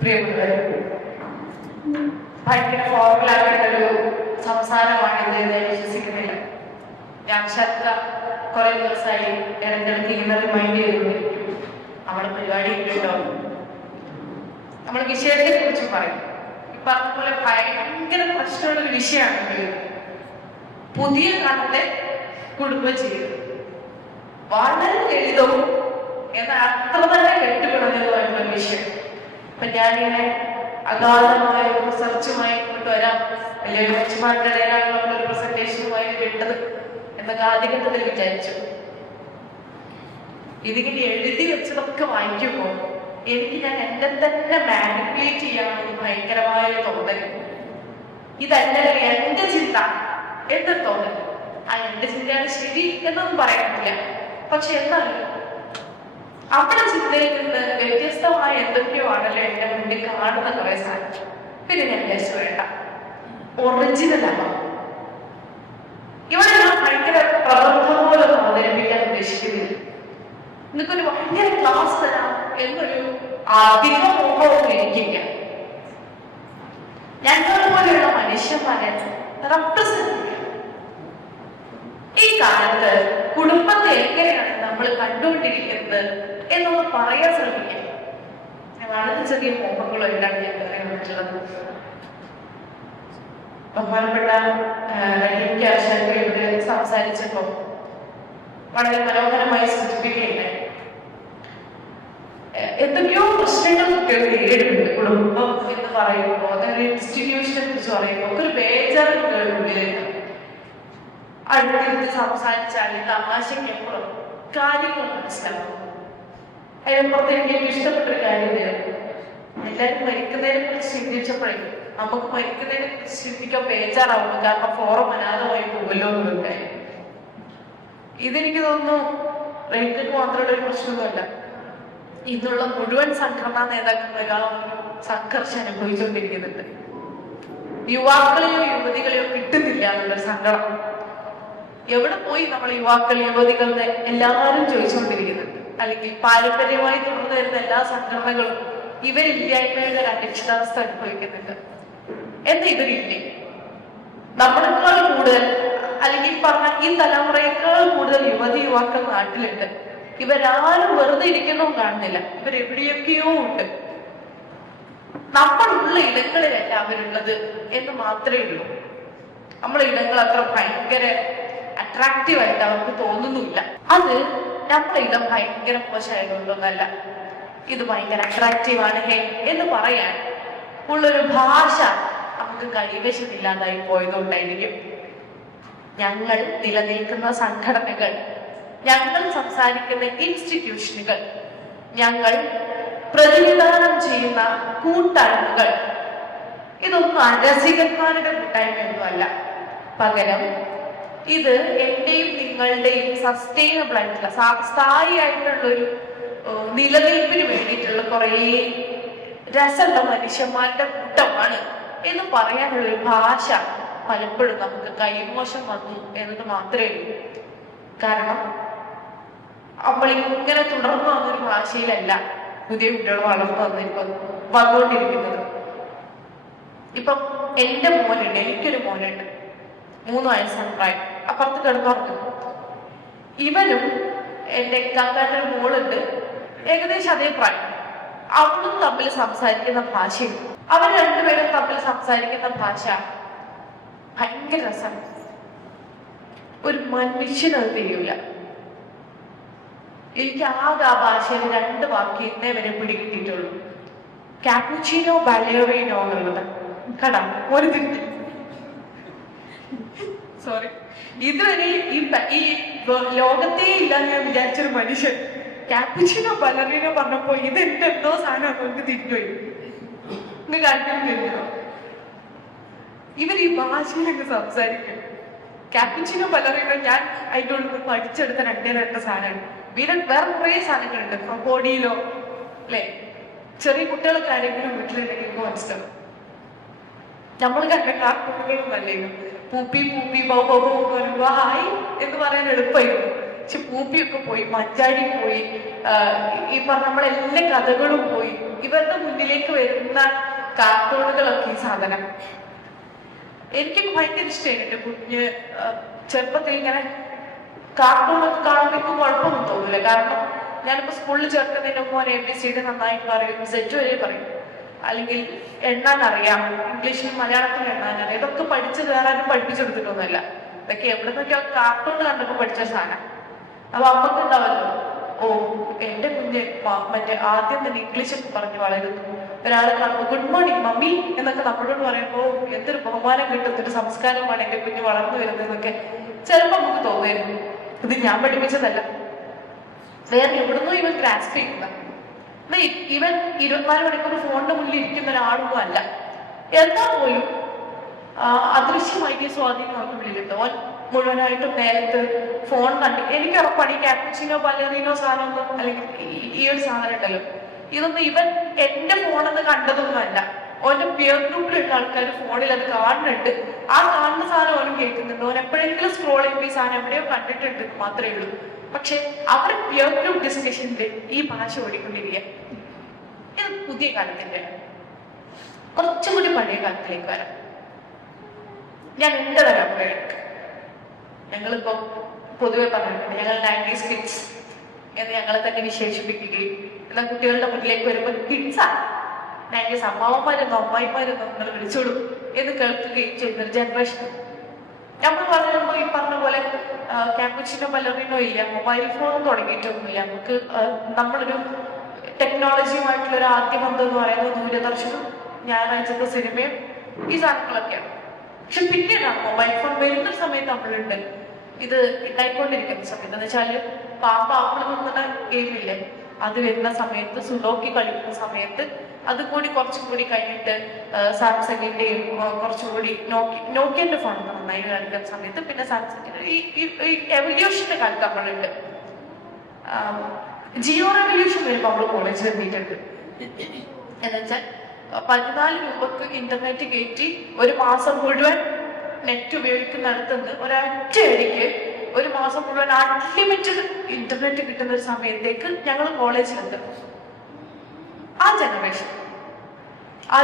പ്രിയമുള്ളവർ, ഭയങ്കര ഫോർമുലായിട്ടൊരു സംസാരമാണ് ഇത് വിശ്വസിക്കുന്നില്ല. ഞാൻ ശബ്ദ കുറെ ദിവസമായി ഇടയ്ക്കിടയ്ക്ക് ഇങ്ങനെ റിമൈൻഡ് ചെയ്തുകൊണ്ടിരിക്കും. നമ്മുടെ പരിപാടി കേട്ടോ, നമ്മൾ വിഷയത്തെ കുറിച്ച് പറയും. ഈ പറഞ്ഞ പോലെ ഭയങ്കര പ്രശ്നമുള്ളൊരു വിഷയമാണ് പുതിയ കാലത്തെ കുടുംബജീവിതം. വളരെ ലളിതവും എന്നാൽ അത്ര തന്നെ കെട്ടുപിടഞ്ഞതുമായിട്ടുള്ള വിഷയം. അപ്പൊ ഞാനിങ്ങനെ അഗാധമായ ഒരു റിസർച്ചുമായി ഇങ്ങോട്ട് വരാം, വലിയൊരു കോച്ചുമാരുടെ ഇടയിലാണ് നമ്മളൊരു പ്രസന്റേഷനുമായി വിട്ടത് എന്നൊക്കെ ആദ്യഘട്ടത്തിൽ വിചാരിച്ചു. ഇതിങ്ങനെ എഴുതി വെച്ചതൊക്കെ വായിക്കുമ്പോൾ എനിക്ക് ഞാൻ എന്നെ തന്നെ മാനിപ്പുലേറ്റ് ചെയ്യാനുള്ള ഭയങ്കരമായ തോന്നൽ. ഇതല്ല എന്റെ ചിന്ത, എന്റെ തോന്നൽ. ആ എന്റെ ചിന്തയാണ് ശരി എന്നൊന്നും പറയാൻ പറ്റില്ല. പക്ഷെ എന്നാലും അവിടെ ചിന്തയിൽ നിന്ന് വ്യത്യസ്തമായ എന്തൊക്കെയോ ആണല്ലോ എന്റെ മുന്നിൽ കാണുന്ന കുറെ സാധനം. പിന്നെ ഞാൻ വിചാരിച്ചു വേണ്ട, ഒറിജിനൽ ആവാം. ഇവിടെ ഞാൻ ഭയങ്കര പ്രബന്ധം പോലെ അവതരിപ്പിക്കാൻ ഉദ്ദേശിക്കുന്നില്ല. നിങ്ങൾക്കൊരു ഭയങ്കര ക്ലാസ് തരാം എന്നൊരു അധിക മോഹവും എനിക്കില്ല. ഞങ്ങളെ പോലെയുള്ള മനുഷ്യന്മാരെ റെപ്രസെന്റ് ചെയ്യാം. ഈ കാലത്ത് കുടുംബത്തെ എങ്ങനെയാണ് നമ്മൾ കണ്ടുകൊണ്ടിരിക്കുന്നത് എന്നൊന്ന് പറയാൻ ശ്രമിക്കാം. വളരെ ചെറിയ മോഹങ്ങളായിട്ടാണ് ഞാൻ പറയാൻ പറ്റുള്ളത്. ബഹുമാനപ്പെട്ട ഇവിടെ സംസാരിച്ചപ്പോ വളരെ മനോഹരമായി സൂചിപ്പിക്കുകയുണ്ടായി. എന്തൊക്കെയോ പ്രശ്നങ്ങൾ കുട്ടികൾ നേരിടുന്നുണ്ട്. കുടുംബം എന്ന് പറയുമ്പോൾ, അങ്ങനെ ഇൻസ്റ്റിറ്റ്യൂഷനെ കുറിച്ച് പറയുമ്പോൾ ഒക്കെ ഒരു ബേജാറ് കുട്ടികളുടെ ഉള്ളിലേക്ക് അടുത്തിരുന്ന് സംസാരിച്ചാൽ തമാശയ്ക്കപ്പുറം കാര്യങ്ങൾ മനസ്സിലാവും. അതിനപ്പുറത്ത് എനിക്ക് ഏറ്റവും ഇഷ്ടപ്പെട്ടൊരു കാര്യം എല്ലാവരും മരിക്കുന്നതിനെ കുറിച്ച് ചിന്തിച്ചപ്പോഴേ നമുക്ക് മരിക്കുന്നതിനെ കുറിച്ച് ചിന്തിക്കാൻ ബേജാറാവുന്നു. കാരണം ഫോറം അനാഥമായി പോകുമല്ലോ എന്നുണ്ടായി. ഇതെനിക്ക് തോന്നുന്നു റേറ്റിന് മാത്രമുള്ള ഒരു പ്രശ്നമൊന്നുമല്ല. ഇന്നുള്ള മുഴുവൻ സംഘടനാ നേതാക്കൾ ആ ഒരു സംഘർഷം അനുഭവിച്ചുകൊണ്ടിരിക്കുന്നുണ്ട്. യുവാക്കളെയോ യുവതികളെയോ കിട്ടുന്നില്ല എന്നുള്ളൊരു സങ്കടം. എവിടെ പോയി നമ്മൾ യുവാക്കൾ യുവതികളുടെ എല്ലാവരും ചോദിച്ചുകൊണ്ടിരിക്കുന്നുണ്ട്. അല്ലെങ്കിൽ പാരമ്പര്യമായി തുടർന്നു വരുന്ന എല്ലാ സംഘടനകളും ഇവരില്ലായ്മയുടെ ഒരു അനിശ്ചിതാവസ്ഥ അനുഭവിക്കുന്നുണ്ട്. എന്താ ഇവരില്ലേ? നമ്മളെക്കാൾ കൂടുതൽ, അല്ലെങ്കിൽ പറഞ്ഞ ഈ തലമുറയേക്കാൾ കൂടുതൽ യുവതി യുവാക്കൾ നാട്ടിലുണ്ട്. ഇവരാരും വെറുതെ ഇരിക്കുന്നതും കാണുന്നില്ല. ഇവരെവിടെയൊക്കെയോ ഉണ്ട്. നമ്മളുള്ള ഇടങ്ങളിലല്ല അവരുള്ളത് എന്ന് മാത്രമേ ഉള്ളൂ. നമ്മളെ ഇടങ്ങൾ അത്ര ഭയങ്കര അട്രാക്റ്റീവ് ആയിട്ട് അവർക്ക് തോന്നുന്നില്ല. അത് നമ്മളെ ഇടം ഭയങ്കര മോശമായതുകൊണ്ടൊന്നല്ല. ഇത് ഭയങ്കര അട്രാക്റ്റീവ് ആണ് ഹേ എന്ന് പറയാൻ ഉള്ളൊരു ഭാഷ നമുക്ക് കൈവശമില്ലാതായി പോയതുകൊണ്ടായിരിക്കും. ഞങ്ങൾ നിലനിൽക്കുന്ന സംഘടനകൾ, ഞങ്ങൾ സംസാരിക്കുന്ന ഇൻസ്റ്റിറ്റ്യൂഷനുകൾ, ഞങ്ങൾ പ്രതിനിധാനം ചെയ്യുന്ന കൂട്ടായ്മകൾ ഇതൊന്നും അരസികന്മാരുടെ കൂട്ടായ്മയൊന്നുമല്ല. പകരം ഇത് എന്റെയും നിങ്ങളുടെയും സസ്റ്റൈനബിൾ ആയിട്ടുള്ള സ്ഥായി ആയിട്ടുള്ളൊരു നിലനിൽപ്പിന് വേണ്ടിയിട്ടുള്ള കുറേ രസമുള്ള മനുഷ്യന്മാരുടെ കൂട്ടമാണ് എന്ന് പറയാനുള്ളൊരു ഭാഷ പലപ്പോഴും നമുക്ക് കൈമോശം വന്നു എന്നത് മാത്രമേ ഉള്ളൂ. കാരണം നമ്മളിങ്ങനെ തുടർന്നു വന്നൊരു ഭാഷയിലല്ല പുതിയ കുട്ടികൾ വളർന്നു വന്നുകൊണ്ടിരിക്കുന്നത്. ഇപ്പം എന്റെ മോനുണ്ട്, എനിക്കൊരു മോനുണ്ട്, 3 വയസ്സാണ് പ്രായം. അപ്പുറത്ത് കിടന്നുറങ്ങുന്നു. ഇവനും എന്റെ കാക്കാന്റെ ഒരു മോളുണ്ട്, ഏകദേശം അതേ പ്രായം. അവളും തമ്മിൽ സംസാരിക്കുന്ന ഭാഷയും അവർ രണ്ടുപേരും തമ്മിൽ സംസാരിക്കുന്ന ഭാഷ ഭയങ്കര രസമാണ്. ഒരു മനുഷ്യനത് തിരിയൂല. എനിക്ക് ആകെ ആ ഭാഷയിൽ 2 വാക്ക് ഇന്നേ വരെ പിടികിട്ടിട്ടുള്ളൂ. കാപ്പുച്ചിനോ ബലേറിനോ എന്നുള്ളത്. കടാ ഒരു തിരിഞ്ഞ് സോറി, ഇതുവരെ ഈ ലോകത്തേ ഇല്ലാന്ന് ഞാൻ വിചാരിച്ചൊരു മനുഷ്യൻ കാപ്പുച്ചിനോ ബലറിനോ പറഞ്ഞപ്പോ ഇതെന്റെ എന്തോ സാധനം നമുക്ക് തിരിഞ്ഞുപോയി. ഇന്ന് കാര്യം തിരിഞ്ഞോ? ഇവർ ഈ ഭാഷയിലൊക്കെ സംസാരിക്കും. കാപ്പുച്ചിനോ ബലറിനോ ഞാൻ അതിൻ്റെ ഉള്ളിൽ നിന്ന് പഠിച്ചെടുത്ത 2 സാധനമാണ്. വേറെ കുറേ സാധനങ്ങളുണ്ട്. ബോഡിയിലോ അല്ലെ, ചെറിയ കുട്ടികളൊക്കെ ആരെങ്കിലും വീട്ടിലുണ്ടെങ്കിൽ മനസ്സിലാവും. നമ്മൾ കണ്ട കാർട്ടൂണുകളും അല്ലെങ്കിലും പൂപ്പി പൂപ്പി ബൗ ബൗ ബൗ ഹായ് എന്ന് പറയാൻ എളുപ്പമായിരുന്നു. പക്ഷെ പൂപ്പിയൊക്കെ പോയി, മഞ്ചാടി പോയി, ഈ പറഞ്ഞ നമ്മളെല്ലാ കഥകളും പോയി. ഇവരുടെ മുന്നിലേക്ക് വരുന്ന കാർട്ടൂണുകളൊക്കെ ഈ സാധനം എനിക്കൊക്കെ ഭയങ്കര ഇഷ്ടമായി. എന്റെ കുഞ്ഞ് ചെറുപ്പത്തിൽ ഇങ്ങനെ കാർട്ടൂണൊക്കെ കാണുമ്പോൾ കുഴപ്പമൊന്നും തോന്നില്ല. കാരണം ഞാനിപ്പോ സ്കൂളിൽ ചേർക്കുന്നതിന്റെ മോൻ ABCD നന്നായിട്ട് പറയും, Z വരെ പറയും, അല്ലെങ്കിൽ എണ്ണാൻ അറിയാം, ഇംഗ്ലീഷിലും മലയാളത്തിലും എണ്ണാൻ അറിയാം. ഇതൊക്കെ പഠിച്ചു കയറാനും പഠിപ്പിച്ചെടുത്തിട്ടൊന്നുമല്ല. ഇതൊക്കെ എവിടെ നിന്നൊക്കെ കാർട്ടൂൺ കണ്ടപ്പോ പഠിച്ച സാധനം. അപ്പൊ അമ്മക്ക് ഉണ്ടാവല്ലോ, ഓ എന്റെ കുഞ്ഞ് മറ്റേ ആദ്യം തന്നെ ഇംഗ്ലീഷൊക്കെ പറഞ്ഞു വളരുന്നു. ഒരാളെ കാണുമ്പോൾ ഗുഡ് മോർണിംഗ് മമ്മി എന്നൊക്കെ നമ്മളോട് പറയുമ്പോൾ എന്തൊരു ബഹുമാനം കിട്ടുന്നൊരു സംസ്കാരമാണ് എന്റെ കുഞ്ഞ് വളർന്നു വരുന്നതെന്നൊക്കെ ചിലപ്പോൾ നമുക്ക് തോന്നുമായിരുന്നു. ഇത് ഞാൻ പഠിപ്പിച്ചതല്ല, വേറെ എവിടുന്നോ ഇവൻ ഗ്രാസ്പ് ചെയ്യുന്ന. ഇവൻ 24 മണിക്കൂർ ഫോണിന്റെ മുന്നിൽ ഇരിക്കുന്ന ഒരാളൊന്നും അല്ല. എന്നാൽ പോലും അദൃശ്യമായി സ്വാധീനം അവർക്ക് വിളിയിലുണ്ട്. ഓൻ മുഴുവനായിട്ടും നേരത്തെ ഫോൺ കണ്ടി. എനിക്ക് ഉറപ്പാണ് ഈ ക്യാപ്ച്ചിനോ ബലറിനോ സാധനമൊന്നും, അല്ലെങ്കിൽ ഈ ഒരു സാധനം ഉണ്ടല്ലോ, ഇതൊന്നും ഇവൻ എന്റെ ഫോണെന്ന് കണ്ടതൊന്നുമല്ല. ഓന്റെ പിയർ ഗ്രൂപ്പിലുള്ള ആൾക്കാർ ഫോണിൽ അത് കാണുന്നുണ്ട്. ആ കാണുന്ന സാധനം ഓനും കേൾക്കുന്നുണ്ട്. ഓൻ എപ്പോഴെങ്കിലും സ്ക്രോൾ ചെയ്യുമ്പോൾ ഈ സാധനം എവിടെയോ കണ്ടിട്ടുണ്ട് മാത്രമേ ഉള്ളൂ. പക്ഷെ അവർ പിയർ ഗ്രൂപ്പ് ഡിസ്കഷനിൽ ഈ ഭാഷ ഓടിക്കൊണ്ടിരിക്കുക. ഇത് പുതിയ കാലത്തിന്റെ. കുറച്ചും കൂടി പഴയ കാലത്തിലേക്ക് വരാം. ഞാൻ എന്റെ തലമുറയിലേക്ക്, ഞങ്ങളിപ്പോ പൊതുവെ പറഞ്ഞിട്ടുണ്ട് ഞങ്ങൾ 90s കിഡ്സ് എന്ന് ഞങ്ങളെ തന്നെ വിശേഷിപ്പിക്കുകയും എന്നാൽ കുട്ടികളുടെ മുന്നിലേക്ക് വരുമ്പോൾ കിഡ്സാ 90s അമ്മാവന്മാരെന്നോ അമ്മായിമാരെന്നോ നിങ്ങൾ വിളിച്ചോളൂ എന്ന് കേൾക്കുകയും ചെയ്യുന്ന ഒരു ജനറേഷൻ. നമ്മൾ പറയുമ്പോൾ ഈ പറഞ്ഞ പോലെ ക്യാമ്പുച്ചിനോ ബലറിനോ ഇല്ല, മൊബൈൽ ഫോണും തുടങ്ങിയിട്ടൊന്നുമില്ല. നമുക്ക് നമ്മളൊരു ടെക്നോളജിയുമായിട്ടുള്ള ഒരു ആദ്യ ബന്ധം എന്ന് പറയുന്നത് ദൂരദർശനും ഞായറാഴ്ചത്തെ സിനിമയും ഈ സാധനങ്ങളൊക്കെയാണ്. പക്ഷെ പിന്നീടാണ് മൊബൈൽ ഫോൺ വരുന്ന സമയത്ത് നമ്മളുണ്ട് ഇത് ഉണ്ടായിക്കൊണ്ടിരിക്കുന്ന സമയത്ത്. എന്ന് വെച്ചാല് പാമ്പ ആപ്പിൾ നിന്ന ഗെയിമില്ലേ, അത് വരുന്ന സമയത്ത്, സുഡോക്കി കളിക്കുന്ന സമയത്ത്, അത് കൂടി കുറച്ചും കൂടി കഴിഞ്ഞിട്ട് സാംസങ്ങിന്റെയും കുറച്ചും കൂടി നോക്കിയന്റെ ഫോൺ നന്നായി കളിക്കുന്ന സമയത്ത് പിന്നെ സാംസങ്ങിന്റെ ഈ എവല്യൂഷന്റെ കാലത്ത് നമ്മളുണ്ട്. ജിയോ റെവല്യൂഷൻ വരുമ്പോൾ നമ്മൾ കോളേജിൽ എത്തിയിട്ടുണ്ട്. എന്നുവെച്ചാൽ 14 രൂപക്ക് ഇന്റർനെറ്റ് കയറ്റി ഒരു മാസം മുഴുവൻ നെറ്റ് ഉപയോഗിക്കുന്നിടത്തുനിന്ന് ഒരൊറ്റയടിക്ക് ഒരു മാസം മുഴുവൻ അൺലിമിറ്റഡ് ഇന്റർനെറ്റ് കിട്ടുന്ന ഒരു സമയത്തേക്ക് ഞങ്ങൾ കോളേജിലുണ്ട്. ആ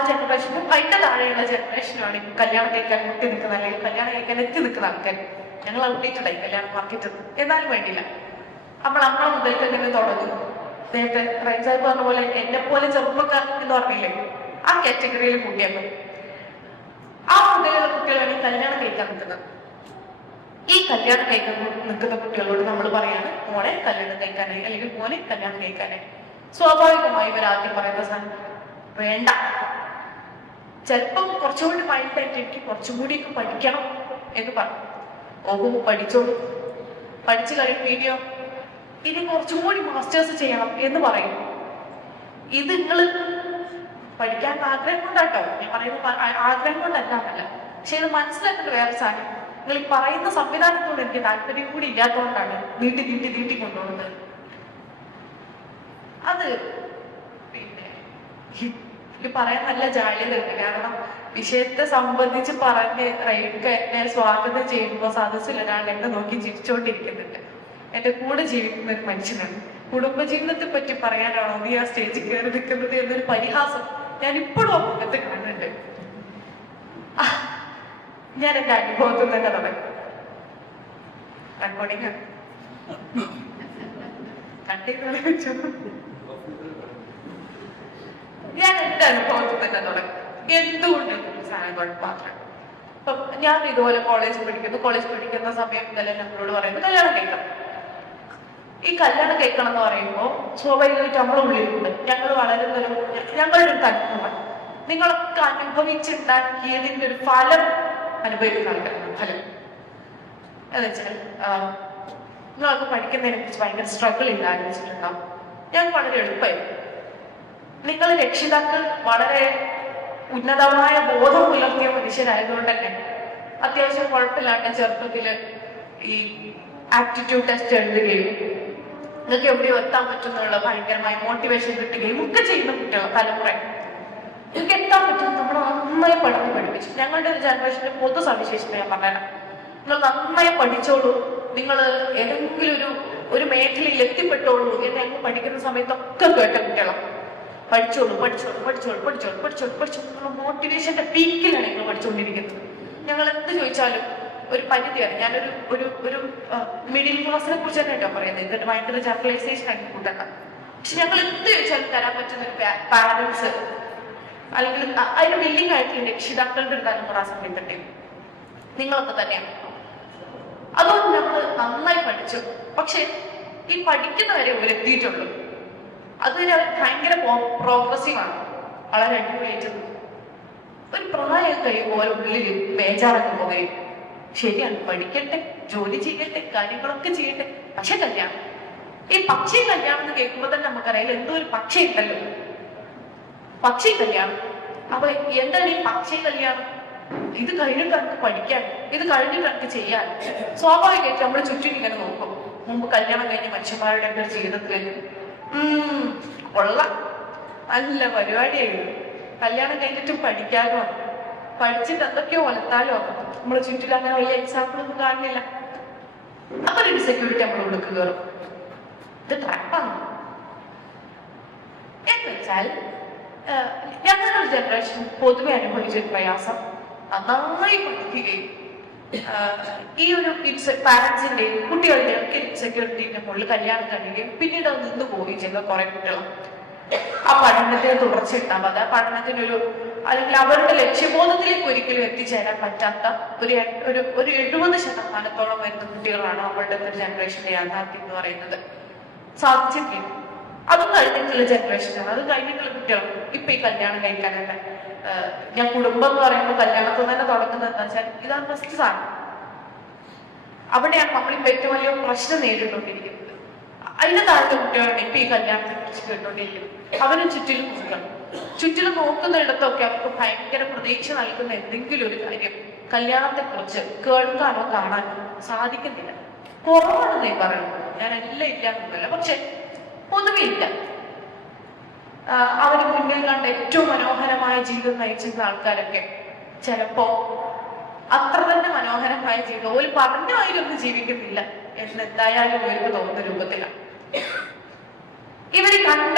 ജനറേഷനും അതിന്റെ താഴെയുള്ള ജനറേഷനുമാണ് ഇപ്പൊ കല്യാണം കഴിക്കാൻ മുട്ടി നിൽക്കുന്ന, അല്ലെങ്കിൽ കല്യാണം കഴിക്കാൻ എത്തി നിൽക്കുന്ന ആൾക്കാർ. ഞങ്ങൾ ഔട്ട്ഡേറ്റഡായി കല്യാണം മാർക്കറ്റിൽ. എന്നാലും വേണ്ടില്ല, നമ്മളെ മുതൽ തന്നെ തുടങ്ങും. നേരത്തെ റൈസായി പറഞ്ഞ പോലെ എന്നെ പോലെ ചെറുപ്പക്കാർ എന്ന് പറഞ്ഞില്ലേ, ആ കാറ്റഗറിയിൽ കൂട്ടിയാക്കും. ആ മുതലുള്ള കുട്ടികളാണ് ഈ കല്യാണം കഴിക്കാൻ നിൽക്കുന്നത്. ഈ കല്യാണം കഴിക്കാൻ നിൽക്കുന്ന കുട്ടികളോട് നമ്മൾ പറയാണ് മോളെ കല്യാണം കഴിക്കാനായി, അല്ലെങ്കിൽ മോനെ കല്യാണം കഴിക്കാനായി. സ്വാഭാവികമായി ഇവർ ആദ്യം പറയുന്ന സാധനം വേണ്ട. ചിലപ്പം കുറച്ചുകൂടി മൈൻഡായിട്ട് എനിക്ക് കുറച്ചും കൂടിയൊക്കെ പഠിക്കണം എന്ന് പറഞ്ഞു. ഓഹോ പഠിച്ചോളൂ, പഠിച്ചു കഴിയുമ്പോൾ ഇനി കുറച്ചും കൂടി മാസ്റ്റേഴ്സ് ചെയ്യണം എന്ന് പറയും. ഇത് നിങ്ങൾ പഠിക്കാൻ ആഗ്രഹം കൊണ്ടാട്ടോ ഞാൻ പറയുന്നത്, ആഗ്രഹം കൊണ്ടല്ല. പക്ഷെ ഇത് മനസ്സിലാക്കേണ്ട വേറെ സാധനം, നിങ്ങൾ ഈ പറയുന്ന സംവിധാനത്തോട് എനിക്ക് താല്പര്യം കൂടി ഇല്ലാത്തതുകൊണ്ടാണ് നീട്ടി കൊണ്ടുപോകുന്നത്. അത് പിന്നെ എനിക്ക് പറയാൻ നല്ല ജാള്യതയുണ്ട്. കാരണം വിഷയത്തെ സംബന്ധിച്ച് പറഞ്ഞ് റൈക്ക് എന്നെ സ്വാഗതം ചെയ്യുമ്പോൾ സദസ്സിൽ ഒരാൾ എന്നെ നോക്കി ചിരിച്ചോണ്ടിരിക്കുന്നുണ്ട്. എന്റെ കൂടെ ജീവിക്കുന്ന ഒരു മനുഷ്യനാണ്. കുടുംബജീവിതത്തെ പറ്റി പറയാനാണോ നീ ആ സ്റ്റേജിൽ കയറി നിൽക്കുന്നത് എന്നൊരു പരിഹാസം ഞാൻ ഇപ്പോഴും ആ മുഖത്ത് കാണുന്നുണ്ട്. ഞാൻ എന്റെ അനുഭവത്തിൽ തന്നെ തുടങ്ങി. റെക്കോർഡിംഗ് കണ്ടിരുന്ന വെച്ചു. ഞാൻ എന്റെ അനുഭവത്തിൽ തന്നെ തുടങ്ങി. എന്തുകൊണ്ട് സാധനങ്ങൾ മാത്രം. അപ്പൊ ഞാൻ ഇതുപോലെ കോളേജ് പഠിക്കുന്ന സമയം മുതലേ നമ്മളോട് പറയുന്നത് കല്യാണം കഴിക്കണം. ഈ കല്യാണം കഴിക്കണം എന്ന് പറയുമ്പോൾ സ്വാഭാവികമായിട്ട് നമ്മളെ ഉള്ളിലുണ്ട് ഞങ്ങൾ വളരുന്നൊരു ഞങ്ങളുടെ ഒരു തത്വമാണ്. നിങ്ങളൊക്കെ അനുഭവിച്ചുണ്ടാക്കിയതിന്റെ ഒരു ഫലം അനുഭവിക്കുന്ന ആൾക്കാരാണ്. ഫലം എന്ന് വെച്ചാൽ നിങ്ങളൊക്കെ പഠിക്കുന്നതിനെ കുറിച്ച് ഭയങ്കര സ്ട്രഗിൾ ഇല്ല ആലോചിച്ചിട്ടുണ്ടാവും. ഞാൻ വളരെ എളുപ്പമായിരുന്നു. നിങ്ങൾ രക്ഷിതാക്കൾ വളരെ ഉന്നതമായ ബോധം പുലർത്തിയ മനുഷ്യരായതുകൊണ്ട് തന്നെ അത്യാവശ്യം കുഴപ്പമില്ലാണ്ട് ചെറുപ്പത്തില് ഈ ആപ്റ്റിറ്റ്യൂഡ് ടെസ്റ്റ് എഴുതുകയും നിങ്ങൾക്ക് എവിടെയോ എത്താൻ പറ്റുന്നുള്ള ഭയങ്കരമായ മോട്ടിവേഷൻ കിട്ടുകയും ഒക്കെ ചെയ്യുന്ന കുട്ടികൾ തലമുറ. നിങ്ങൾക്ക് എത്താൻ പറ്റും നമ്മൾ നന്നായി പഠിപ്പിച്ചു. ഞങ്ങളുടെ ഒരു ജനറേഷന്റെ പൊതു സവിശേഷത ഞാൻ പറഞ്ഞുതരാം. നിങ്ങൾ നന്നായി പഠിച്ചോളൂ. നിങ്ങൾ ഏതെങ്കിലും ഒരു ഒരു മേഖലയിൽ എത്തിപ്പെട്ടോളൂ എന്ന് ഞങ്ങൾ പഠിക്കുന്ന സമയത്തൊക്കെ കേട്ട കുട്ടികളാണ്. പഠിച്ചോളൂ പഠിച്ചോളൂ പഠിച്ചോളൂ പഠിച്ചോളൂ പഠിച്ചോളൂ പഠിച്ചോളൂ മോട്ടിവേഷന്റെ പീക്കിലാണ് ഞങ്ങൾ പഠിച്ചുകൊണ്ടിരിക്കുന്നത്. ഞങ്ങൾ എന്ത് ചോദിച്ചാലും ഒരു പരിധിയാണ്. ഞാനൊരു ഒരു ഒരു മിഡിൽ ക്ലാസിനെ കുറിച്ച് തന്നെ കേട്ടോ പറയുന്നത്, എന്നിട്ട് ഭയങ്കര ജനറലൈസേഷൻ ആക്കി കൂട്ടണ്ട. പക്ഷെ ഞങ്ങൾ എന്ത് ചോദിച്ചാലും തരാൻ പറ്റുന്ന ഒരു പാരന്റ്സ് അല്ലെങ്കിൽ അതിന് വില്ലിംഗ് ആയിട്ടുള്ള രക്ഷിതാക്കളുടെ ഒരു തലമുറ ആ സമയത്തുണ്ട്. നിങ്ങളൊക്കെ തന്നെയാണ്. അതുകൊണ്ട് നമ്മൾ നന്നായി പഠിച്ചു. പക്ഷെ ഈ പഠിക്കുന്നവരെ അവരെത്തിയിട്ടുള്ളൂ. അതുവരെ അവർ ഭയങ്കര പ്രോഗ്രസീവാണ്, വളരെ അടിപൊളിയായിട്ട്. ഒരു പ്രായം കഴിയുമ്പോൾ ഓരോ ഉള്ളിൽ ബേജാറൊക്കെ പോകുകയും ശരിയാണ്, പഠിക്കട്ടെ, ജോലി ചെയ്യട്ടെ, കാര്യങ്ങളൊക്കെ ചെയ്യട്ടെ, പക്ഷെ കല്യാണം, ഈ പക്ഷി കല്യാണം എന്ന് കേൾക്കുമ്പോൾ തന്നെ നമുക്കറിയാം എന്തോ ഒരു പക്ഷി ഉണ്ടല്ലോ, പക്ഷി കല്യാണം. അപ്പൊ എന്താണ് ഈ പക്ഷി കല്യാണം? ഇത് കഴിഞ്ഞിട്ട് നമുക്ക് പഠിക്കാൻ, ഇത് കഴിഞ്ഞിട്ട് നമുക്ക് ചെയ്യാൻ. സ്വാഭാവികമായിട്ട് നമ്മൾ ചുറ്റും ഇങ്ങനെ നോക്കും. മുമ്പ് കല്യാണം കഴിഞ്ഞ മനുഷ്യന്മാരുടെ ഒക്കെ ജീവിതത്തിലേക്ക് കൊള്ളാം, നല്ല പരിപാടിയായിരുന്നു, കല്യാണം കഴിഞ്ഞിട്ടും പഠിക്കാനോ പഠിച്ചിട്ട് എന്തൊക്കെയോ വളർത്താലോ. നമ്മളെ ചുറ്റിൽ അങ്ങനെ വലിയ എക്സാമ്പിൾ ഒന്നും കാണുന്നില്ല. അപ്പൊ ഒരു ഇൻസെക്യൂരിറ്റി നമ്മൾ ഉള്ളിൽ കയറും. ഇത് ട്രാപ്പാണ്. എന്ന് വെച്ചാൽ ഞങ്ങളുടെ ഒരു ജനറേഷൻ പൊതുവെ അനുഭവിച്ചൊരു പ്രയാസം, നന്നായി പഠിക്കുകയും ഈ ഒരു പാരന്റ്സിന്റെ കുട്ടികളുടെ ഒക്കെ ഇൻസെക്യൂരിറ്റിന്റെ മുകളിൽ കല്യാണം കഴിയുകയും പിന്നീട് അത് നിന്ന് പോവുകയും ചെയ്യുന്ന കുറെ കുട്ടികൾ ആ പഠനത്തിന് തുടർച്ച ഉണ്ടാവാതെ, ആ പഠനത്തിനൊരു അല്ലെങ്കിൽ അവരുടെ ലക്ഷ്യബോധത്തിലേക്ക് ഒരിക്കലും എത്തിച്ചേരാൻ പറ്റാത്ത ഒരു 70% വരുന്ന കുട്ടികളാണ് അവരുടെ ഒരു ജനറേഷന്റെ യാഥാർത്ഥ്യം എന്ന് പറയുന്നത്. സാധിച്ചിട്ടില്ല. അതും കഴിഞ്ഞിട്ടുള്ള ജനറേഷനാണ്, അത് കഴിഞ്ഞിട്ടുള്ള കുട്ടികളും ഇപ്പൊ ഈ കല്യാണം കഴിക്കാനല്ല. ഞാൻ കുടുംബം എന്ന് പറയുമ്പോൾ കല്യാണത്തിൽ തന്നെ തുടങ്ങുന്നത് എന്താ വെച്ചാൽ ഇതാണ് ഫസ്റ്റ് സാധനം. അവിടെയാണ് നമ്മളിപ്പോ ഏറ്റവും വലിയ പ്രശ്നം നേരിട്ടുകൊണ്ടിരിക്കുന്നത്. അതിന്റെ താഴത്തെ കുട്ടികളാണ് ഇപ്പൊ ഈ കല്യാണത്തെ കുറിച്ച് കേട്ടോണ്ടിരിക്കുന്നത്. അവരും ചുറ്റിലും നോക്കുന്നിടത്തൊക്കെ അവർക്ക് ഭയങ്കര പ്രതീക്ഷ നൽകുന്ന എന്തെങ്കിലും ഒരു കാര്യം കല്യാണത്തെ കുറിച്ച് കേൾക്കാനോ കാണാനോ സാധിക്കുന്നില്ല. കുറവാണെന്നേ പറയുന്നു, ഞാൻ എല്ലാം ഇല്ലാന്നൊന്നുമല്ല, പക്ഷെ പൊതുവെ ഇല്ല. അവര് മുന്നിൽ കണ്ട ഏറ്റവും മനോഹരമായ ജീവിതം നയിച്ചിരുന്ന ആൾക്കാരൊക്കെ ചിലപ്പോ അത്ര തന്നെ മനോഹരമായ ജീവിതം ഒരു പറഞ്ഞായിരൊന്നും ജീവിക്കുന്നില്ല എന്ന് എന്തായാലും ഇവർക്ക് തോന്നുന്ന രൂപത്തിലാണ്. ഇവര് കണ്ട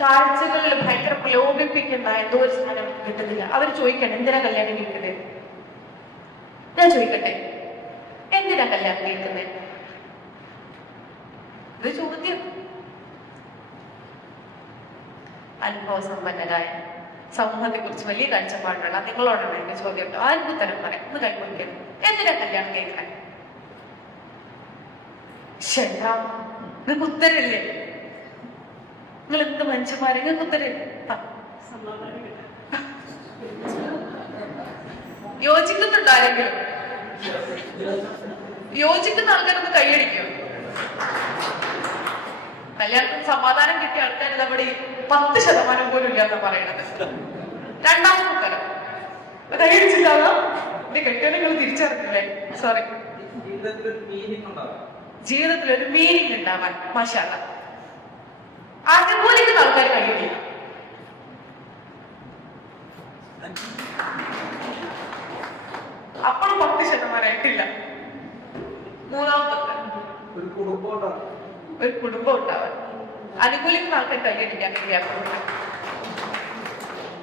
കാഴ്ചകളിൽ ഭയങ്കര പ്രലോഭിപ്പിക്കുന്ന എന്തോ ഒരു സാധനം കിട്ടുന്നില്ല. അവർ ചോദിക്കണം എന്തിനാ കല്യാണം കഴിക്കുന്നത്? ഞാൻ ചോദിക്കട്ടെ, എന്തിനാ കല്യാണം കഴിക്കുന്നത്? ഇത് ചോദ്യം. അനുഭവസമ്പന്നരായ സമൂഹത്തെ കുറിച്ച് വലിയ കാഴ്ചപ്പാടുള്ള നിങ്ങളോടാണ് എന്റെ ചോദ്യം. ആർക്ക് ഉത്തരം പറയാം? ഒന്ന് കൈകൊടുക്കണം. എന്തിനാ കല്യാണം കഴിക്കാൻ? ശരാ, നിങ്ങൾക്ക് ഉത്തരല്ലേ? നിങ്ങൾ എന്ത് മനുഷ്യന്മാരെ, നിങ്ങൾക്ക് ഉത്തരല്ലേ? യോജിക്കുന്നുണ്ടോ ആരെങ്കിലും? യോജിക്കുന്ന ആൾക്കാരൊന്ന് കൈയടിക്കും. കല്യാണത്തിന് സമാധാനം കിട്ടിയ ആൾക്കാർ നമ്മുടെ 10% പോലും ഇല്ലാത്ത പറയണത്. രണ്ടാമത്തെ ഉത്തരം കൈയടിച്ചിട്ടാണോ? എന്റെ കെട്ടിയോ നിങ്ങൾ തിരിച്ചറിഞ്ഞില്ലേ? സോറി. ജീവിതത്തിൽ ഒരു മീനിങ് ഉണ്ടാവാൻ മാഷാ അല്ലാഹ് അനുകൂലിക്കുന്ന ആൾക്കാർ കഴിയില്ല. അപ്പോഴും 10% ആയിട്ടില്ല. മൂന്നാമത്തെ ഒരു കുടുംബം ഉണ്ടാവാൻ അനുകൂലിക്കുന്ന ആൾക്കാർ കൈയടിക്കാൻ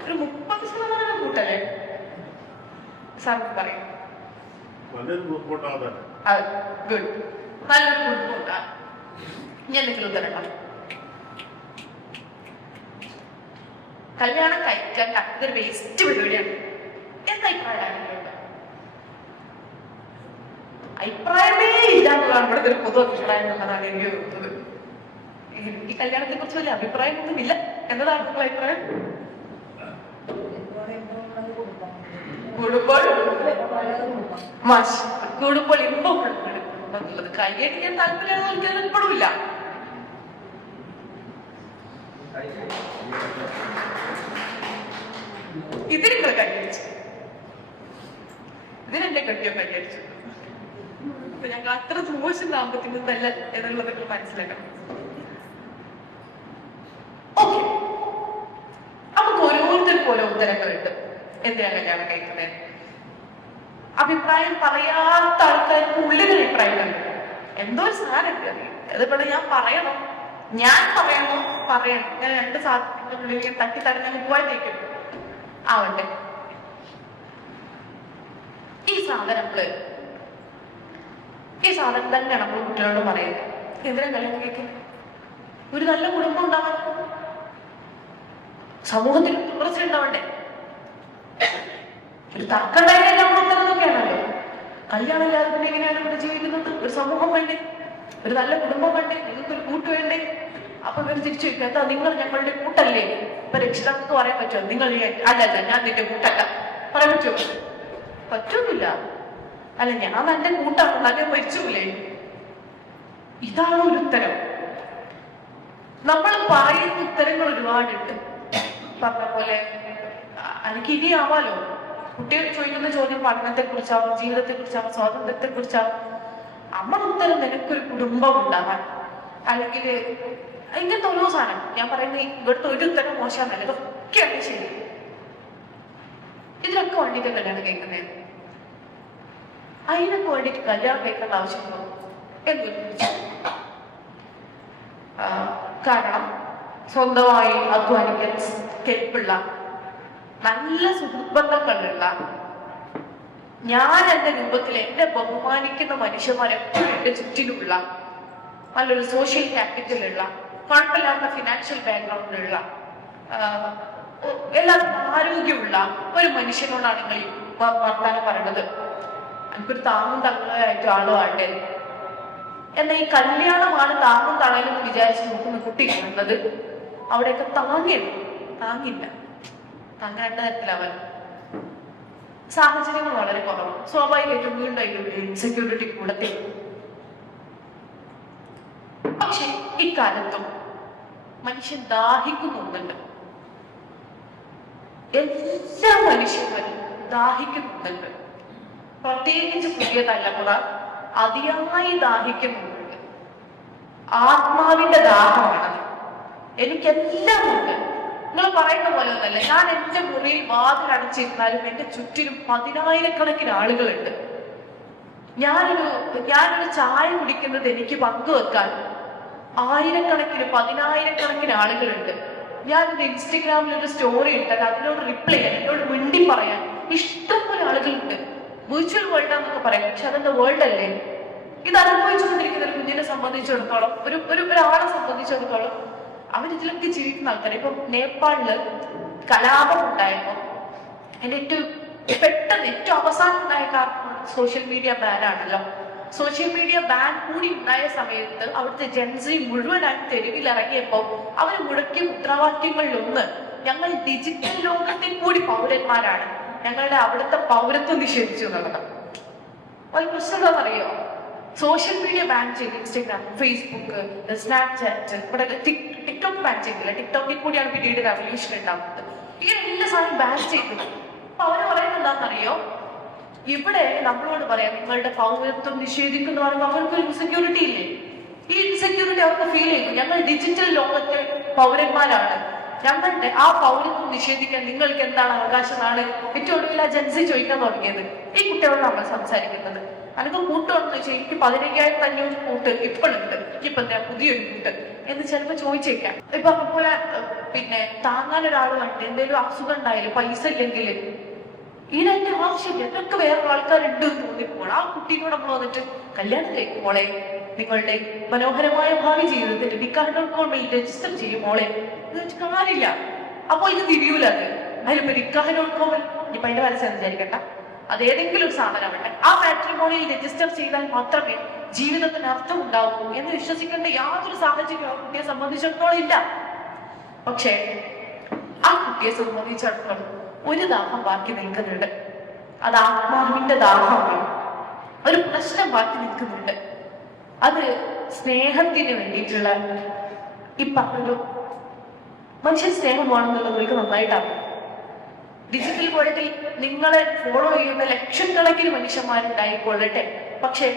ഒരു 30% കൂട്ടല്ലേ സാർ പറയും. നല്ലൊരു കുടുംബം ഉണ്ടാവാൻ ഞാൻ എന്തെങ്കിലും ഉത്തരം കല്യാണം കഴിക്കണ്ട, ഇതൊരു വേസ്റ്റ് പരിപാടിയാണ്. എന്താ അഭിപ്രായമുണ്ട്? അഭിപ്രായമേ ഇല്ല എന്നുള്ളതാണ് ഇവിടെ ഒരു പൊതു അഭിപ്രായം എന്നുള്ളതാണ് എനിക്ക് തോന്നുന്നത്. ഈ കല്യാണത്തെ കുറിച്ച് വലിയ അഭിപ്രായമൊന്നും ഇല്ല എന്നതാണ് നിങ്ങളുടെ അഭിപ്രായം? കൂടുമ്പോൾ ഇമ്പം എന്നുള്ളത് കൈയടിക്കാൻ താല്പര്യമാണ് നൽകിയത് ഇപ്പോഴുമില്ല. ഇത് നിങ്ങൾ കൈയടിച്ചു, ഇതിനെന്റെ കെട്ടിയോ കൈയടിച്ചു. ഞങ്ങൾ അത്ര മോശം ദാമ്പത്യത്തിനല്ല എന്നുള്ളത് നിങ്ങൾ മനസ്സിലാക്കണം. ഓക്കെ, നമുക്ക് ഓരോരുത്തർക്കും ഓരോ ഉത്തരങ്ങളുണ്ട് എന്തിനാ കല്യാണം കഴിക്കുന്നത്. അഭിപ്രായം പറയാത്ത ആൾക്കാർക്ക് ഉള്ളിലൊരു അഭിപ്രായം എന്തോ ഒരു സാധനം അറിയാം. അതുപോലെ ഞാൻ പറയണം ഇങ്ങനെ രണ്ട് സാധനങ്ങളുടെ ഉള്ളിൽ തട്ടി തടഞ്ഞ പോയിട്ടേക്കും ആവട്ടെ. ഈ സാധനം തന്നെയാണ് നമ്മൾ കുട്ടികളോട് പറയുന്നത്. എന്തിനാ കല്യാണം കേൾക്കുന്നത്? ഒരു നല്ല കുടുംബം ഉണ്ടാവാൻ, സമൂഹത്തിൽ തുടർച്ച ഉണ്ടാവണ്ടേ? ഒരു തർക്കം ഉണ്ടായിട്ടൊക്കെയാണല്ലോ. കല്യാണം ഇല്ലാതെ പിന്നെ എങ്ങനെയാണ് ഇവിടെ ജീവിക്കുന്നത്? ഒരു സമൂഹം വേണ്ടേ? ഒരു നല്ല കുടുംബം വേണ്ടേ? നിങ്ങൾക്കൊരു കൂട്ട് വേണ്ടേ? അപ്പൊ ഇവർ തിരിച്ചു വെക്കുക, എന്താ നിങ്ങൾ ഞങ്ങളുടെ കൂട്ടല്ലേ? ഇപ്പൊ രക്ഷിതാക്കൾക്ക് പറയാൻ പറ്റുമോ നിങ്ങൾ അല്ലല്ല ഞാൻ നിന്റെ കൂട്ടല്ല പറയാൻ പറ്റുമോ? പറ്റൂന്നില്ല. അല്ല ഞാൻ എന്റെ കൂട്ടാണ്, നല്ല മരിച്ചൂലേ? ഇതാണ് ഒരു ഉത്തരം. നമ്മൾ പറയുന്ന ഉത്തരങ്ങൾ ഒരുപാടുണ്ട്. പറഞ്ഞ പോലെ എനിക്ക് ഇനി ആവാലോ. കുട്ടികൾ ചോദിക്കുന്ന ചോദ്യം പഠനത്തെ കുറിച്ചാവും, ജീവിതത്തെ കുറിച്ചാവും, സ്വാതന്ത്ര്യത്തെ കുറിച്ചാവും. നമ്മുടെ ഉത്തരം നിനക്കൊരു കുടുംബം ഉണ്ടാവാൻ, അല്ലെങ്കിൽ ഇങ്ങനത്തെ ഓരോ സാധനം. ഞാൻ പറയുന്ന ഇവിടുത്തെ ഒരു ഉത്തരം മോശമല്ല, ഇതൊക്കെയാണ് ശരി. ഇതിനൊക്കെ വേണ്ടിയിട്ട് കല്യാണം കേൾക്കുന്നത്. അതിനൊക്കെ വേണ്ടിയിട്ട് കല്യാണം കേൾക്കേണ്ട ആവശ്യമുണ്ടോ എന്ന് കാരണം സ്വന്തമായി അധ്വാനിക്കാൻ കെൽപ്പുള്ള, നല്ല സുഹൃത്ബന്ധങ്ങളുള്ള, ഞാൻ എന്റെ രൂപത്തിൽ എന്നെ ബഹുമാനിക്കുന്ന മനുഷ്യന്മാരെപ്പോഴും എന്റെ ചുറ്റിലുള്ള, നല്ലൊരു സോഷ്യൽ ക്യാപിറ്റലുള്ള, കുഴപ്പമില്ലാത്ത ഫിനാൻഷ്യൽ ബാക്ക്ഗ്രൗണ്ടിലുള്ള, എല്ലാവർക്കും ആരോഗ്യമുള്ള ഒരു മനുഷ്യനോടാണ് നിങ്ങൾ വർത്താനം പറയുന്നത്. എനിക്കൊരു താങ്ങും തങ്ങളായിട്ട് ആള് വേണ്ടേ? എന്നാൽ ഈ കല്യാണമാണ് താങ്ങും തണലും വിചാരിച്ച് നോക്കുന്ന കുട്ടികളുള്ളത്. അവിടെയൊക്കെ താങ്ങില്ല. താങ്ങേണ്ട തരത്തിലാവാൻ സാഹചര്യങ്ങൾ വളരെ കുറവാണ്. സ്വാഭാവികമായിട്ടും വീണ്ടും ഇൻസെക്യൂരിറ്റി കൂടത്തിൽ. പക്ഷെ ഇക്കാലത്തും മനുഷ്യൻ ദാഹിക്കുന്നുണ്ട്. എല്ലാ മനുഷ്യന്മാരും ദാഹിക്കുന്നുണ്ട്. പ്രത്യേകിച്ച് പുതിയ തലമുറ അതിയായി ദാഹിക്കുന്നുണ്ട്. ആത്മാവിന്റെ ദാഹമാണത്. എനിക്കെല്ലാം ഉണ്ട്. നിങ്ങൾ പറയുന്ന പോലെ ഒന്നല്ല. ഞാൻ എന്റെ മുറിയിൽ വാതിലടച്ചിരുന്നാലും എന്റെ ചുറ്റിലും 10,000-കണക്കിന് ആളുകളുണ്ട്. ഞാനൊരു ചായ കുടിക്കുന്നത് എനിക്ക് പങ്കുവെക്കാൻ 1000-കണക്കിന് ആളുകളുണ്ട്. ഞാനൊരു ഇൻസ്റ്റഗ്രാമിൽ ഒരു സ്റ്റോറി ഇട്ടാൽ അതിനോട് റിപ്ലൈ ചെയ്യാൻ, എന്നോട് മിണ്ടി പറയാൻ ഇഷ്ടംപോലെ ആളുകളുണ്ട്. വിർച്വൽ വേൾഡാന്നൊക്കെ പറയാം, പക്ഷെ അതെന്താ വേൾഡ് അല്ലേ? ഇത് അനുഭവിച്ചുകൊണ്ടിരിക്കുന്ന ഒരു കുഞ്ഞിനെ സംബന്ധിച്ചിടത്തോളം, ഒരാളെ സംബന്ധിച്ചിടത്തോളം അവരിതിലൊക്കെ ജീവിക്കുന്ന ആൾക്കാർ. ഇപ്പൊ നേപ്പാളില് കലാപം ഉണ്ടായപ്പോ ഏറ്റവും അവസാനം ഉണ്ടായ കാരണം സോഷ്യൽ മീഡിയ ബാൻ ആണല്ലോ. സോഷ്യൽ മീഡിയ ബാൻ കൂടി ഉണ്ടായ സമയത്ത് അവിടുത്തെ ജൻസി മുഴുവനായി തെരുവിലിറങ്ങിയപ്പോ അവർ മുടക്കിയ മുദ്രാവാക്യങ്ങളിലൊന്ന്, ഞങ്ങൾ ഡിജിറ്റൽ ലോകത്തിൽ കൂടി പൗരന്മാരാണ്, ഞങ്ങളുടെ അവിടുത്തെ പൗരത്വം നിഷേധിച്ചു എന്നുള്ളത്. ഒരു പ്രശ്നം എന്താണെന്നറിയോ? സോഷ്യൽ മീഡിയ ബാൻ ചെയ്ത് ഇൻസ്റ്റഗ്രാം, ഫേസ്ബുക്ക്, സ്നാപ്ചാറ്റ്, ഇവിടെ ടിക്ടോക്ക് ബാൻ ചെയ്തില്ല. ടിക്ടോക്കിൽ കൂടിയാണ് പിന്നീട് റെവല്യൂഷൻ ഉണ്ടാവുന്നത്. ഈ എല്ലാ സാധനം ബാൻ ചെയ്തു. അപ്പൊ അവര് പറയുന്നത് എന്താണെന്നറിയോ? ഇവിടെ നമ്മളോട് പറയാം നിങ്ങളുടെ പൗരത്വം നിഷേധിക്കുന്ന പറയുമ്പോൾ അവർക്കൊരു ഇൻസെക്യൂരിറ്റി ഇല്ലേ? ഈ ഇൻസെക്യൂരിറ്റി അവർക്ക് ഫീൽ ചെയ്യും. ഞങ്ങൾ ഡിജിറ്റൽ ലോകത്തെ പൗരന്മാരാണ്, ഞങ്ങളുടെ ആ പൗരത്വം നിഷേധിക്കാൻ നിങ്ങൾക്ക് എന്താണ് അവകാശം എന്നാണ് ഏറ്റവും ഒടുവിൽ ആ ജൻസി ചോദിക്കാൻ തുടങ്ങിയത്. ഈ കുട്ടികളോട് നമ്മൾ സംസാരിക്കുന്നത് അനക്ക് കൂട്ടുണ്ടെന്ന് വെച്ചാൽ എനിക്ക് 15,500 കൂട്ട് ഇപ്പോഴുണ്ട്, ഇപ്പൊ എന്താ പുതിയൊരു കൂട്ട് എന്ന് ചിലപ്പോ ചോദിച്ചേക്കാം. ഇപ്പൊ അതുപോലെ പിന്നെ താങ്ങാൻ ഒരാൾ വേണ്ട, എന്തെങ്കിലും അസുഖം ഉണ്ടായാലും പൈസ ഇല്ലെങ്കിൽ ഇതിനെന്റെ ആവശ്യമില്ല, ഇതൊക്കെ വേറെ ആൾക്കാരുണ്ട് എന്ന് തോന്നിപ്പോൾ ആ കുട്ടീനോട് നമ്മൾ വന്നിട്ട് കല്യാണം കഴിക്കുമ്പോളെ നിങ്ങളുടെ മനോഹരമായ ഭാവി ജീവിതത്തിന്റെ നിക്കാഹ് രജിസ്റ്റർ ചെയ്യുമ്പോളെ എന്ന് വെച്ച് കാര്യമില്ല. അപ്പൊ ഇത് തിരിയൂല. അതിലിപ്പോ നിക്കാഹ് ഇപ്പൊ അതിന്റെ മനസ്സിൽ വിചാരിക്കട്ട, അത് ഏതെങ്കിലും ഒരു സാധനമാവട്ടെ, ആ മാട്രിമോണിയിൽ രജിസ്റ്റർ ചെയ്താൽ മാത്രമേ ജീവിതത്തിന് അർത്ഥം ഉണ്ടാവൂ എന്ന് വിശ്വസിക്കേണ്ട യാതൊരു സാഹചര്യവും ആ കുട്ടിയെ സംബന്ധിച്ചിടത്തോളം ഇല്ല. പക്ഷേ ആ കുട്ടിയെ സംബന്ധിച്ചിടത്തോളം ഒരു ദാഹം ബാക്കി നിൽക്കുന്നുണ്ട്. അത് ആത്മാവിന്റെ ദാഹമാണ്. ഒരു പ്രശ്നം ബാക്കി നിൽക്കുന്നുണ്ട്. അത് സ്നേഹത്തിന് വേണ്ടിയിട്ടുള്ള ഈ പറഞ്ഞൊരു മനുഷ്യൻ സ്നേഹം വേണമെന്നുള്ളത് നിങ്ങൾക്ക് നന്നായിട്ടാണ്. ഡിജിറ്റൽ വേൾഡിൽ നിങ്ങളെ ഫോളോ ചെയ്യുന്ന ലക്ഷക്കണക്കിന് മനുഷ്യന്മാരുണ്ടായിക്കൊള്ളട്ടെ, പക്ഷെ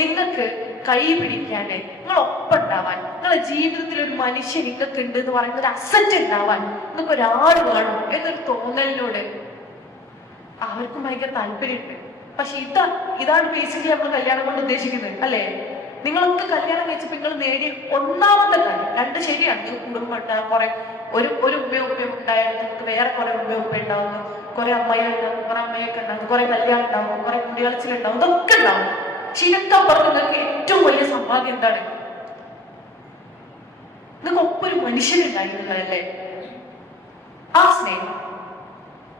നിങ്ങൾക്ക് കൈ പിടിക്കാന്, നിങ്ങൾ ഒപ്പം ഉണ്ടാവാൻ, നിങ്ങളെ ജീവിതത്തിൽ ഒരു മനുഷ്യൻ നിങ്ങൾക്ക് ഉണ്ട് എന്ന് പറയുന്ന ഒരു അസറ്റ് ഉണ്ടാവാൻ നിങ്ങൾക്ക് ഒരാൾ വേണം എന്നൊരു തോന്നലിനോട് അവർക്കും ഭയങ്കര താല്പര്യമുണ്ട്. പക്ഷെ ഇതാണ് ബേസിക്കലി നമ്മൾ കല്യാണം കൊണ്ട് ഉദ്ദേശിക്കുന്നത്, അല്ലേ? നിങ്ങളൊക്കെ കല്യാണം കഴിച്ചപ്പോൾ നിങ്ങൾ നേടിയ ഒന്നാമത്തെ കാര്യം, രണ്ട് ശരിയാണ്, നിങ്ങൾക്ക് കുടുംബം ഉണ്ടാകും, കുറെ ഒരു ഉമ്മയും ഉണ്ടായാലും നിങ്ങൾക്ക് വേറെ കുറെ ഉമ്മയും ഉണ്ടാവും, കുറെ അമ്മയുണ്ടാവും, കുറെ അമ്മയൊക്കെ ഉണ്ടാവും, കുറെ കല്യാണം ഉണ്ടാവും, കുറെ കുടികളിച്ചിലുണ്ടാവും, ഇതൊക്കെ ഉണ്ടാവും. പക്ഷെ ഇതിനൊക്കെ നിങ്ങൾക്ക് ഏറ്റവും വലിയ സമ്പാദ്യം എന്താണ്? നിങ്ങൾക്ക് ഒപ്പൊരു മനുഷ്യനുണ്ടായിരുന്നല്ലേ, ആ സ്നേഹം.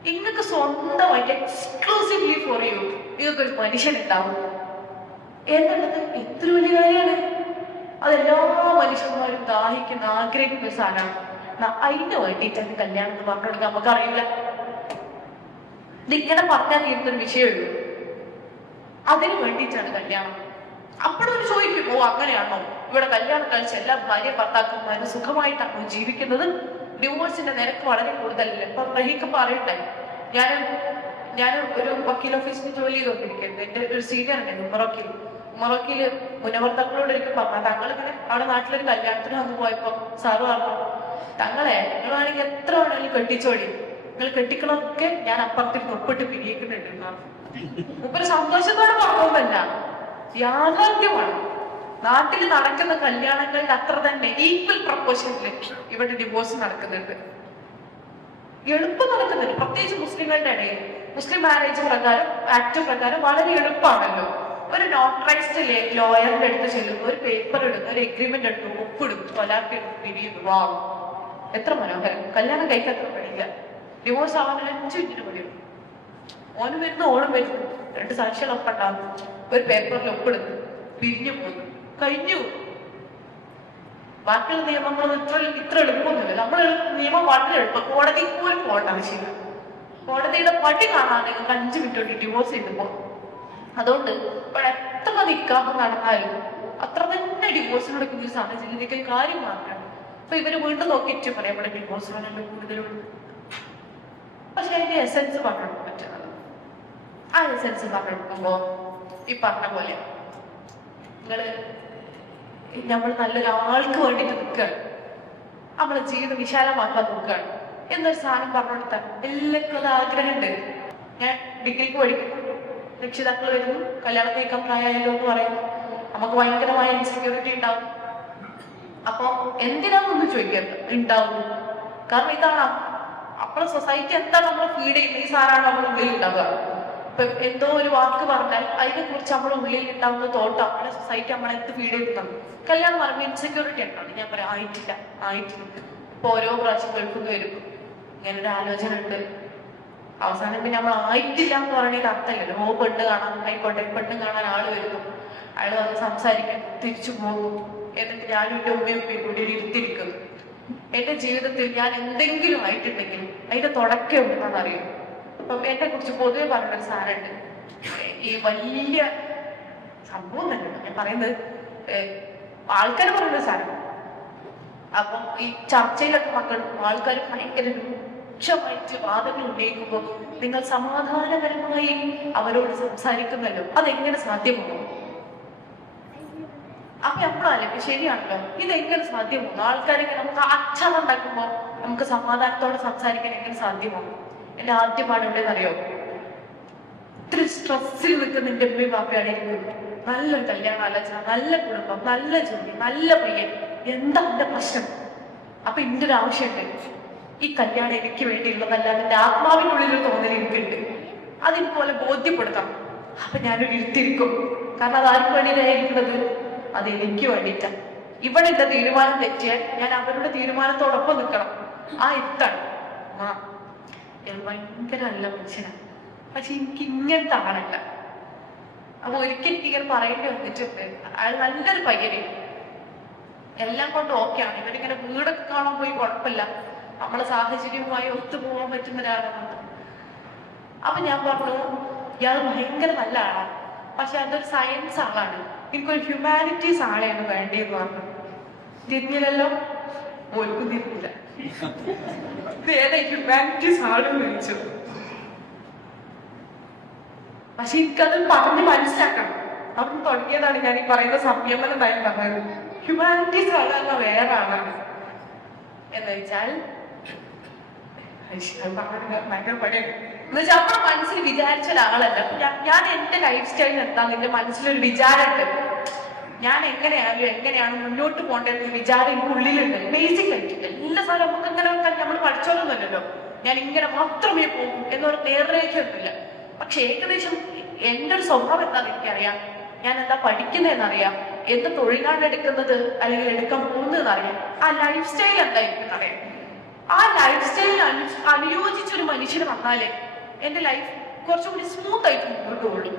നിങ്ങൾക്ക് സ്വന്തമായിട്ട് എക്സ്ക്ലൂസീവ്ലി ഫോർ യു നിങ്ങൾക്കൊരു മനുഷ്യനുണ്ടാവും എന്നുള്ളത് എത്ര വലിയ കാര്യമാണ്. അതെല്ലാ മനുഷ്യന്മാരും ദാഹിക്കുന്ന ആഗ്രഹിക്കുന്ന ഒരു സാധനമാണ്. അതിന് വേണ്ടിയിട്ടാണ് കല്യാണം എന്ന് പറഞ്ഞു കൊടുക്കാൻ നമുക്കറിയില്ല. ഇതിങ്ങനെ പറഞ്ഞാൽ തീരുന്നൊരു വിഷയമുള്ളൂ. അതിന് വേണ്ടിയിട്ടാണ് കല്യാണം. അപ്പോഴൊരു ചോദിക്കും, ഓ അങ്ങനെയാണോ ഇവിടെ കല്യാണം കഴിച്ച എല്ലാ ഭാര്യ ഭർത്താക്കന്മാരും സുഖമായിട്ടാണോ ജീവിക്കുന്നത്? ഡിവോഴ്സിന്റെ നിരക്ക് വളരെ കൂടുതലല്ലേ? ഇപ്പൊ റഹീക്ക് പറയട്ടെ, ഞാൻ ഒരു വക്കീൽ ഓഫീസിൽ ജോലി ചെയ്തുകൊണ്ടിരിക്കുന്നത്. എന്റെ ഒരു സീനിയർ ഉണ്ടായിരുന്നു മൊറോക്കില് മുന്നവർത്തങ്ങളോട് എനിക്ക് പറഞ്ഞു, തങ്ങളിങ്ങനെ അവിടെ നാട്ടിലൊരു കല്യാണത്തിന് വന്ന് പോയപ്പോ സാറ് പറഞ്ഞു, തങ്ങളെ നിങ്ങൾ വേണമെങ്കിൽ എത്ര വേണമെങ്കിലും കെട്ടിച്ചോടി, നിങ്ങൾ കെട്ടിക്കണമൊക്കെ ഞാൻ അപ്പുറത്തേക്ക് ഒപ്പിട്ട് പിരിയിക്കുന്നുണ്ട്. മുപ്പൊരു സന്തോഷത്തോടെ പറഞ്ഞതല്ല, യാഥാർത്ഥ്യമാണ്. നാട്ടിൽ നടക്കുന്ന കല്യാണങ്ങളുടെ അത്ര തന്നെ ഈക്വൽ പ്രപ്പോർഷനിൽ ഇവിടെ ഡിവോഴ്സ് നടക്കുന്നുണ്ട്. എളുപ്പം നടക്കുന്നുണ്ട്, പ്രത്യേകിച്ച് മുസ്ലിങ്ങളുടെ ഇടയിൽ. മുസ്ലിം മാരേജ് പ്രകാരം, ആക്ട് പ്രകാരം വളരെ എളുപ്പമാണല്ലോ. ഒരു നോട്ടറൈസ്ഡ് ലോയറിന്റെ അടുത്ത് ചെല്ലുന്നു, ഒരു പേപ്പർ എടുക്കുന്നു, ഒരു എഗ്രിമെന്റ് എടുക്കുന്നു, ഒപ്പിടുന്നു, തൊലാക്ക് പിരിയുന്നു. വാവ്, എത്ര മനോഹരം. കല്യാണം കഴിക്കാത്ര പണിയില്ല. ഡിവോഴ്സ് ആവാൻ 5 മിനിറ്റ് പണിയുള്ളൂ. ഓനും വരുന്നു, ഓണം വരുന്നു, 2 സാക്ഷികൾ ഒപ്പുണ്ടാകുന്നു, ഒരു പേപ്പറിൽ ഒപ്പിടുന്നു, പിരിഞ്ഞു പോകുന്നു, കഴിഞ്ഞു. ബാക്കിയുള്ള നിയമങ്ങൾ ഇത്ര എളുപ്പമൊന്നുമില്ല. നമ്മൾ നിയമം വളരെ എളുപ്പം. കോടതിയിൽ പോലും പോകേണ്ട ആവശ്യമില്ല. കോടതിയുടെ പടി കാണാൻ നിങ്ങൾക്ക് 5 മിനിറ്റ് കൊണ്ട് ഡിവോഴ്സ് ചെയ്തപ്പോ. അതുകൊണ്ട് ഇവിടെ എത്ര നിക്കാഹ് നടന്നാലും അത്ര തന്നെ ഡിവോഴ്സിന് നടക്കുന്ന ഒരു സാഹചര്യത്തിൽ കാര്യം മാത്രമാണ്. അപ്പൊ ഇവര് വീണ്ടും നോക്കിയിട്ട് പറയാം ഇവിടെ ഡിവോഴ്സ് വളരെ കൂടുതലുണ്ട്. പക്ഷെ അതിന്റെ എസെൻസ് പറഞ്ഞു പറ്റുന്നത്, ആ എസെൻസ് പറഞ്ഞെടുക്കുമ്പോ ഈ പറഞ്ഞ പോലെ നമ്മൾ നല്ലൊരാൾക്ക് വേണ്ടിട്ട് നിൽക്കുകയാണ്, നമ്മളെ ജീവിതം വിശാലമാക്കാൻ നോക്കുകയാണ് എന്നൊരു സാധനം പറഞ്ഞു കൊടുത്താൽ എല്ലാവർക്കും അത് ആഗ്രഹമുണ്ട്. ഞാൻ ഡിഗ്രിക്ക് പഠിക്കുന്നു, രക്ഷിതാക്കൾ വരുന്നു, കല്യാണം കഴിക്കാൻ പ്രായമായല്ലോ എന്ന് പറയുന്നു, നമുക്ക് ഭയങ്കരമായ ഇൻസെക്യൂരിറ്റി ഉണ്ടാവും. അപ്പൊ എന്തിനാന്നൊന്നും ചോദിക്കരുത്, ഉണ്ടാവും. കാരണം ഇതാണ് അപ്പോൾ സൊസൈറ്റി എന്താ നമ്മൾ ഫീഡ് ചെയ്യുന്നത്, ഈ സാധനമാണ് നമ്മുടെ ഉള്ളിൽ ഉണ്ടാവുക. ഇപ്പൊ എന്തോ ഒരു വാക്ക് പറഞ്ഞാൽ അതിനെ കുറിച്ച് നമ്മുടെ ഉള്ളിൽ ഉണ്ടാവുന്ന തോട്ടം നമ്മുടെ സൊസൈറ്റി നമ്മളെ എന്ത് ഫീഡ് ചെയ്യുന്നത്. കല്യാണം പറയുമ്പോൾ ഇൻസെക്യൂരിറ്റി ഉണ്ടാവും. ഞാൻ പറയാം ആയിട്ടില്ല. ഇപ്പൊ ഓരോ പ്രാവശ്യം കേൾക്കുന്നു വരും ഇങ്ങനെ ഒരു ആലോചന ഉണ്ട്. അവസാനം പിന്നെ നമ്മൾ ആയിട്ടില്ല എന്ന് പറയുന്നത് അർത്ഥമില്ലല്ലോ. ഓ പെണ്ണ് കാണാൻ ആയിക്കോട്ടെ, പെണ്ണ് കാണാൻ ആള് വരുന്നു, അയാൾ വന്ന് സംസാരിക്കാൻ തിരിച്ചു പോകും. എന്നിട്ട് ഞാനും എന്റെ ഉമ്മയും കൂടി ഇരുത്തിരിക്കുന്നു. എന്റെ ജീവിതത്തിൽ ഞാൻ എന്തെങ്കിലും ആയിട്ടുണ്ടെങ്കിൽ അതിന്റെ തുടക്കം എവിടുന്നാന്ന് അറിയും. അപ്പൊ എന്നെ കുറിച്ച് പൊതുവെ പറഞ്ഞൊരു സാധനമുണ്ട്, ഈ വലിയ സംഭവം തന്നെ ഞാൻ പറയുന്നത്, ആൾക്കാർ പറഞ്ഞൊരു സാധനം. അപ്പം ഈ ചർച്ചയിലൊക്കെ ആൾക്കാർ ഭയങ്കര രൂക്ഷമായിട്ട് വാദങ്ങൾ ഉന്നയിക്കുമ്പോൾ നിങ്ങൾ സമാധാനപരമായി അവരോട് സംസാരിക്കുന്നല്ലോ, അതെങ്ങനെ സാധ്യമാകും? അപ്പൊ നമ്മളാലേക്ക് ശരിയാണല്ലോ, ഇതെങ്ങനെ സാധ്യമാകും? ആൾക്കാരെങ്ങനെ നമുക്ക് അച്ഛൻ ഉണ്ടാക്കുമ്പോൾ നമുക്ക് സമാധാനത്തോടെ സംസാരിക്കാൻ എങ്ങനെ സാധ്യമാകും? എന്റെ ആദ്യമാണ് ഇവിടെ അറിയോ, ഇത്തിരി സ്ട്രെസ്സിൽ നിൽക്കുന്ന എന്റെ ഉമ്മയും ബാപ്പയാണ് ഇരിക്കുന്നത്. നല്ലൊരു കല്യാണ ആലോചന, നല്ല കുടുംബം, നല്ല ജോലി, നല്ല പയ്യൻ, എന്താ എന്റെ പ്രശ്നം? അപ്പൊ എന്റെ ഒരു ആവശ്യമുണ്ട്, ഈ കല്യാണം എനിക്ക് വേണ്ടിയുള്ളതല്ലാതെ എന്റെ ആത്മാവിനുള്ളിൽ തോന്നൽ എനിക്കുണ്ട്, അതിപോലെ ബോധ്യപ്പെടുത്തണം. അപ്പൊ ഞാനൊരു ഇരുത്തിരിക്കും. കാരണം അത് ആർക്ക് വേണ്ടിയിട്ടായിരിക്കുന്നത്? അത് എനിക്ക് വേണ്ടിയിട്ടാണ്. ഇവിടെ എന്റെ തീരുമാനം തെറ്റിയാൽ ഞാൻ അവരുടെ തീരുമാനത്തോടൊപ്പം നിൽക്കണം. ആ ഇരുത്താണ്. ഞാൻ ഭയങ്കര നല്ല മനുഷ്യനാണ്, പക്ഷെ എനിക്ക് ഇങ്ങനത്തെ ആളല്ല. അപ്പൊ ഒരിക്കൽ എനിക്കിങ്ങനെ പറയേണ്ടി വന്നിട്ടുണ്ട്. അയാൾ നല്ലൊരു പയ്യനെ, എല്ലാം കൊണ്ട് ഓക്കെയാണ്, ഇവരിങ്ങനെ വീടൊക്കെ കാണാൻ പോയി കുഴപ്പമില്ല, നമ്മളെ സാഹചര്യവുമായി ഒത്തുപോകാൻ പറ്റുന്ന ഒരാളാണ്. അപ്പൊ ഞാൻ പറഞ്ഞു, ഇയാൾ ഭയങ്കര നല്ല ആളാണ്, പക്ഷെ അതൊരു സയൻസ് ആളാണ്, എനിക്കൊരു ഹ്യൂമാനിറ്റീസ് ആളെയാണ് വേണ്ടിയെന്ന് പറഞ്ഞു. തിരിഞ്ഞില്ലല്ലോ, ഓർക്കും തിരിഞ്ഞില്ല. ഏതാ ഹ്യൂമാനിറ്റീസ് ആളെന്ന് ചോദിച്ചു. പക്ഷെ എനിക്കത് പറഞ്ഞ് മനസ്സിലാക്കണം. അവിടെ തുടങ്ങിയതാണ് ഞാൻ ഈ പറയുന്ന സംയമനം നയം പറഞ്ഞത്. ഹ്യൂമാനിറ്റീസ് ആളെന്ന വേറെ ആളാണ് എന്ന് വെച്ചാൽ ഭയങ്കര പണിയാണ്. എന്ന് വെച്ചാൽ നമ്മുടെ മനസ്സിൽ വിചാരിച്ച ഒരാളല്ല. ഞാൻ എന്റെ ലൈഫ് സ്റ്റൈലിന് എന്താ നിന്റെ മനസ്സിലൊരു വിചാരമുണ്ട്, ഞാൻ എങ്ങനെയാണ് മുന്നോട്ട് പോകേണ്ടതെന്ന് വിചാരം എനിക്ക് ഉള്ളിലുണ്ട്. ബേസിക് ആയിട്ട് എല്ലാ സാധനം നമുക്ക് ഇങ്ങനെ നമ്മൾ പഠിച്ചോളൊന്നുമല്ലല്ലോ. ഞാൻ ഇങ്ങനെ മാത്രമേ പോകും എന്നൊരു നേർരേഖയൊന്നുമില്ല. പക്ഷെ ഏകദേശം എൻ്റെ ഒരു സ്വഭാവം എന്താണെന്ന് എനിക്കറിയാം. ഞാൻ എന്താ പഠിക്കുന്നതെന്നറിയാം, എന്ത് തൊഴിലാണ് എടുക്കുന്നത് അല്ലെങ്കിൽ എടുക്കാൻ പോകുന്നതെന്ന് അറിയാം. ആ ലൈഫ് സ്റ്റൈൽ എന്തായിരിക്കും അറിയാം. ആ ലൈഫ് സ്റ്റൈലിന് അനുയോജിച്ചൊരു മനുഷ്യന് വന്നാലേ എൻ്റെ ലൈഫ് കുറച്ചുകൂടി സ്മൂത്ത് ആയിട്ട് മുന്നോട്ട് പോകുള്ളൂ.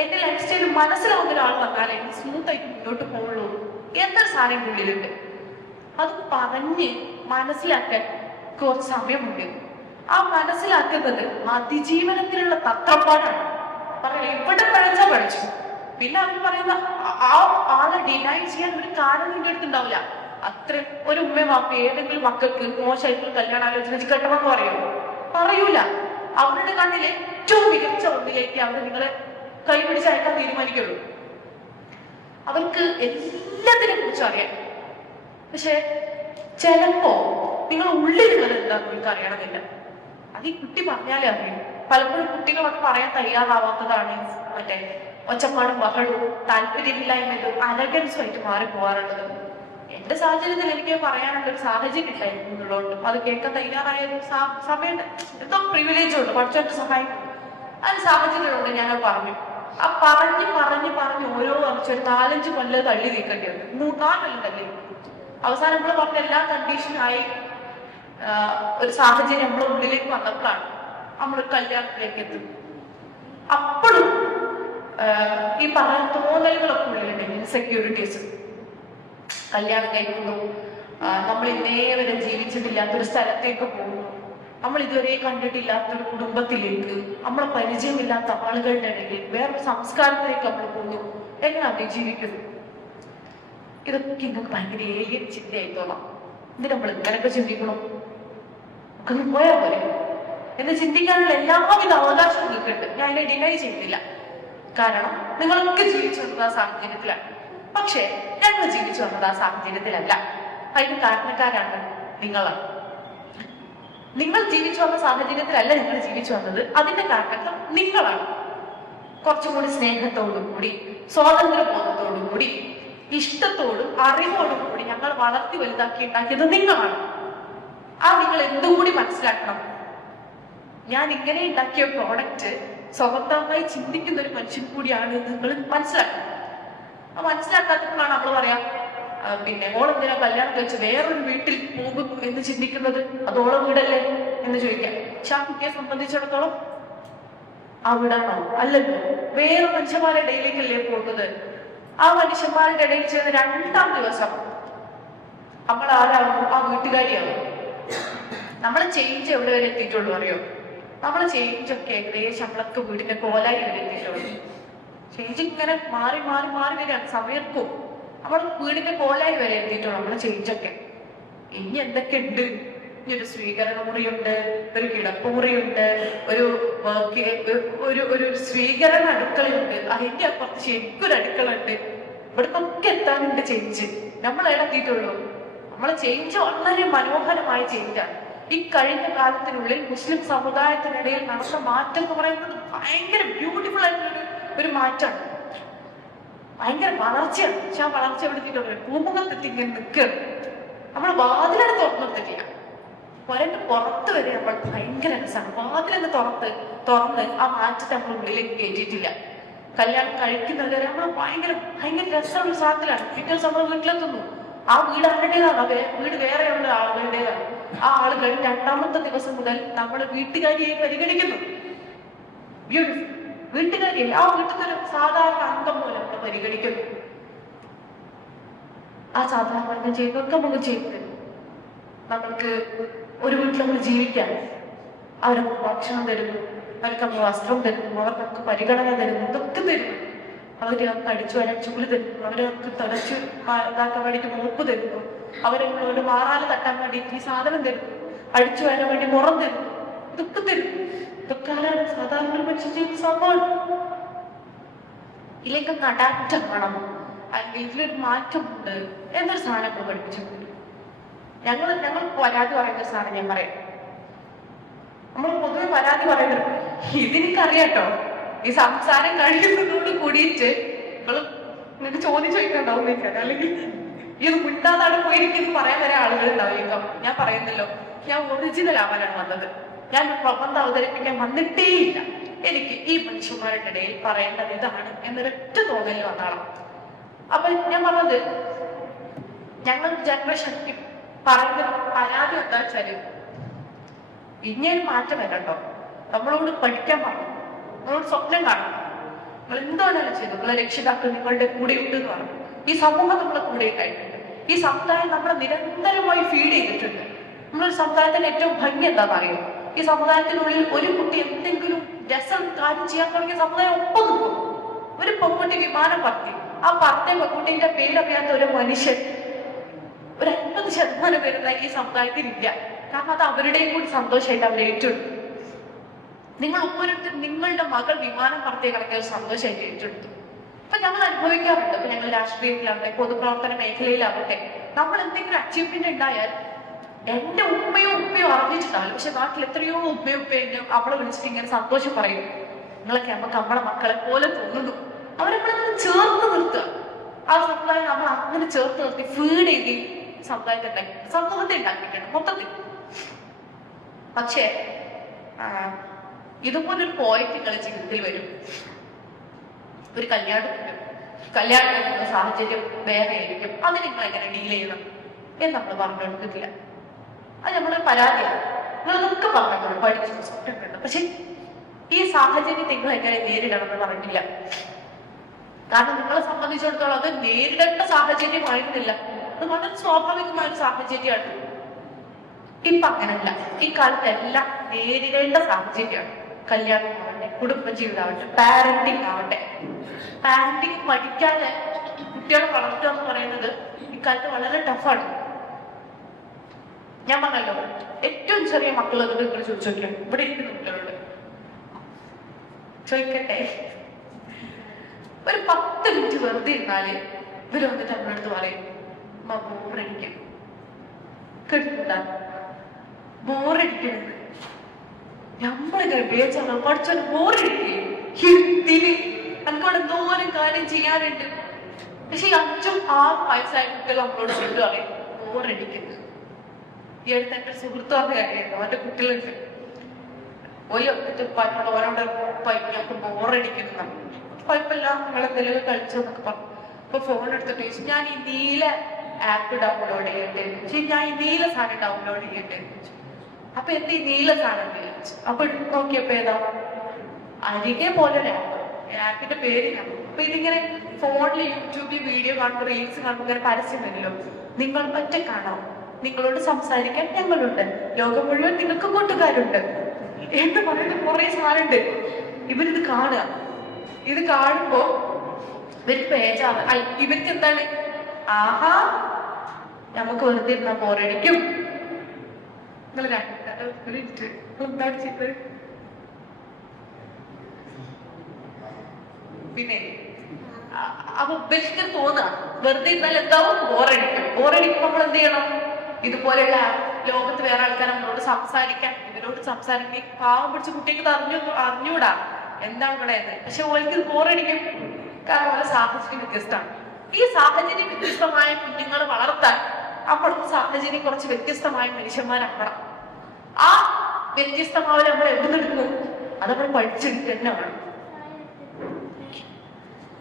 എന്റെ ലൈഫ് സ്റ്റൈൽ മനസ്സിലാവുന്ന ഒരാൾ വന്നാലേ എനിക്ക് സ്മൂത്ത് ആയിട്ട് മുന്നോട്ട് പോകുള്ളൂ എന്നൊരു സാധനം ഉള്ളിലുണ്ട്. അത് പറഞ്ഞ് മനസ്സിലാക്കാൻ കുറച്ച് സമയമുണ്ട്. ആ മനസ്സിലാക്കുന്നത് അതിജീവനത്തിലുള്ള തത്രപ്പാടാണ്. പറയാം ഇവിടെ പഠിച്ചു, പിന്നെ അവർ പറയുന്ന ആ ആളെ ഡിനൈ ചെയ്യാൻ ഒരു കാരണം നിന്റെ അടുത്തുണ്ടാവില്ല. അത്ര ഒരു ഉമ്മ വാപ്പ ഏതെങ്കിലും മക്കൾക്ക് മോശമായിട്ടുള്ള കല്യാണാലോചന കെട്ടണമെന്ന് പറയൂല. അവരുടെ കണ്ണിൽ ഏറ്റവും മികച്ച ഒന്നിലേക്ക് അവർ നിങ്ങളെ കൈപിടിച്ച് അയക്കാൻ തീരുമാനിക്കുള്ളൂ. അവർക്ക് എല്ലാത്തിനെ കുറിച്ചും അറിയാം. പക്ഷെ ചിലപ്പോ നിങ്ങൾ ഉള്ളിലുള്ളത് എന്താന്ന് നിങ്ങൾക്ക് അറിയണമെന്നില്ല. അത് ഈ കുട്ടി പറഞ്ഞാലേ അറിയും. പലപ്പോഴും കുട്ടികൾ അത് പറയാൻ തയ്യാറാവാത്തതാണ് മറ്റേ ഒച്ചപ്പാടും ബഹളവും താല്പര്യമില്ലായ്മയും അലഗൻസുമായിട്ട് മാറി പോകാറുള്ളത്. എന്റെ സാഹചര്യത്തിൽ എനിക്ക് പറയാനുള്ള ഒരു സാഹചര്യം ഇല്ലായിരുന്നുള്ളതുകൊണ്ടും അത് കേൾക്കാൻ തയ്യാറായ സമയം എന്തോ പ്രിവിലേജ് ഉണ്ട്, പഠിച്ചോട്ട് സഹായിക്കും. അതിന് സാഹചര്യമുണ്ട്. ഞാനത് പറഞ്ഞു. ആ പറഞ്ഞ് ഓരോ വർഷം ഒരു 4-5 കൊല്ലം തള്ളി നീക്കേണ്ടി വന്നു. 4 കൊല്ലം തള്ളി. അവസാനം നമ്മൾ പറഞ്ഞ എല്ലാ കണ്ടീഷനായി ഒരു സാഹചര്യം നമ്മളെ ഉള്ളിലേക്ക് വന്നപ്പോഴാണ് നമ്മളൊരു കല്യാണത്തിലേക്ക് എത്തുന്നത്. അപ്പോഴും ഈ പറഞ്ഞ തോന്നലുകളൊക്കെ ഉള്ളിലുണ്ടെങ്കിൽ സെക്യൂരിറ്റീസ് കല്യാണം കഴിക്കുന്നു, നമ്മൾ ഇന്നേ വരെ ജീവിച്ചിട്ടില്ലാത്തൊരു സ്ഥലത്തേക്ക് പോകുന്നു, നമ്മൾ ഇതുവരെ കണ്ടിട്ടില്ലാത്തൊരു കുടുംബത്തിലേക്ക്, നമ്മളെ പരിചയമില്ലാത്ത ആളുകളുടെ ഇടയിൽ വേറൊരു സംസ്കാരത്തിലേക്ക് നമ്മൾ പോകുന്നു. എങ്ങനെ അതിജീവിക്കുന്നു? ഇതൊക്കെ നിങ്ങൾക്ക് ഭയങ്കര ഏലിയൻ ചിന്തയായിത്തോളാം. ഇത് നമ്മൾ ഇങ്ങനെയൊക്കെ ചിന്തിക്കണം, ഒക്കെ പോയാൽ പോലെ എന്ന് ചിന്തിക്കാനുള്ള എല്ലാവിധ അവകാശവും നിങ്ങൾക്കുണ്ട്. ഞാൻ അതിനെ ഡിനൈ ചെയ്യുന്നില്ല. കാരണം നിങ്ങളൊക്കെ ജീവിച്ചു വന്നത് ആ സാഹചര്യത്തിലാണ്. പക്ഷെ ഞങ്ങൾ ജീവിച്ചു വന്നത് ആ സാഹചര്യത്തിലല്ല. അതിന് കാരണക്കാരാണ് നിങ്ങളാണ്. നിങ്ങൾ ജീവിച്ചു വന്ന സാഹചര്യത്തിലല്ല നിങ്ങൾ ജീവിച്ചു വന്നത്. അതിന്റെ കാരണക്കാർ നിങ്ങളാണ്. കുറച്ചും കൂടി സ്നേഹത്തോടും കൂടി, സ്വാതന്ത്ര്യബോധത്തോടും കൂടി, ഇഷ്ടത്തോടും അറിവോടും കൂടി ഞങ്ങൾ വളർത്തി വലുതാക്കി ഉണ്ടാക്കിയത് നിങ്ങളാണ്. ആ നിങ്ങൾ എന്തുകൂടി മനസ്സിലാക്കണം. ഞാൻ ഇങ്ങനെ ഉണ്ടാക്കിയ പ്രോഡക്റ്റ് സ്വതന്ത്രമായി ചിന്തിക്കുന്ന ഒരു മനുഷ്യൻ കൂടിയാണ് നിങ്ങൾ മനസ്സിലാക്കണം. ആ മനസ്സിലാക്കാത്തപ്പോഴാണ് നമ്മൾ പറയാം, പിന്നെ ഓളെന്തിനാ കല്യാണം കഴിച്ച് വേറൊരു വീട്ടിൽ പോകുന്നു എന്ന് ചിന്തിക്കുന്നത്, അത് ഓളെ വീടല്ലേ എന്ന് ചോദിക്കാം. പക്ഷെ ആ കുട്ടിയെ സംബന്ധിച്ചിടത്തോളം അവിടാണോ? അല്ലല്ലോ, വേറെ മനുഷ്യന്മാരുടെ ഇടയിലേക്കല്ലേ പോകുന്നത്. ആ മനുഷ്യന്മാരുടെ ഇടയിൽ ചെയ്യുന്ന 2-ാം ദിവസം നമ്മൾ ആരാകും? ആ വീട്ടുകാരിയാകും. നമ്മളെ ചേഞ്ച് എവിടെ വരെ എത്തിയിട്ടുള്ളൂ അറിയോ? നമ്മളെ ചേഞ്ചൊക്കെ ഏകദേശം നമ്മളൊക്കെ വീടിന്റെ കോലായി വരെ എത്തിയിട്ടുള്ളൂ. ചേഞ്ച് ഇങ്ങനെ മാറി വരികയാണ്. സമയത്തും നമ്മൾ വീടിന്റെ കോലായി വരെ എത്തിയിട്ടുള്ളൂ നമ്മളെ ചേഞ്ചൊക്കെ. ഇനി എന്തൊക്കെ ഉണ്ട്? ഇനി ഒരു സ്വീകരണ മുറിയുണ്ട്, ഒരു കിടപ്പുമുറിയുണ്ട്, ഒരു സ്വീകരണ അടുക്കളയുണ്ട്, അതിന്റെ അപ്പുറത്ത് ശരിക്കൊരു അടുക്കള ഉണ്ട്. ഇവിടത്തൊക്കെ എത്താനുണ്ട് ചേഞ്ച്. നമ്മൾ എത്തിയിട്ടുള്ളൂ. നമ്മളെ ചേഞ്ച് വളരെ മനോഹരമായ ചേഞ്ചാണ്. ഈ കഴിഞ്ഞ കാലത്തിനുള്ളിൽ മുസ്ലിം സമുദായത്തിനിടയിൽ നടന്ന മാറ്റം എന്ന് പറയുന്നത് ഭയങ്കര ബ്യൂട്ടിഫുൾ ആയിട്ടുള്ള ഒരു മാറ്റമാണ്. ഭയങ്കര വളർച്ചയാണ്. പക്ഷെ ആ വളർച്ച എവിടെത്തിട്ടുണ്ട്? പൂമുഖത്തെത്തി ഇങ്ങനെ നിൽക്കുകയാണ്. നമ്മൾ വാതിലാണ് തുറന്നെടുത്തിട്ടില്ല. പുരന്റെ പുറത്ത് വരെ നമ്മൾ ഭയങ്കര രസമാണ്. വാതിലെന്ന് തുറന്ന് ആ മാറ്റത്തെ നമ്മൾ ഉള്ളിലേക്ക് കയറ്റിയിട്ടില്ല. കല്യാണം കഴിക്കുന്നത് വരെ നമ്മൾ ഭയങ്കര രസമുള്ള സാധനത്തിലാണ്. പിറ്റേ നമ്മൾ വീട്ടിലെത്തുന്നു. ആ വീട് ആരുടേതാണ്? വീട് വേറെയുള്ള ആളുകളുടേതാണ്. ആ ആളുകൾ 2-ാമത്തെ ദിവസം മുതൽ നമ്മുടെ വീട്ടുകാരിയെ പരിഗണിക്കുന്നു. ബ്യൂട്ടിഫുൾ. വീട്ടുകാരിയെ ആ വീട്ടിൽ ഒരു സാധാരണ അംഗം പോലെ നമ്മൾ പരിഗണിക്കുന്നു. ആ സാധാരണ ചെയ്യുന്നതൊക്കെ നമുക്ക് ചെയ്തു തരും. നമ്മൾക്ക് ഒരു വീട്ടിൽ നമ്മൾ ജീവിക്കാൻ അവർക്ക് ഭക്ഷണം തരുന്നു, അവർക്ക് നമ്മൾ വസ്ത്രം തരുന്നു, അവർക്ക് നമുക്ക് പരിഗണന തരുന്നു, ഇതൊക്കെ തരുന്നു. അവര് നമുക്ക് അടിച്ചു വരാൻ ചൂല് തരുന്നു, അവര് നമുക്ക് തിളച്ച് ഇതാക്കാൻ വേണ്ടിയിട്ട് മോപ്പ് തരുന്നു, അവര് മാറാല് തട്ടാൻ വേണ്ടിയിട്ട് ഈ സാധനം തരുന്നു, അടിച്ചു വരാൻ വേണ്ടി മുറം തരുന്നു, ഇതൊക്കെ തരുന്നു. ഇതൊക്കെ ആരാണ്? സാധാരണ ഒരു മനുഷ്യൻ ചെയ്യുന്ന സംഭവമാണ്. ഇതിലേക്ക് അഡാപ്റ്റ് വേണം, അല്ലെങ്കിൽ ഇതിലൊരു മാറ്റമുണ്ട് എന്നൊരു സാധനം നമ്മൾ പഠിപ്പിച്ചിട്ടുണ്ട്. ഞങ്ങൾ പരാതി പറയുന്ന സാധനം ഞാൻ പറയാം. നമ്മൾ പൊതുവെ പരാതി പറയുന്നത് ഇതെനിക്കറിയാട്ടോ. ഈ സംസാരം കഴിയുന്നതോട് കൂടിയിട്ട് നിങ്ങൾ നിങ്ങൾക്ക് ചോദ്യം ചോദിക്കാണ്ടാവും നിൽക്കാൻ, അല്ലെങ്കിൽ ഇത് മിണ്ടാതാണ് പോയി എനിക്കിത് പറയാൻ വരെ ആളുകൾ ഉണ്ടാവുക. ഞാൻ പറയുന്നല്ലോ, ഞാൻ ഒറിജിനൽ ആവാനാണ് വന്നത്. ഞാൻ പ്രബന്ധം അവതരിപ്പിക്കാൻ വന്നിട്ടേയില്ല. എനിക്ക് ഈ മനുഷ്യന്മാരുടെ ഇടയിൽ പറയേണ്ടത് ഇതാണ് എന്നൊരൊറ്റ തോന്നലിൽ വന്നാളാം. അപ്പൊ ഞാൻ പറഞ്ഞത്, ഞങ്ങൾ ജനറേഷൻ പറയുന്ന പരാതി എന്താ വെച്ചാല്, ഇനിയൊരു മാറ്റം വരട്ടോ. നമ്മളോട് പഠിക്കാൻ പറഞ്ഞു, നമ്മളോട് സ്വപ്നം കാണണം, നിങ്ങൾ എന്താണെങ്കിലും ചെയ്തു, നിങ്ങളെ രക്ഷിതാക്കൾ നിങ്ങളുടെ കൂടെ ഉണ്ട് എന്ന് പറഞ്ഞു. ഈ സമൂഹം നമ്മളെ കൂടെ ഉണ്ടായിട്ടുണ്ട്. ഈ സമുദായം നമ്മളെ നിരന്തരമായി ഫീഡ് ചെയ്തിട്ടുണ്ട്. നമ്മളൊരു സമുദായത്തിന്റെ ഏറ്റവും ഭംഗി എന്താണെന്ന് അറിയാം. ഈ സമുദായത്തിനുള്ളിൽ ഒരു കുട്ടി എന്തെങ്കിലും രസം കാര്യം ചെയ്യാൻ തുടങ്ങിയ സമുദായം ഒപ്പം നിൽക്കും. ഒരു പെൺകുട്ടി വിമാനം പറത്തി, ആ പറത്തിയ പെൺകുട്ടിന്റെ പേരറിയാത്ത ഒരു മനുഷ്യൻ ഒരു 50% വരുന്ന ഈ സമുദായത്തിലില്ല. കാരണം അത് അവരുടെയും കൂടി സന്തോഷമായിട്ട് അവർ ഏറ്റെടുത്തു. നിങ്ങൾ ഓരോരുത്തർ നിങ്ങളുടെ മകൾ വിമാനം പറത്തിയ കണക്കിയ ഒരു സന്തോഷമായിട്ട് ഏറ്റെടുത്തു. അപ്പൊ ഞങ്ങൾ അനുഭവിക്കാറുണ്ട്. ഇപ്പൊ ഞങ്ങൾ രാഷ്ട്രീയത്തിലാവട്ടെ, പൊതുപ്രവർത്തന മേഖലയിലാവട്ടെ, നമ്മൾ എന്തെങ്കിലും അച്ചീവ്മെന്റ് ഉണ്ടായാൽ എന്റെ ഉപ്പയോ അറിഞ്ഞിട്ടുണ്ടാവില്ല, പക്ഷെ നാട്ടിൽ എത്രയോ ഉപ്പയും അവളെ വിളിച്ചിട്ട് ഇങ്ങനെ സന്തോഷം പറയും, നിങ്ങളൊക്കെ നമ്മളെ മക്കളെ പോലെ തോന്നുന്നു. അവരെപ്പോഴും ചേർത്ത് നിർത്തുക. ആ സമുദായം നമ്മൾ അങ്ങനെ ചേർത്ത് നിർത്തി ഫീഡ് ചെയ്ത് സമൂഹത്തെ ഉണ്ടാക്കിയിട്ടുണ്ട് മൊത്തത്തിൽ. പക്ഷെ ഇതുപോലൊരു പോയിന്റ് നിങ്ങളുടെ ജീവിതത്തിൽ വരും. ഒരു കല്യാണം കഴിക്കുന്ന സാഹചര്യം വേറെ ആയിരിക്കും. അത് നിങ്ങൾ എങ്ങനെ ഡീൽ ചെയ്യണം എന്ന് നമ്മൾ പറഞ്ഞു കൊടുക്കില്ല. അത് നമ്മളൊരു പരാതിയാണ്. നിങ്ങളതൊക്കെ പറഞ്ഞു പഠിച്ചു സ്വപ്നങ്ങളുണ്ട്, പക്ഷെ ഈ സാഹചര്യം നിങ്ങൾ എങ്ങനെ നേരിടണം എന്ന് പറഞ്ഞിട്ടില്ല. കാരണം നിങ്ങളെ സംബന്ധിച്ചിടത്തോളം അത് നേരിടേണ്ട സാഹചര്യമായിരുന്നില്ല. അത് വളരെ സ്വാഭാവികമായ ഒരു സാഹചര്യമാണ്. ഇപ്പൊ അങ്ങനല്ല. ഈ കാലത്തെല്ലാം നേരിടേണ്ട സാഹചര്യമാണ്. കല്യാണം ആവട്ടെ, കുടുംബജീവിതമാവട്ടെ, പാരന്റിങ് ആവട്ടെ. പാരന്റിങ് പഠിക്കാതെ കുട്ടികളെ വളർത്തുക എന്ന് പറയുന്നത് ഇക്കാലത്ത് വളരെ ടഫാണ്. ഞാൻ പറഞ്ഞല്ലോ, ഏറ്റവും ചെറിയ മക്കളോട് നിങ്ങൾ ചോദിച്ചോക്കാം. ഇവിടെ ഇരിക്കുന്ന കുട്ടികളുണ്ട്, ചോദിക്കട്ടെ. ഒരു 10 മിനിറ്റ് വെറുതെ ഇരുന്നാല് ഇവര് വന്നിട്ട് നമ്മളടുത്ത് പറയും, ബോറടിക്കും, കേട്ടിട്ടുണ്ടാ ബോറടിക്കുന്നത്. നമ്മളിങ്ങനെ ബേജാണ് പഠിച്ചാൽ ബോറടിക്കേ. നമുക്കവിടെ എന്തോരം കാര്യം ചെയ്യാനുണ്ട്. പക്ഷെ ഈ 5-6 വയസ്സായ കുട്ടികൾ നമ്മളോട് വീണ്ടും പറയും ബോറടിക്കുന്നത്. ഈ അടുത്ത് എന്റെ സുഹൃത്ത് പറഞ്ഞ കാര്യമായിരുന്നു. അവന്റെ കുട്ടികളുണ്ട്, ഓരോട് ഞങ്ങൾക്ക് ബോറടിക്കുന്നു. കുഴപ്പമില്ല, നിങ്ങൾ എന്തെങ്കിലും കളിച്ചെന്നൊക്കെ പറഞ്ഞു. അപ്പൊ ഫോൺ എടുത്തിട്ട് ചോദിച്ചു, ഞാൻ ഈ നീല ആപ്പ് ഡൗൺലോഡ് ചെയ്യട്ടെ, ഞാൻ ഈ നീല സാധനം ഡൗൺലോഡ് ചെയ്യട്ടെ എന്ന് ചോദിച്ചു. അപ്പൊ എന്ത് ഈ നീല സാധനം ചോദിച്ചു. അപ്പൊ നോക്കിയപ്പോ ഏതാ അരികെ പോലെ ഒരു ആപ്പിന്റെ പേര് ഞാൻ. അപ്പൊ ഇതിങ്ങനെ ഫോണിൽ യൂട്യൂബിൽ വീഡിയോ കാണുമ്പോൾ റീൽസ് കാണുമ്പോൾ ഇങ്ങനെ പരസ്യം വരില്ലോ, നിങ്ങൾ ഒറ്റക്കാണോ, നിങ്ങളോട് സംസാരിക്കാൻ ഞങ്ങളുണ്ട്, ലോകം മുഴുവൻ നിങ്ങൾക്ക് കൂട്ടുകാരുണ്ട് എന്ന് പറയുന്ന കുറെ സാധനമുണ്ട്. ഇവരിത് കാണുക. ഇത് കാണുമ്പോ ഇവർക്ക് പേജാണ്. ഇവർക്ക് എന്താണ്, ആഹാ നമുക്ക് വെറുതെ ഇരുന്ന ബോറടിക്കും. നിങ്ങൾ എന്താണ് ചെയ്തത്? പിന്നെ അപ്പൊ ഇവർക്ക് തോന്നുക വെറുതെ ഇരുന്നാൽ എന്താവും, ബോറടിക്കും. ബോറടിക്കുമ്പോൾ നമ്മൾ എന്ത് ചെയ്യണം? ഇതുപോലെയുള്ള ലോകത്ത് വേറെ ആൾക്കാർ നമ്മളോട് സംസാരിക്കാൻ, ഇവരോട് സംസാരിക്കാൻ പാവം പിടിച്ച കുട്ടിക്ക് അറിഞ്ഞൂടാ എന്താണ് ഇവിടെ എന്ന്. പക്ഷെ ഓൾക്ക് ബോറടിക്കും. കാരണം ഓരോ സാഹചര്യം വ്യത്യസ്തമാണ്. ഈ സാഹചര്യം വ്യത്യസ്തമായ കുഞ്ഞുങ്ങളെ വളർത്താൻ അപ്പോഴത്തെ സാഹചര്യം കുറച്ച് വ്യത്യസ്തമായ മനുഷ്യന്മാരാകണം. ആ വ്യത്യസ്തമാവരെ നമ്മൾ എവിടെ നിൽക്കുന്നു? അത് നമ്മൾ പഠിച്ചെടുക്കുക തന്നെ വേണം.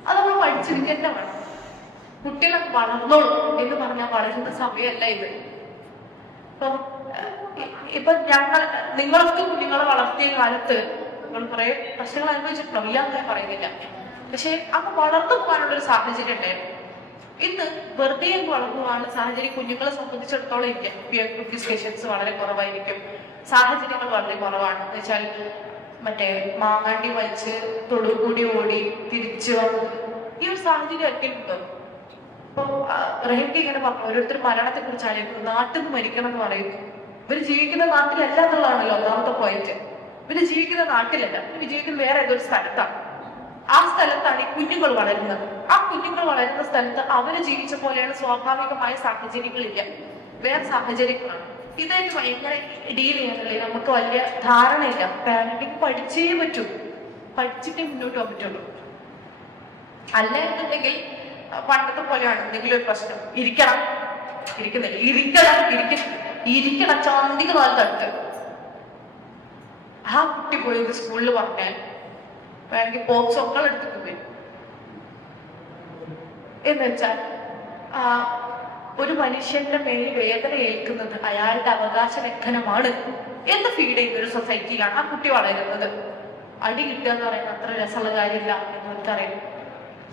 അത് നമ്മൾ പഠിച്ചെടുക്കുക തന്നെ വേണം. കുട്ടികളൊക്കെ വളർന്നോളൂ എന്ന് പറഞ്ഞാൽ വളരുന്ന സമയമല്ല ഇത്. ഇപ്പൊ നിങ്ങളൊക്കെ കുഞ്ഞുങ്ങളെ വളർത്തിയ കാലത്ത് നിങ്ങൾ കുറെ പ്രശ്നങ്ങൾ അനുഭവിച്ചിട്ടുണ്ടോ? ഇല്ലാന്ന് ഞാൻ പറയുന്നില്ല. പക്ഷെ അപ്പൊ വളർന്നു പോകാനുള്ളൊരു സാഹചര്യം ഉണ്ടായിരുന്നു. ഇന്ന് വെറുതെ വളർന്നു പോകാനുള്ള സാഹചര്യം കുഞ്ഞുങ്ങളെ സംബന്ധിച്ചിടത്തോളം ഇല്ല. ഡിസ്കഷൻസ് വളരെ കുറവായിരിക്കും, സാഹചര്യങ്ങൾ വളരെ കുറവാണ്. എന്ന് വെച്ചാൽ മറ്റേ മാങ്ങാണ്ടി വലിച്ച് തൊടുകൂടി ഓടി തിരിച്ചു വന്നു ഈ ഒരു സാഹചര്യം ഒരിക്കലുണ്ടോ? ഇപ്പൊ റഹീംക്ക് ഇങ്ങനെ പറഞ്ഞു, ഓരോരുത്തർ മരണത്തെ കുറിച്ച് ആലോചിക്കുന്നു, നാട്ടിൽ നിന്ന് മരിക്കണം എന്ന് പറയുന്നു. ഇവര് ജീവിക്കുന്ന നാട്ടിലല്ല എന്നുള്ളതാണല്ലോ ഒന്നാമത്തെ പോയിന്റ്. ഇവര് ജീവിക്കുന്ന നാട്ടിലല്ല, ഇവര് ജീവിക്കുന്ന വേറെ ഏതൊരു സ്ഥലത്താണ്. ആ സ്ഥലത്താണ് ഈ കുഞ്ഞുങ്ങൾ വളരുന്നത്. ആ കുഞ്ഞുങ്ങൾ വളരുന്ന സ്ഥലത്ത് അവര് ജീവിച്ച പോലെയുള്ള സ്വാഭാവികമായ സാഹചര്യങ്ങളില്ല, വേറെ സാഹചര്യങ്ങളാണ്. ഇതായിട്ട് ഭയങ്കര ഡീൽ ചെയ്യാനുള്ളത് നമുക്ക് വലിയ ധാരണയില്ല. പാരന്റിങ് പഠിച്ചേ പറ്റൂ, പഠിച്ചിട്ടേ മുന്നോട്ട് പോകാൻ പറ്റുള്ളൂ. അല്ല എന്നുണ്ടെങ്കിൽ പണ്ടത്തെ പോലെയാണ് എന്തെങ്കിലും ഒരു പ്രശ്നം ഇരിക്കണം ചാന്തിക്ക് നാല് തട്ട്. ആ കുട്ടി പോയി സ്കൂളിൽ പറഞ്ഞാൽ വേണമെങ്കിൽ പോക്സോക്കൾ എടുത്തിട്ട് വരും. എന്ന് വെച്ചാൽ ഒരു മനുഷ്യന്റെ മേലിൽ വേദന ഏൽക്കുന്നത് അയാളുടെ അവകാശ ലംഘനമാണ് എന്ന് ഫീഡ് ചെയ്യുന്ന ഒരു സൊസൈറ്റിയിലാണ് ആ കുട്ടി വളരുന്നത്. അടി കിട്ടുക എന്ന് പറയുന്നത് അത്ര രസമുള്ള കാര്യമില്ല എന്ന് എനിക്കറിയാം.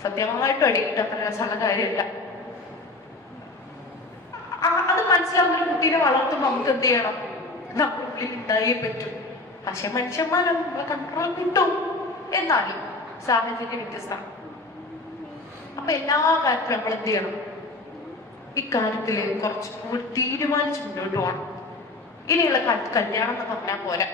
സത്യമായിട്ടും അടി കിട്ടുക അത്ര രസമുള്ള കാര്യമില്ല. അത് മനസ്സിലാവുന്ന ഒരു കുട്ടീനെ വളർത്തുമ്പോൾ നമുക്ക് എന്ത് ചെയ്യണം? നമ്മളുള്ളിൽ ഉണ്ടായേ പറ്റും. പക്ഷെ മനുഷ്യന്മാരെ കൺട്രോൾ കിട്ടും. എന്നാലും സാഹചര്യം വ്യത്യസ്തമാണ്. അപ്പൊ എല്ലാ കാര്യത്തിലും നമ്മൾ എന്ത് ചെയ്യണം? ഇക്കാര്യത്തില് കുറച്ച് കൂടി തീരുമാനിച്ച് മുന്നോട്ട് പോകണം. ഇനിയുള്ള കാലത്ത് കല്യാണം എന്ന് പറഞ്ഞാൽ പോരാ.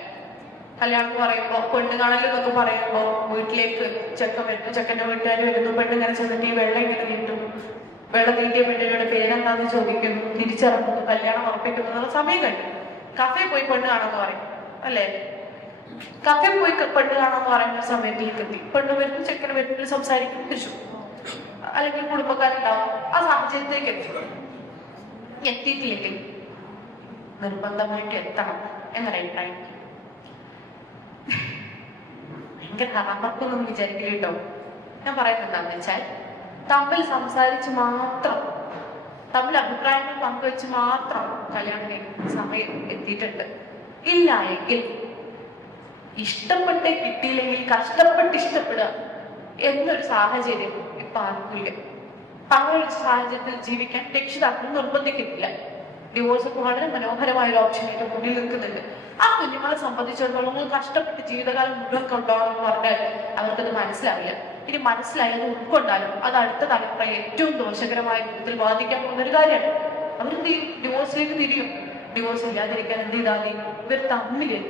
കല്യാണം എന്ന് പറയുമ്പോ പെണ്ണ് കാണലെന്നൊക്കെ പറയുമ്പോ വീട്ടിലേക്ക് ചെക്കൻ വരുന്നു, ചെക്കൻ്റെ വീട്ടുകാർ വരുന്നു, പെണ്ണ് ഇങ്ങനെ ചെന്നിട്ട് ഈ വെള്ളം ഇങ്ങനെ നീട്ടും, വെള്ളം നീട്ടിയ പെണ്ണിനോട് പേരെന്താന്ന് ചോദിക്കുന്നു, തിരിച്ചിറങ്ങുന്നു, കല്യാണം ഉറപ്പിക്കുന്നു എന്നുള്ള സമയം കഴിഞ്ഞു. കഫേ പോയി പെണ്ണ് കാണാന്ന് പറയും അല്ലേ? കഫേ പോയി പെണ്ണ് കാണാന്ന് പറയുന്ന സമയത്തേക്ക് എത്തി. പെണ്ണ് വരുന്നു, ചെക്കന് വരുന്നു, സംസാരിക്കും, തിരിച്ചു. അല്ലെങ്കിൽ കുടുംബക്കാരുണ്ടാവും. ആ സാഹചര്യത്തിലേക്ക് എത്തിയിട്ടില്ലെങ്കിൽ നിർബന്ധമായിട്ട് എത്തണം എന്നൊരു അഭിപ്രായം. ഭയങ്കര ഹറാമക്കൊന്നും വിചാരിക്കില്ല കേട്ടോ. ഞാൻ പറയുന്നത് എന്താണെന്ന് വെച്ചാൽ, തമ്മിൽ സംസാരിച്ച് മാത്രം, തമ്മിൽ അഭിപ്രായങ്ങൾ പങ്കുവെച്ച് മാത്രം കല്യാണം കഴിക്കുന്ന സമയം എത്തിയിട്ടുണ്ട്. ഇല്ല എങ്കിൽ ഇഷ്ടപ്പെട്ടേ കിട്ടിയില്ലെങ്കിൽ കഷ്ടപ്പെട്ട് ഇഷ്ടപ്പെടുക എന്നൊരു സാഹചര്യം ഇപ്പൊ ആർക്കില്ല. അങ്ങനെ ഒരു സാഹചര്യത്തിൽ ജീവിക്കാൻ രക്ഷിതാക്കൾ നിർബന്ധിക്കുന്നില്ല. ഡിവോഴ്സ് ഒക്കെ വളരെ മനോഹരമായ ഒരു ഓപ്ഷൻ ഏറ്റവും മുന്നിൽ നിൽക്കുന്നുണ്ട്. ആ കുഞ്ഞുങ്ങളെ സംബന്ധിച്ചിടത്തോളം കഷ്ടപ്പെട്ട് ജീവിതകാലം മുഴുവൻ കൊണ്ടുപോകണം എന്ന് പറഞ്ഞാൽ അവർക്കത് മനസ്സിലാവില്ല. ഇനി മനസ്സിലായത് ഉൾക്കൊണ്ടാലും അത് അടുത്ത തലമുറ ഏറ്റവും ദോഷകരമായ വിധത്തിൽ ബാധിക്കാൻ പോകുന്ന ഒരു കാര്യമാണ്. അവരെന്ത് ചെയ്യും? ഡിവോഴ്സിലേക്ക് തിരിയും. ഡിവോഴ്സ് ഇല്ലാതിരിക്കാൻ എന്ത് ചെയ്താൽ ഇവർ തമ്മില്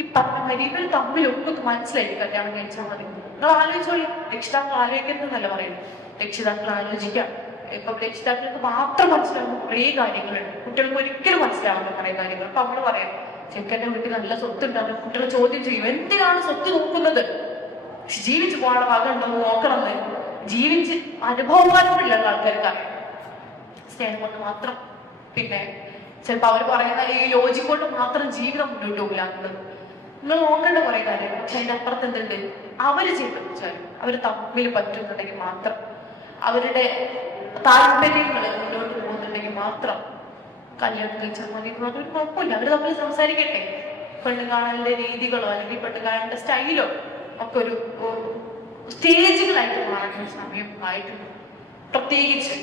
ഈ പറഞ്ഞ മാതിരി ഇവർ തമ്മിൽ ഒന്നും മനസ്സിലായി കല്യാണം കഴിച്ചാൽ മതി. നിങ്ങൾ ആലോചിച്ചോളി. രക്ഷിതാക്കൾ ആലോചിക്കുന്നതല്ല പറയുന്നത്, രക്ഷിതാക്കൾ ആലോചിക്കാം. ഇപ്പൊ രക്ഷിതാക്കൾക്ക് മാത്രം മനസ്സിലാവുന്ന കുറേ കാര്യങ്ങളുണ്ട്, കുട്ടികൾക്ക് ഒരിക്കലും മനസ്സിലാവുന്ന കുറേ കാര്യങ്ങൾ. അപ്പൊ നമ്മള് പറയാം, ചെക്കൻ്റെ വീട്ടിൽ നല്ല സ്വത്ത് ഉണ്ടാവും. കുട്ടികൾ ചോദ്യം ചെയ്യും, എന്തിനാണ് സ്വത്ത് നോക്കുന്നത്? ജീവിച്ചു പോകാനുള്ള ഭാഗം ഉണ്ടോ നോക്കണമെന്ന്. ജീവിച്ച് അനുഭവമായിട്ടുള്ള ആൾക്കാർക്ക് അറിയാം. സ്നേഹം കൊണ്ട് മാത്രം, പിന്നെ ചിലപ്പോ അവർ പറയുന്ന ഈ ലോജിക് കൊണ്ട് മാത്രം ജീവിതം മുന്നോട്ട് പോകില്ല എന്നുള്ളത് നിങ്ങൾ നോക്കേണ്ട കുറെ കാര്യങ്ങൾ. പക്ഷെ അതിന്റെ അപ്പുറത്ത് എന്തുണ്ട്? അവര് ചെയ്താൽ അവര് തമ്മിൽ പറ്റുന്നുണ്ടെങ്കിൽ മാത്രം, അവരുടെ താല്പര്യങ്ങൾ മുന്നോട്ട് പോകുന്നുണ്ടെങ്കിൽ മാത്രം കല്യാണം കഴിച്ചാൽ മതി. അതൊരു കുഴപ്പമില്ല. അവര് തമ്മിൽ സംസാരിക്കട്ടെ. പെണ്ണ് കാണലിന്റെ രീതികളോ അല്ലെങ്കിൽ പെണ്ണ് കാണലിന്റെ സ്റ്റൈലോ ഒക്കെ ഒരു സ്റ്റേജുകളായിട്ട് മാറുന്ന സമയം ആയിട്ടുണ്ട്. പ്രത്യേകിച്ച്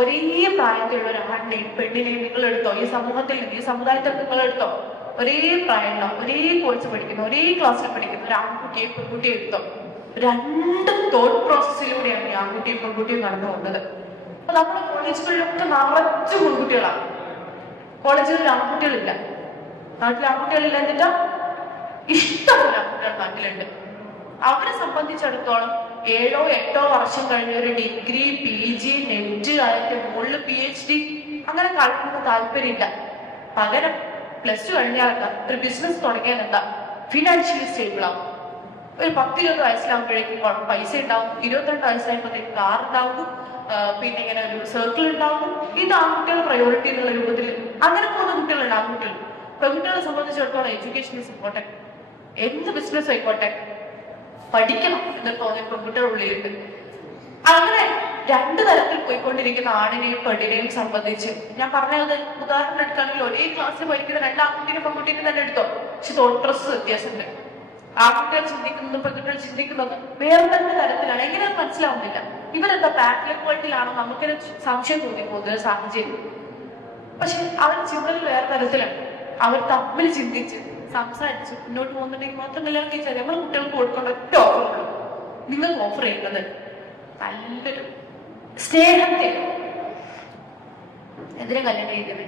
ഒരേ പ്രായത്തിലുള്ള ഒരാളിനെയും പെണ്ണിനെയും നിങ്ങൾ എടുത്തോ, ഈ സമൂഹത്തിൽ ഈ സമുദായത്തിൽ നിങ്ങൾ എടുത്തോ, ഒരേ പ്രായമുള്ള, ഒരേ കോഴ്സ് പഠിക്കുന്ന, ഒരേ ക്ലാസ്സിൽ പഠിക്കുന്ന ഒരു ആൺകുട്ടിയെ പെൺകുട്ടിയെ എടുത്തോ, രണ്ട് തോട്ട് പ്രോസസ്സിലൂടെയാണ് ഈ ആൺകുട്ടിയും പെൺകുട്ടിയും കടന്നു പോകുന്നത്. അപ്പൊ നമ്മുടെ കോളേജുകളിലൊക്കെ നിറച്ചു പെൺകുട്ടികളാണ്. കോളേജുകളിൽ ആൺകുട്ടികളില്ല. നാട്ടിൽ ആൺകുട്ടികളില്ല. എന്നിട്ടാ ഇഷ്ടംപോലെ ആൺകുട്ടികൾ നാട്ടിലുണ്ട്. അവരെ സംബന്ധിച്ചിടത്തോളം 7 or 8 വർഷം കഴിഞ്ഞ ഒരു ഡിഗ്രി, PG, നെറ്റ് ആയിട്ട് മുകളിൽ PhD അങ്ങനെ കളയുന്ന താല്പര്യമില്ല. പകരം +2 കഴിഞ്ഞാൽ ഒരു ബിസിനസ് തുടങ്ങിയാൽ എന്താ, ഫിനാൻഷ്യലി സ്റ്റേബിൾ ആവും. ഒരു 10-20 വയസ്സിലാകുമ്പോഴേക്കും പൈസ ഉണ്ടാവും. 22 വയസ്സായപ്പോഴത്തേക്ക് കാർ ഉണ്ടാവും. പിന്നെ ഇങ്ങനെ ഒരു സർക്കിൾ ഉണ്ടാവും. ഇത് ആൺകുട്ടികൾ പ്രയോറിറ്റി എന്നുള്ള രൂപത്തിൽ അങ്ങനെ പോകുന്ന കുട്ടികളുണ്ട്. ആൺകുട്ടികൾ. പെൺകുട്ടികളെ സംബന്ധിച്ചിടത്തോളം എഡ്യൂക്കേഷൻ ഈസ് ഇമ്പോർട്ടൻറ്റ്. എന്ത് ബിസിനസ് ആയിക്കോട്ടെ പഠിക്കണം എന്ന് തോന്നിയ പെൺകുട്ടികളുടെ ഉള്ളിലുണ്ട്. അങ്ങനെ 2 തലത്തിൽ പോയിക്കൊണ്ടിരിക്കുന്ന ആണിനെയും പെണ്ണിനെയും സംബന്ധിച്ച് ഞാൻ പറഞ്ഞത് ഉദാഹരണം എടുക്കുകയാണെങ്കിൽ ഒരേ ക്ലാസ്സിൽ പഠിക്കുന്ന 2 ആൺകുട്ടിയും പെൺകുട്ടിയും തന്നെ എടുത്തോ. പക്ഷെ തോട്ട് പ്രോസസ് വ്യത്യാസമുണ്ട്. ആൺകുട്ടികൾ ചിന്തിക്കുന്നതും പെൺകുട്ടികൾ ചിന്തിക്കുന്നതും വേറെ തന്നെ തരത്തിലാണ്. എങ്ങനെയാണെന്ന് മനസ്സിലാവുന്നില്ല. ഇവരെന്താ ബാക്ക്ലെഗ് വേൾഡിലാണോ നമുക്കൊരു സംശയം തോന്നിപ്പോകുന്ന സാഹചര്യം. പക്ഷെ അവരുടെ ചിന്തകൾ വേറെ തരത്തിലാണ്. അവർ തമ്മിൽ ചിന്തിച്ച് സംസാരിച്ച് മുന്നോട്ട് പോകുന്നുണ്ടെങ്കിൽ മാത്രം കല്യാണം കഴിച്ചാൽ നമ്മൾ കുട്ടികൾക്ക് കൊടുക്കേണ്ട ഒറ്റ ഓഫറുള്ളൂ. നിങ്ങൾക്ക് ഓഫർ ചെയ്യുന്നത് നല്ലൊരു സ്നേഹത്തെ. എന്തിനാ കല്യാണം കഴിക്കുന്നത്?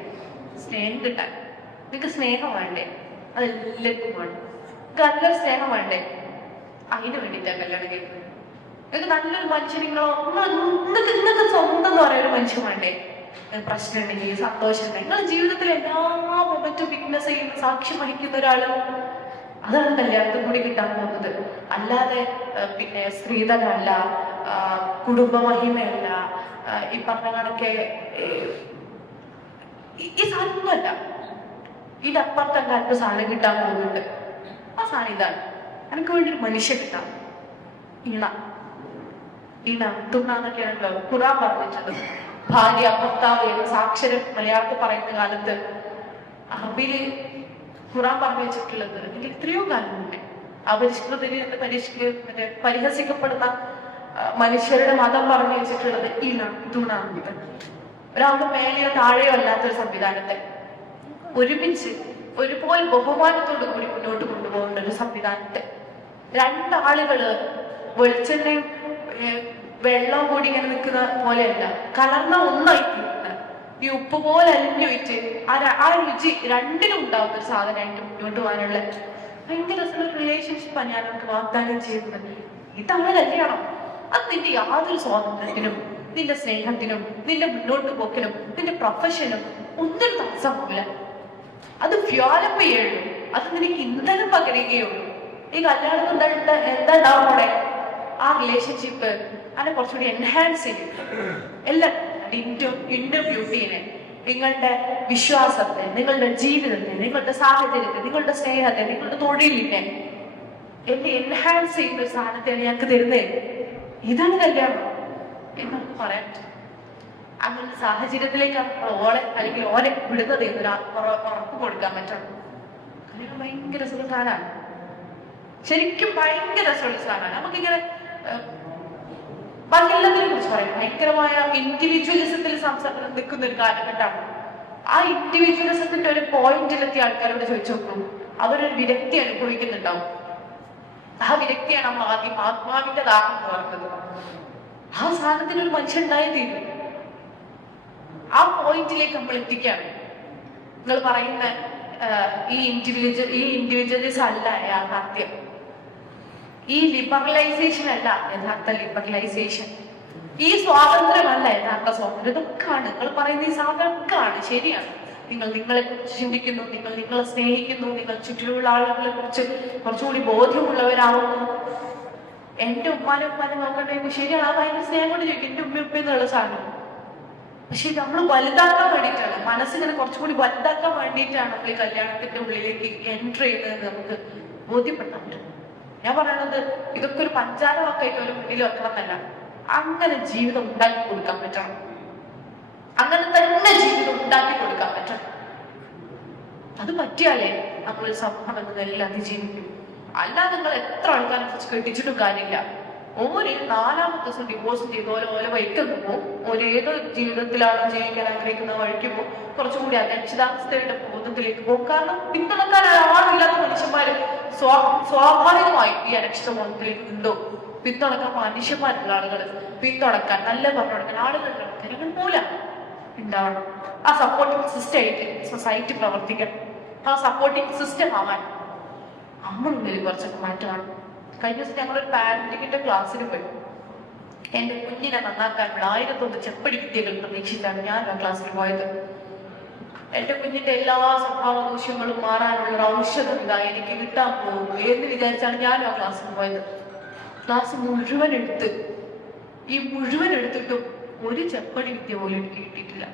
സ്നേഹം കിട്ടാൻ. നിങ്ങൾക്ക് സ്നേഹം വേണ്ടേ? അതെല്ലാവർക്കും വേണം. നിങ്ങൾക്ക് നല്ലൊരു സ്നേഹം വേണ്ടേ? അതിന് വേണ്ടിയിട്ടാണ് കല്യാണം കഴിക്കുന്നത്. നിങ്ങൾക്ക് നല്ലൊരു മനുഷ്യൻ, നിങ്ങൾക്ക് സ്വന്തം എന്ന് പറയുന്ന ഒരു മനുഷ്യൻ വേണ്ടേ? പ്രശ്നം ഉണ്ടെങ്കിൽ, സന്തോഷം ഉണ്ടെങ്കിൽ, നിങ്ങളുടെ ജീവിതത്തിൽ എല്ലാ മൊമെന്റും വിറ്റ്നസ് ചെയ്യുന്ന, സാക്ഷ്യം വഹിക്കുന്ന ഒരാള്, അതാണ് കല്യാണത്തിൽ കൂടി കിട്ടാൻ പോകുന്നത്. അല്ലാതെ പിന്നെ സ്ത്രീധനമല്ല, കുടുംബ മഹിമയല്ല, ഈ പറഞ്ഞ കണക്കെ ഈ സാധനമൊന്നുമല്ല. ഇതിന്റെ അപ്പുറത്ത് എൻ്റെ സാധനം കിട്ടാൻ പോകുന്നുണ്ട്. ആ സാധനം ഇതാണ്, എനിക്ക് വേണ്ടി ഒരു മനുഷ്യ കിട്ടാം. ഇണ ഇണ തുണാന്നൊക്കെയാണല്ലോ ഖുർആൻ പറഞ്ഞിട്ടുണ്ട്. ഭാര്യ ഭർത്താവ് എന്ന് സാക്ഷരം മലയാളത്തിൽ പറയുന്ന കാലത്ത് അറബിയില് ഖുർആൻ പറഞ്ഞു വെച്ചിട്ടുള്ളത് എനിക്ക് എത്രയോ കാലം മുന്നേ പരിഹസിക്കപ്പെടുന്ന മനുഷ്യരുടെ മതം പറഞ്ഞു വെച്ചിട്ടുള്ളത് ഇണ തുണാന്നിട്ട്. ഒരാളുടെ മേലെയോ താഴെയോ അല്ലാത്തൊരു സംവിധാനത്തെ ഒരുമിച്ച് ഒരുപോലെ ബഹുമാനത്തോടു കൂടി മുന്നോട്ട് കൊണ്ടുപോകേണ്ട ഒരു സംവിധാനത്തെ രണ്ടാളുകള് വെളിച്ചെണ്ണയും വെള്ളവും കൂടി ഇങ്ങനെ നിൽക്കുന്ന പോലെയല്ല, കലർന്ന ഒന്നായി തീരുന്ന ഈ ഉപ്പ് പോലെ അലിഞ്ഞു വെച്ച് ആ രുചി രണ്ടിനും ഉണ്ടാവുന്ന ഒരു സാധനമായിട്ട് മുന്നോട്ട് പോകാനുള്ള ഭയങ്കര രസമുള്ള റിലേഷൻഷിപ്പാണ് ഞാൻ നമുക്ക് വാഗ്ദാനം ചെയ്യുന്നത്. ഇതാണ് കല്യാണം. അത് നിന്റെ യാതൊരു സ്വാതന്ത്ര്യത്തിനും നിന്റെ സ്നേഹത്തിനും നിന്റെ മുന്നോട്ട് പോക്കിനും നിന്റെ പ്രൊഫഷനും ഒന്നും തടസ്സമില്ല. അത് ഡെവലപ്പ് ചെയ്യുള്ളൂ, അത് നിനക്ക് ഇന്ധനം പകരുകയുള്ളൂ. ഈ കല്യാണം എന്താ ഉണ്ടാവുമ്പോടെ ആ റിലേഷൻഷിപ്പ് അതിനെ കുറച്ചുകൂടി എൻഹാൻസ് ചെയ്യും. എല്ലാം ഇൻഡർ ബ്യൂട്ടീനെ, നിങ്ങളുടെ വിശ്വാസത്തെ, നിങ്ങളുടെ ജീവിതത്തെ, നിങ്ങളുടെ സാഹചര്യത്തെ, നിങ്ങളുടെ സ്നേഹത്തെ, നിങ്ങളുടെ തൊഴിലിനെ എന്നെ എൻഹാൻസ് ചെയ്യുന്ന ഒരു സാധനത്തെയാണ് ഞങ്ങൾക്ക് തരുന്നേ. ഇതാണ് കല്യാണം എന്ന് നമുക്ക് പറയാൻ പറ്റും. അങ്ങനെ സാഹചര്യത്തിലേക്കാണ് നമ്മൾ ഓളെ അല്ലെങ്കിൽ ഓരെ വിടുന്നത് എന്നൊരു ഉറപ്പ് കൊടുക്കാൻ പറ്റണം. കല്യാണം ഭയങ്കര സുഖസാനാണ്, ശരിക്കും ഭയങ്കര സുഖസാനാണ്. നമുക്കിങ്ങനെ ബാക്കി എല്ലാത്തിനെ കുറിച്ച് പറയും. ഭയങ്കരമായ ഇൻഡിവിജ്വലിസത്തിൽ നിൽക്കുന്ന ഒരു കാലഘട്ടമാണ്. ആ ഇൻഡിവിജ്വലിസത്തിന്റെ ഒരു പോയിന്റിലെത്തിയ ആൾക്കാരോട് ചോദിച്ചു നോക്കൂ, അവരൊരു വിരക്തി അനുഭവിക്കുന്നുണ്ടാവും. ആ വിരക്തിയാണ് നമ്മൾ ആദ്യം ആത്മാവിന്റെ ദാഹം എന്ന് പറയുന്നത്. ആ സാധനത്തിന് ഒരു മനുഷ്യൻ ഉണ്ടായേ തീരും. ആ പോയിന്റിലേക്ക് നമ്മൾ എത്തിക്കുകയാണ്. നിങ്ങൾ പറയുന്ന ഈ ഇൻഡിവിജ്വലിസം അല്ല യാഥാർത്ഥ്യം. ഈ ലിബറലൈസേഷൻ അല്ല യഥാർത്ഥ ലിബറലൈസേഷൻ. ഈ സ്വാതന്ത്ര്യമല്ല യഥാർത്ഥ സ്വാതന്ത്ര്യം. ഇതൊക്കെയാണ് നിങ്ങൾ പറയുന്ന ഈ സാധനമൊക്കെയാണ് ശരിയാണ്. നിങ്ങൾ നിങ്ങളെ കുറിച്ച് ചിന്തിക്കുന്നു, നിങ്ങൾ നിങ്ങളെ സ്നേഹിക്കുന്നു, നിങ്ങൾ ചുറ്റിലുള്ള ആളുകളെ കുറിച്ച് കുറച്ചുകൂടി ബോധ്യമുള്ളവരാവുന്നു. എന്റെ ഉമ്മാനും നോക്കണ്ടെങ്കിൽ ശരിയാണ്, ആ ഭയങ്കര സ്നേഹം കൊണ്ട് ചോദിക്കും എന്റെ ഉമ്മ എന്നുള്ള സാധനം. പക്ഷെ നമ്മൾ വലുതാക്കാൻ വേണ്ടിയിട്ടാണ്, മനസ്സിങ്ങനെ കുറച്ചുകൂടി വലുതാക്കാൻ വേണ്ടിയിട്ടാണ് നമ്മൾ ഈ കല്യാണത്തിന്റെ ഉള്ളിലേക്ക് എൻട്രി ചെയ്യുന്നത് നമുക്ക് ബോധ്യപ്പെടാൻ പറ്റും. ഞാൻ പറയണത് ഇതൊക്കെ ഒരു പഞ്ചാര വാക്കായിട്ട് ഒരു മുന്നിൽ വെക്കണം എന്നല്ല, അങ്ങനെ ജീവിതം ഉണ്ടാക്കി കൊടുക്കാൻ പറ്റണം. അങ്ങനെ തന്നെ ജീവിതം ഉണ്ടാക്കി കൊടുക്കാൻ പറ്റണം. അത് പറ്റിയാലേ നമ്മൾ സമൂഹം എന്ന നിലയിൽ അതിജീവിക്കും. അല്ലാതെ നിങ്ങൾ എത്ര ആൾക്കാരെ കുറിച്ച് കെട്ടിച്ചിട്ടും കാര്യമില്ല. ഓരോ 4ാമത്തെ ദിവസം ഡിവോഴ്സ് ചെയ്ത് ഓരോ വഴിക്കൊന്നും പോകും. ഏത് ജീവിതത്തിലാണ് ജീവിക്കാൻ ആഗ്രഹിക്കുന്ന വഴിക്ക് പോകും. കുറച്ചുകൂടി അരക്ഷിതാവസ്ഥയുടെ ബോധത്തിലേക്ക് പോകും. കാരണം പിന്തുണക്കാൻ ആളില്ലാത്ത മനുഷ്യന്മാര് സ്വാഭാവികമായി ഈ അരക്ഷിത ബോധത്തിലേക്ക് നിന്നോ. പിന്തുണക്കാൻ മനുഷ്യന്മാരുള്ള ആളുകൾ, പിന്തുണക്കാൻ നല്ല പറഞ്ഞു കൊടുക്കാൻ ആളുകളുടെ കാര്യങ്ങൾ മൂലം ഉണ്ടാവണം. ആ സപ്പോർട്ടിംഗ് സിസ്റ്റം ആയിട്ട് സൊസൈറ്റി പ്രവർത്തിക്കണം. ആ സപ്പോർട്ടിംഗ് സിസ്റ്റം ആവാൻ നമ്മളുള്ളിൽ കുറച്ചൊക്കെ മാറ്റമാണ്. കഴിഞ്ഞ ദിവസം ഞങ്ങളൊരു പാരന്റിങ്ങിന്റെ ക്ലാസ്സിന് പോയി. എന്റെ കുഞ്ഞിനെ നന്നാക്കാനുള്ള 1001 ചെപ്പടി വിദ്യകൾ പ്രതീക്ഷിച്ചാണ് ഞാൻ ആ ക്ലാസ്സിൽ പോയത്. എന്റെ കുഞ്ഞിന്റെ എല്ലാ സ്വഭാവ ദൂഷ്യങ്ങളും മാറാനുള്ള ഔഷധം ഇതാ എനിക്ക് കിട്ടാൻ പോകുന്നു എന്ന് വിചാരിച്ചാണ് ഞാൻ ആ ക്ലാസ്സിൽ പോയത്. ക്ലാസ് മുഴുവൻ എടുത്തിട്ടും ഒരു ചെപ്പടി വിദ്യ പോലും എനിക്ക് കിട്ടിയിട്ടില്ല.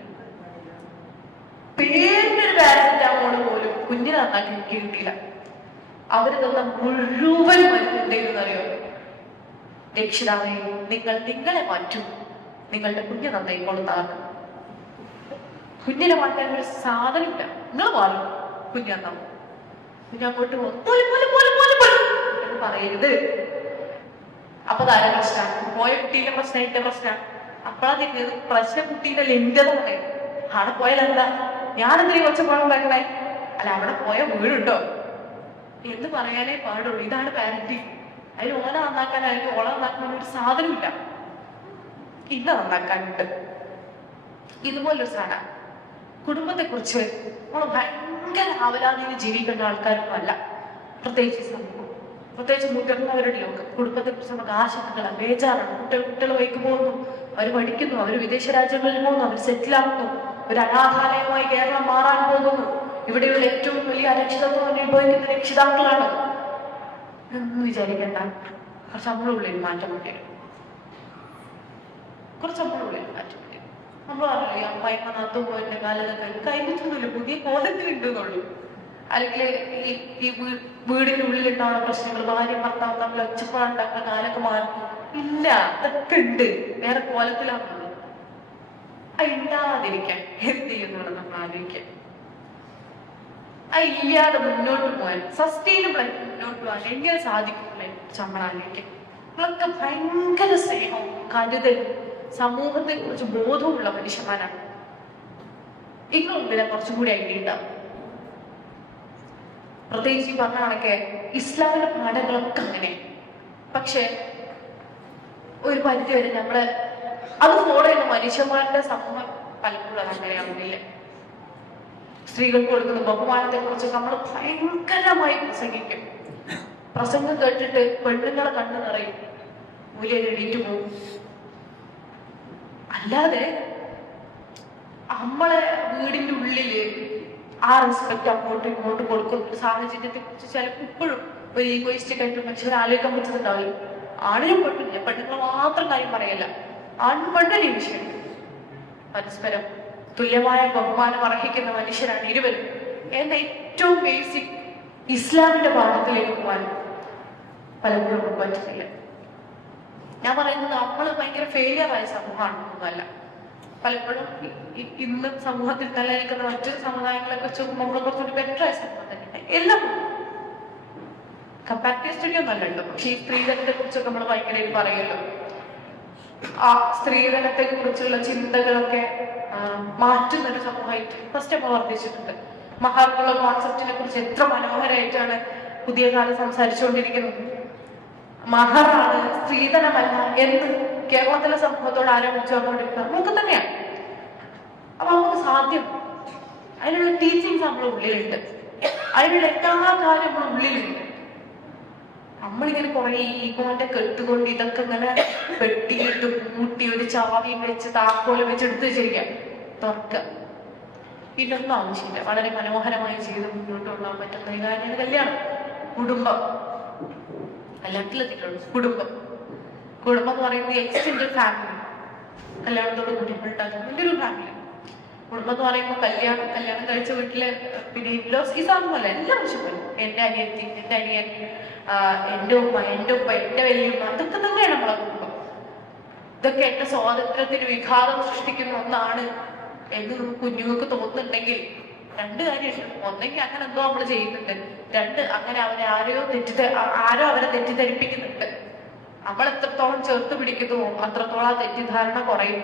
പേരിനൊരു പാരസെറ്റാമോൾ പോലും കുഞ്ഞിനെ നന്നാക്കി എനിക്ക് കിട്ടിയില്ല. അവര് തന്ന മുഴുവൻ മരുന്നെന്തേന്നറിയോ? രക്ഷിതാവേ, നിങ്ങൾ നിങ്ങളെ മാറ്റും, നിങ്ങളുടെ കുഞ്ഞ് നന്നായിക്കൊള്ളുന്നതാണ്. കുഞ്ഞിനെ മാറ്റാൻ ഒരു സാധനമില്ല. നിങ്ങൾ മാറും, കുഞ്ഞ് നന്നാവും. കുഞ്ഞങ്ങോട്ട് പറയരുത്. അപ്പൊ താര പ്രശ്നമാണ്. പോയ കുട്ടീന്റെ പ്രശ്നം എന്റെ പ്രശ്നമാണ്. അപ്പഴാ തിരിഞ്ഞത് പ്രശ്നം കുട്ടീന്റെ ലെഞ്ചതാണ്. അവിടെ പോയാലെന്താ ഞാനെന്തിനീ കുറച്ച് പണം ഉണ്ടാക്കണേ? അല്ല, അവിടെ പോയ വീടുണ്ടോ എന്ന് പറയാനേ പാടുള്ളൂ. ഇതാണ് പാരന്റിങ്. അതിന് ഓല നന്നാക്കാനായാലും ഓള നന്നാക്കാൻ ഒരു സാധനമില്ല. ഇല്ല നന്നാക്കാനിട്ട് ഇതുപോലൊരു സാധനം. കുടുംബത്തെ കുറിച്ച് നമ്മൾ ഭയങ്കര അവലാതിയിൽ ജീവിക്കേണ്ട ആൾക്കാരൊന്നും അല്ല. പ്രത്യേകിച്ച് മുതിർന്നവരുടെ ലോകം. കുടുംബത്തെ കുറിച്ച് നമുക്ക് ആശങ്കകളാണ്, ബേജാറാണ്. കുട്ടികൾ വൈകി പോകുന്നു, അവർ പഠിക്കുന്നു, അവർ വിദേശ രാജ്യങ്ങളിൽ പോകുന്നു, അവർ സെറ്റിലാകുന്നു, ഒരു അനാഥാലയമായി കേരളം മാറാൻ പോകുന്നു. ഇവിടെയുള്ള ഏറ്റവും വലിയ അരക്ഷിതത്വം അനുഭവിക്കുന്ന രക്ഷിതാക്കളാണ് എന്ന് വിചാരിക്കേണ്ട. പക്ഷെ നമ്മളുള്ളിൽ മാറ്റം കൊണ്ടുവരും. കുറച്ച് നമ്മളുള്ളിൽ മാറ്റമില്ല. നമ്മൾ പറഞ്ഞില്ലേ അമ്മായിമ്മ നാത്തും പോയിന്റെ കാലത്തൊക്കെ കഴിഞ്ഞിട്ടൊന്നുമില്ല, പുതിയ കോലത്തിലുണ്ട് എന്നുള്ളൂ. അല്ലെങ്കിൽ ഈ വീടിന്റെ ഉള്ളിലുണ്ടാവുന്ന പ്രശ്നങ്ങൾ, ഭാര്യ ഭർത്താവ് തമ്മിൽ ഒച്ചപ്പാടുണ്ടാക്കുന്ന കാലൊക്കെ മാറി ഇല്ല, അതൊക്കെ ഉണ്ട്, വേറെ കോലത്തിലാണുള്ളത്. ഇല്ലാതിരിക്കാൻ എന്ത് ചെയ്യുന്നുള്ളത് നമ്മൾ ആലോചിക്കാം. ഇല്ലാതെ മുന്നോട്ട് പോകാൻ, സസ്റ്റൈനബിൾ ആയിട്ട് മുന്നോട്ട് പോകാൻ എങ്ങനെ സാധിക്കുന്നില്ല നമ്മൾ ആലോചിക്കാം. നമ്മളൊക്കെ ഭയങ്കര സ്നേഹവും കരുതലും സമൂഹത്തെ കുറിച്ച് ബോധമുള്ള മനുഷ്യന്മാരാണ്. ഇങ്ങനെ മുമ്പിലെ കുറച്ചും കൂടി ഐഡിയ ഉണ്ടാവും. പ്രത്യേകിച്ച് ഈ പറഞ്ഞ കണക്കെ ഇസ്ലാമിന്റെ പാഠങ്ങളൊക്കെ അങ്ങനെ. പക്ഷെ ഒരു പരിധി വരെ നമ്മള് അത് ഫോളോ ചെയ്യുന്ന മനുഷ്യന്മാരുടെ സമൂഹം പലപ്പോഴും അങ്ങനെയാവുന്നില്ല. സ്ത്രീകൾക്ക് കൊടുക്കുന്ന ബഹുമാനത്തെ കുറിച്ചൊക്കെ നമ്മൾ ഭയങ്കരമായി പ്രസംഗിക്കും. പ്രസംഗം കേട്ടിട്ട് പെണ്ണുങ്ങളെ കണ്ണു നിറയും, മൂല്യം എണീറ്റ് പോകും. അല്ലാതെ നമ്മളെ വീടിന്റെ ഉള്ളില് ആ റെസ്പെക്ട് അങ്ങോട്ടും ഇങ്ങോട്ടും കൊടുക്കുന്ന ഒരു സാഹചര്യത്തെ കുറിച്ച് ചിലപ്പോൾ ഇപ്പോഴും ഒരു ഈഗോയിസ്റ്റിക് ആയിട്ട് മനുഷ്യരെ ആലോചിക്കാൻ പറ്റുന്നുണ്ടാവില്ല. ആണിനും പെട്ടില്ല, പെണ്ണുങ്ങൾ മാത്രം കാര്യം പറയല്ല, ആണും പെണ്ണൊരു വിഷയം. പരസ്പരം തുല്യമായ ബഹുമാനം അർഹിക്കുന്ന മനുഷ്യരാണ് ഇരുവരും എന്ന ഏറ്റവും ബേസിക് ഇസ്ലാമിന്റെ പാഠത്തിലേക്ക് പോകാൻ പലപ്പോഴും പറ്റുന്നില്ല. ഞാൻ പറയുന്നത് നമ്മൾ ഭയങ്കര ഫെയിലിയറായ സമൂഹമാണെന്നല്ല. പലപ്പോഴും ഇന്ന് സമൂഹത്തിൽ നിലനിൽക്കുന്ന മറ്റു സമുദായങ്ങളെ കുറിച്ച് നമ്മൾ കുറച്ചുകൂടി ബെറ്ററായ സമൂഹം തന്നെ. എല്ലാം കമ്പാരിറ്റീവ് സ്റ്റഡി ഒന്നല്ലല്ലോ. പക്ഷെ ഈ സ്ത്രീധനത്തെ കുറിച്ചൊക്കെ നമ്മൾ ഭയങ്കരമായിട്ട് പറയുമല്ലോ. ആ സ്ത്രീധനത്തെ കുറിച്ചുള്ള ചിന്തകളൊക്കെ മാറ്റുന്നൊരു സമൂഹമായിട്ട് ഫസ്റ്റ് നമ്മൾ വർദ്ധിച്ചിട്ടുണ്ട്. മഹാർക്കുള്ള കോൺസെപ്റ്റിനെ കുറിച്ച് എത്ര മനോഹരമായിട്ടാണ് പുതിയ കാലം സംസാരിച്ചുകൊണ്ടിരിക്കുന്നത്. മഹറാണ്, സ്ത്രീധനമല്ല എന്ന് കേരളത്തിലെ സമൂഹത്തോട് ആരോപിച്ചു വന്നുകൊണ്ടിരിക്കുന്നത് നമുക്ക് തന്നെയാണ്. അപ്പൊ നമുക്ക് സാധ്യം, അതിനുള്ള ടീച്ചിങ്സ് നമ്മുടെ ഉള്ളിലുണ്ട്, അതിനുള്ള എല്ലാ കാര്യവും നമ്മുടെ ഉള്ളിലുണ്ട്. നമ്മളിങ്ങനെ കുറെ ഈഗോന്റെ കെട്ടുകൊണ്ട് ഇതൊക്കെ ഇങ്ങനെ വെട്ടിയിട്ട് കൂട്ടി ഒരു ചാവിയും വെച്ച് താക്കോല് വെച്ച് എടുത്ത് വെച്ചിരിക്കാം, തുറക്കുക. ഇതൊന്നും ആവശ്യമില്ല. വളരെ മനോഹരമായി ചെയ്ത് മുന്നോട്ട് കൊണ്ടുപോകാൻ പറ്റുന്ന ഒരു കാര്യമാണ് കല്യാണം. കുടുംബം, കല്യാണത്തിലെത്തിയിട്ടുള്ളൂ. കുടുംബം എന്ന് പറയുന്നത് എക്സ്റ്റെൻഡഡ് ഫാമിലി. കല്യാണത്തോട് കൂടി ഉണ്ടാകുന്ന വലിയൊരു ഫാമിലി. കുടുംബം എന്ന് പറയുമ്പോൾ കല്യാണം കഴിച്ച വീട്ടിലെ പിന്നെ ഇൻലോസ് ഈ സാധനമല്ല, എല്ലാ മനുഷ്യരും, എന്റെ അനിയത്തി, എന്റെ അനിയൻ, എന്റെ ഉമ്മ, എന്റെ ഉപ്പ, എന്റെ വലിയുമ്മ, അതൊക്കെ തന്നെയാണ് നമ്മളെ കുടുംബം. ഇതൊക്കെ എന്റെ സ്വാതന്ത്ര്യത്തിന് വിഘാതം സൃഷ്ടിക്കുന്ന ഒന്നാണ് എന്ന് കുഞ്ഞുങ്ങൾക്ക് തോന്നുന്നുണ്ടെങ്കിൽ രണ്ട് കാര്യമുണ്ട്. ഒന്നെങ്കിൽ അങ്ങനെ എന്തോ നമ്മൾ ചെയ്യുന്നുണ്ട്, രണ്ട് അങ്ങനെ ആരോ അവരെ തെറ്റിദ്ധരിപ്പിക്കുന്നുണ്ട്. നമ്മൾ എത്രത്തോളം ചേർത്ത് പിടിക്കുന്നുവോ അത്രത്തോളം ആ തെറ്റിദ്ധാരണ കുറയും.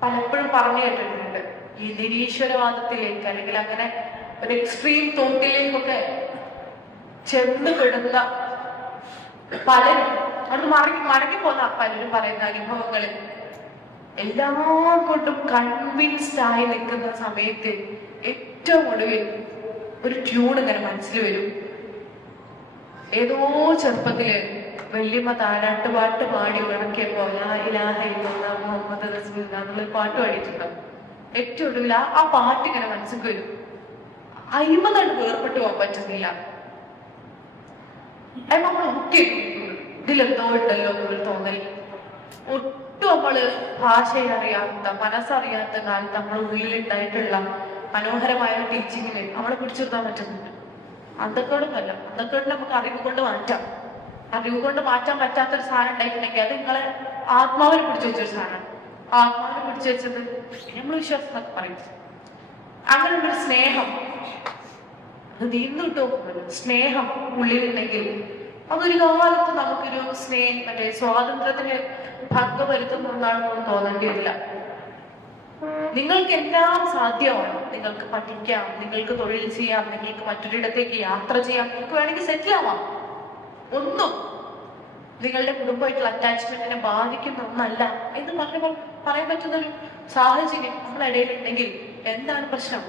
പലപ്പോഴും പറഞ്ഞു കേട്ടിട്ടുണ്ട് ഈ നിരീശ്വരവാദത്തിലേക്ക് അല്ലെങ്കിൽ അങ്ങനെ ഒരു എക്സ്ട്രീം തോട്ടിലേക്കൊക്കെ ചെന്നുപെടുന്ന പലരും അത് മടങ്ങിപ്പോന്ന പലരും പറയുന്ന അനുഭവങ്ങളിൽ എല്ലാം കൊണ്ടും കൺവിൻസ്ഡ് ആയി നിൽക്കുന്ന സമയത്ത് ഏറ്റവും ഒടുവിൽ ഒരു ട്യൂൺ ഇങ്ങനെ മനസ്സിൽ വരും. ഏതോ ചെറുപ്പത്തില് വല്യമ്മ താരാട്ട് പാട്ട് പാടി ഉണക്കിയപ്പോ മുഹമ്മദ് റസൂലുള്ളാഹി എന്നുള്ള പാട്ട് പാടിയിട്ടുണ്ടാവും. ഏറ്റവും ഒടുവിൽ ആ പാട്ട് ഇങ്ങനെ മനസ്സിൽ വരും. അയിമതാണ് വേർപെട്ട് പോകാൻ പറ്റുന്നില്ല. അത് നമ്മൾ ഒക്കെ ഇതിലെന്തോ ഉണ്ടല്ലോ എന്നൊരു തോന്നൽ. ഒട്ടും നമ്മള് ഭാഷയറിയാത്ത മനസ്സറിയാത്ത കാലത്ത് നമ്മൾ ഉള്ളിലുണ്ടായിട്ടുള്ള മനോഹരമായ ടീച്ചിങ്ങിന് നമ്മളെ പിടിച്ചിരുത്താൻ പറ്റുന്നുണ്ട്. അന്തക്കേടൊന്നുമല്ല, അന്തക്കേട് നമുക്ക് അറിവ് കൊണ്ട് മാറ്റാം. അറിവ് കൊണ്ട് മാറ്റാൻ പറ്റാത്തൊരു സാധനം ഉണ്ടായിട്ടുണ്ടെങ്കിൽ അത് നിങ്ങളെ ആത്മാവിനെ പിടിച്ചു വെച്ചൊരു സാധനമാണ്. ആത്മാവിനെ പിടിച്ചു വെച്ചത് നമ്മൾ വിശ്വാസം എന്നൊക്കെ പറയും. അങ്ങനെയുള്ളൊരു സ്നേഹം അത് തീർന്നു കിട്ടുമോ? സ്നേഹം ഉള്ളിലുണ്ടെങ്കിൽ അതൊരു കാലത്ത് നമുക്കൊരു മറ്റേ സ്വാതന്ത്ര്യത്തിന് ഭംഗം വരുത്തുന്നതാണെന്ന് തോന്നേണ്ടിയില്ല. നിങ്ങൾക്ക് എല്ലാം സാധ്യമാണ്. നിങ്ങൾക്ക് പഠിക്കാം, നിങ്ങൾക്ക് തൊഴിൽ ചെയ്യാം, നിങ്ങൾക്ക് മറ്റൊരിടത്തേക്ക് യാത്ര ചെയ്യാം, നിങ്ങൾക്ക് വേണമെങ്കിൽ സെറ്റിൽ ആവാം. ഒന്നും നിങ്ങളുടെ കുടുംബമായിട്ടുള്ള അറ്റാച്ച്മെന്റിനെ ബാധിക്കുന്ന ഒന്നല്ല എന്ന് പറയാൻ പറ്റുന്നൊരു സാഹചര്യം നമ്മുടെ ഇടയിലുണ്ടെങ്കിൽ എന്താണ് പ്രശ്നം?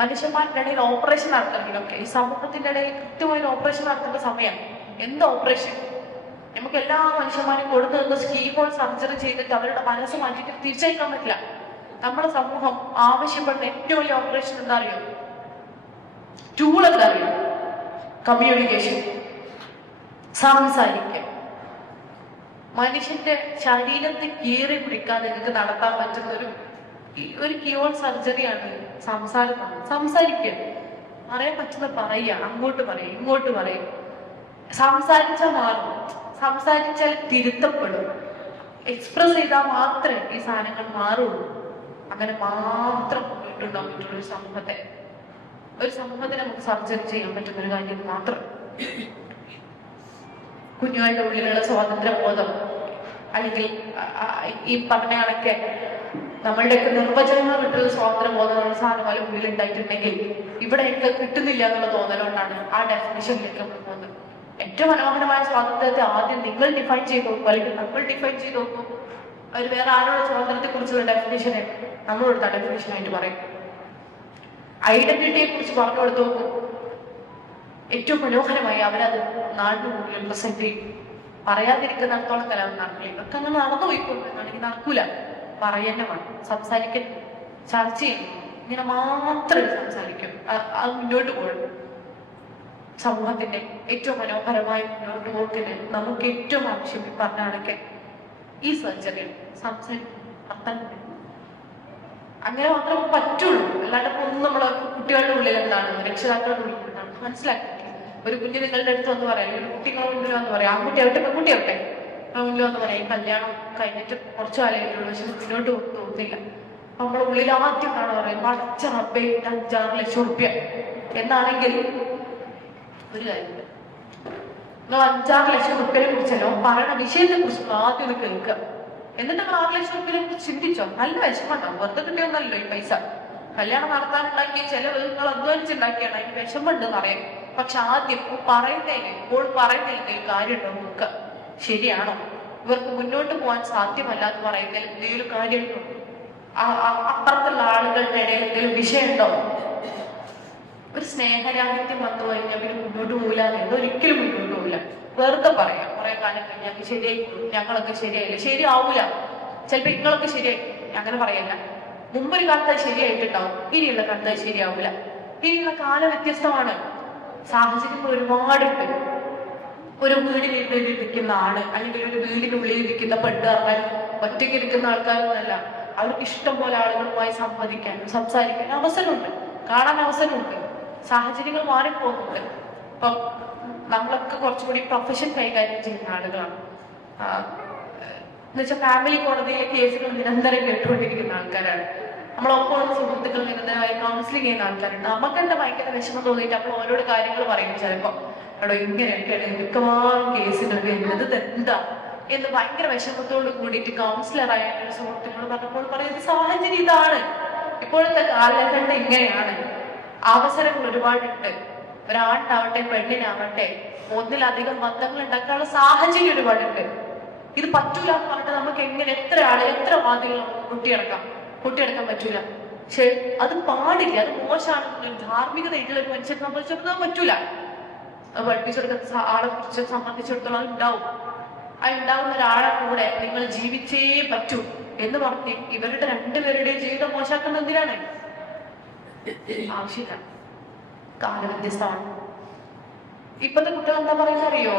മനുഷ്യന്മാരുടെ ഇടയിൽ ഓപ്പറേഷൻ നടത്തണമെങ്കിലൊക്കെ ഈ സമൂഹത്തിന്റെ ഇടയിൽ കൃത്യമായി ഓപ്പറേഷൻ നടത്തേണ്ട സമയം. എന്ത് ഓപ്പറേഷൻ? നമുക്ക് എല്ലാ മനുഷ്യന്മാരും കൊടുത്തു നിന്ന് സ്കീമോൾ സർജറി ചെയ്തിട്ട് അവരുടെ മനസ്സ് മാറ്റിയിട്ട് തിരിച്ചയക്കാൻ പറ്റില്ല. നമ്മുടെ സമൂഹം ആവശ്യപ്പെടുന്ന ഏറ്റവും വലിയ ഓപ്പറേഷൻ എന്താ അറിയോ? ടൂൾ എന്താ അറിയോ? കമ്മ്യൂണിക്കേഷൻ, സംസാരിക്കുക. മനുഷ്യന്റെ ശരീരത്തെ കീറി പിടിക്കാൻ നിങ്ങൾക്ക് നടത്താൻ പറ്റുന്ന ഒരു കിയോൺ സർജറിയാണ് സംസാരിക്കുക. പറയാൻ പറ്റുന്ന പറയുക, അങ്ങോട്ട് പറയും ഇങ്ങോട്ട് പറയും. സംസാരിച്ചാൽ മാറും, സംസാരിച്ചാൽ തിരുത്തപ്പെടും, എക്സ്പ്രസ് ചെയ്താൽ മാത്രമേ ഈ സാധനങ്ങൾ മാറുള്ളൂ. അങ്ങനെ മാത്രം മുന്നോട്ടുണ്ടാകാൻ പറ്റുള്ള ഒരു സമൂഹത്തെ നമുക്ക് സർജറി ചെയ്യാൻ പറ്റുന്ന ഒരു കാര്യം മാത്രം. കുഞ്ഞുങ്ങളുടെ ഉള്ളിലുള്ള സ്വാതന്ത്ര്യബോധം, അല്ലെങ്കിൽ ഈ പറഞ്ഞ കണക്കെ നമ്മളുടെയൊക്കെ നിർവചനങ്ങൾ വിട്ടുള്ള സ്വാതന്ത്ര്യബോധം എന്നുള്ള സാധനം പോലെ ഉള്ളിൽ ഉണ്ടായിട്ടുണ്ടെങ്കിൽ ഇവിടെയൊക്കെ കിട്ടുന്നില്ല എന്നുള്ള തോന്നലുകൊണ്ടാണ് ആ ഡെഫിനിഷനിലേക്ക് നമ്മൾ പോകുന്നത്. ഏറ്റവും മനോഹരമായ സ്വാതന്ത്ര്യത്തെ ആദ്യം നിങ്ങൾ ഡിഫൈൻ ചെയ്ത് നോക്കും, അല്ലെങ്കിൽ നമ്മൾ ഡിഫൈൻ ചെയ്ത് നോക്കും. അവർ വേറെ ആരോട് സ്വാതന്ത്ര്യത്തെ കുറിച്ചുള്ള ഡെഫിനിഷനെ നമ്മളോട് ഡെഫിനിഷനായിട്ട് പറയും. ഐഡന്റിറ്റിയെ കുറിച്ച് പറഞ്ഞു കൊടുത്തു നോക്കും, ഏറ്റവും മനോഹരമായി അവരത് നാടിന് മുന്നിൽ പ്രസന്റ് ചെയ്യും. പറയാതിരിക്കുന്നിടത്തോളം കലാം നടക്കില്ല. ഇതൊക്കെ അങ്ങനെ നടന്നു പോയിക്കൊണ്ടിരുന്നാണെങ്കിൽ നടക്കൂല. പറയന്നമാണ്, സംസാരിക്കാൻ, ചർച്ച ചെയ്യും, ഇങ്ങനെ മാത്രമേ സംസാരിക്കും. അത് മുന്നോട്ട് പോകും. സമൂഹത്തിന്റെ ഏറ്റവും മനോഹരമായി മുന്നോട്ട് പോക്കിന് നമുക്ക് ഏറ്റവും ആവശ്യം ഈ പറഞ്ഞ കണക്കെ ഈ സർജറി സംസാരിക്കും. അങ്ങനെ മാത്രമേ പറ്റുള്ളൂ. അല്ലാണ്ട് ഒന്നും നമ്മളെ കുട്ടികളുടെ ഉള്ളിൽ എന്താണ്, രക്ഷിതാക്കളുടെ ഉള്ളിൽ എന്താണ് മനസ്സിലാക്കി. ഒരു കുഞ്ഞ് നിങ്ങളുടെ അടുത്ത് വന്ന് പറയാം, ഒരു കുട്ടികളെ മുന്നിൽ വന്ന് പറയാം, ആൺകുട്ടിയാവട്ടെ പെൺകുട്ടിയാവട്ടെ മുന്നിൽ വന്ന് പറയാം, കല്യാണം കഴിഞ്ഞിട്ട് കുറച്ചു കാലമായിട്ടുള്ളൂ, പക്ഷെ മുന്നോട്ട് തോന്നില്ല. അപ്പൊ നമ്മളെ ഉള്ളിൽ ആദ്യം കാണാൻ പറയും, പടച്ച റബ്ബേ 5-6 ലക്ഷം റുപ്യ എന്നാണെങ്കിൽ ഒരു കാര്യം, നിങ്ങൾ 5-6 ലക്ഷം റുപ്യനെ കുറിച്ചല്ലോ പറയുന്ന വിഷയത്തെ കുറിച്ച് ആദ്യം ഒന്ന് കേൾക്കുക. എന്നിട്ട് നിങ്ങൾ 6 ലക്ഷം റുപ്യനെ കുറിച്ച് ചിന്തിച്ചോ. നല്ല വിഷമമുണ്ടാവും. വെറുതെ കിട്ടിയൊന്നല്ലോ ഈ പൈസ. കല്യാണം നടത്താനുണ്ടാക്കിയ ചിലവ് നിങ്ങൾ അധ്വാനിച്ചുണ്ടാക്കിയാണ്, അതിന് വിഷമമുണ്ടെന്ന് അറിയാം. പക്ഷെ ആദ്യം പറയുന്നതിൽ കാര്യമുണ്ടോ നോക്കുക. ശരിയാണോ? ഇവർക്ക് മുന്നോട്ട് പോകാൻ സാധ്യമല്ലാന്ന് പറയുന്നതിൽ എന്തെങ്കിലും കാര്യമുണ്ടോ? അപ്പുറത്തുള്ള ആളുകളുടെ ഇടയിൽ എന്തെങ്കിലും വിഷയമുണ്ടോ? ഒരു സ്നേഹരാഹിത്യം വന്നു കഴിഞ്ഞാൽ പിന്നെ മുന്നോട്ട് പോകില്ല. ഒരിക്കലും മുന്നോട്ട് പോകില്ല. വെറുതെ പറയാം, കുറെ കാലം കഴിഞ്ഞാൽ ശരിയായി, ഞങ്ങളൊക്കെ ശരിയായില്ല. ശരിയാവൂല. ചിലപ്പോ നിങ്ങളൊക്കെ ശരിയായി, അങ്ങനെ പറയല്ല. മുമ്പൊരു കാലത്ത് അത് ശരിയായിട്ടുണ്ടാവും, ഇനിയുള്ള കാലത്ത് അത് ശരിയാവൂല. ഇനിയുള്ള കാലം വ്യത്യസ്തമാണ്, സാഹചര്യങ്ങൾ ഒരുപാടുണ്ട്. ഒരു വീടിനിരിക്കുന്ന ആള്, അല്ലെങ്കിൽ ഒരു വീടിനുള്ളിൽ ഇരിക്കുന്ന പെണ്ണുകാർ ഒറ്റയ്ക്ക് ഇരിക്കുന്ന ആൾക്കാരൊന്നല്ല. അവർക്ക് ഇഷ്ടം പോലെ ആളുകളുമായി സംവദിക്കാനും സംസാരിക്കാനും അവസരമുണ്ട്, കാണാൻ അവസരമുണ്ട്. സാഹചര്യങ്ങൾ മാറിപ്പോകുന്നുണ്ട്. ഇപ്പൊ നമ്മളൊക്കെ കുറച്ചുകൂടി പ്രൊഫഷൻ കൈകാര്യം ചെയ്യുന്ന ആളുകളാണ്. എന്നുവെച്ചാൽ ഫാമിലി കോടതിയിലെ കേസുകൾ നിരന്തരം കേട്ടുകൊണ്ടിരിക്കുന്ന ആൾക്കാരാണ്. നമ്മളൊപ്പം സുഹൃത്തുക്കൾ നിരന്തരമായി കൗൺസിലിംഗ് ചെയ്യുന്ന ആൾക്കാരുണ്ട്. നമുക്ക് എന്താ ഭയങ്കര വിഷമം തോന്നിയിട്ട് നമ്മൾ ഓരോട് കാര്യങ്ങൾ പറയും. ചിലപ്പോ എടോ ഇങ്ങനെയൊക്കെയാണ് മിക്കവാറും കേസുകൾ വരുന്നത്, എന്താ എന്ന് ഭയങ്കര വിഷമത്തോട് കൂടിയിട്ട് കൗൺസിലറായ ഒരു സുഹൃത്തുക്കൾ പറഞ്ഞപ്പോൾ പറയുന്നത് സാഹചര്യം ഇതാണ്, ഇപ്പോഴത്തെ കാലഘട്ടം ഇങ്ങനെയാണ്, അവസരങ്ങൾ ഒരുപാടുണ്ട്. ഒരാണ്ടാവട്ടെ പെണ്ണിനാവട്ടെ ഒന്നിലധികം ബന്ധങ്ങൾ ഉണ്ടാക്കാനുള്ള സാഹചര്യം ഒരുപാടുണ്ട്. ഇത് പറ്റൂല എന്ന് പറഞ്ഞിട്ട് നമുക്ക് എങ്ങനെ എത്ര വാതിൽ കുട്ടിയെടുക്കാൻ പറ്റൂല. പക്ഷെ അത് പാടില്ല, അത് മോശമാണ്. ധാർമ്മികതയുള്ള ഒരു മനുഷ്യനെ സംബന്ധിച്ചിടത്തോളം പറ്റൂല. അത് പഠിപ്പിച്ചെടുക്കുന്ന ആളെ കുറിച്ച് സംബന്ധിച്ചിടത്തോളം ഉണ്ടാവും. ആ ഉണ്ടാവുന്ന ഒരാളെ കൂടെ നിങ്ങൾ ജീവിച്ചേ പറ്റൂ എന്ന് പറഞ്ഞ് ഇവരുടെ രണ്ടുപേരുടെയും ജീവിതം മോശമാക്കുന്ന എന്തിനാണ്? ആവശ്യമില്ല. കാലം വ്യത്യസ്തമാണ്. ഇപ്പത്തെ കുട്ടികൾ എന്താ പറയുന്നത് അറിയോ?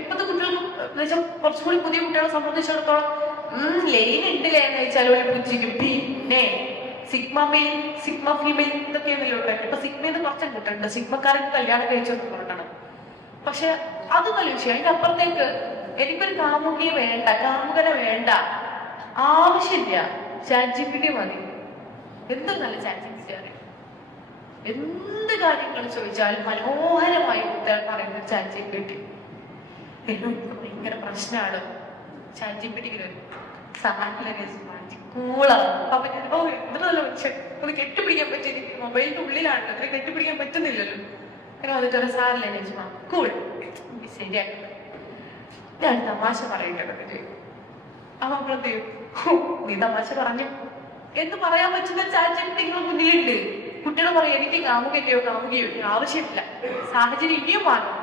ഇപ്പത്തെ കുട്ടികൾക്ക് കുറച്ചുകൂടി പുതിയ കുട്ടികളെ സംബന്ധിച്ചിടത്തോളം ലൈൻ ഉണ്ടില്ലേ എന്ന് വെച്ചാൽ ഒരു പുഞ്ചിക്കും. പിന്നെ സിഗ്മ മെയിൽ സിഗ്മ ഫീമെയിൽ ഇതൊക്കെയാണല്ലോ ട്രെൻഡ്. ഇപ്പൊ സിഗ്മയിൽ കുറച്ചും കിട്ടുന്നുണ്ട്, സിഗ്മക്കാർക്ക് കല്യാണം കഴിച്ചെന്ന് പറഞ്ഞാണ്. പക്ഷെ അത് നല്ല വിഷയം. അതിന്റെ അപ്പുറത്തേക്ക് എനിക്കൊരു കാമുകിയെ വേണ്ട, കാമുകനെ വേണ്ട, ആവശ്യമില്ല, ChatGPT മതി. എന്ത് നല്ല ChatGPT അറിയാം. എന്ത് കാര്യങ്ങൾ ചോദിച്ചാലും മനോഹരമായി ഉത്തരം പറയുന്ന ChatGPT. ഭയങ്കര പ്രശ്നമാണ് ChatGPTക്ക് വരും. കൂളാണ്. അപ്പൊ എന്തിനല്ലോ ഒന്ന് കെട്ടിപ്പിടിക്കാൻ പറ്റി. മൊബൈലിന്റെ ഉള്ളിലാണ്, അതിനെ കെട്ടിപ്പിടിക്കാൻ പറ്റുന്നില്ലല്ലോ. അങ്ങനെ വന്നിട്ട് സാറില്ലേ നജ്മ കൂൾ ശരിയാക്കി ഞാൻ തമാശ പറയേണ്ടത്. അപ്പൊ നമ്മളെന്ത് ചെയ്യും? നീ തമാശ പറഞ്ഞു എന്ന് പറയാൻ പറ്റുന്ന ChatGPT മുന്നിലുണ്ട്. കുട്ടികൾ പറയും എനിക്ക് കാമുകയോ ആവശ്യമില്ല, സാഹചര്യം ഇനിയും മാറും.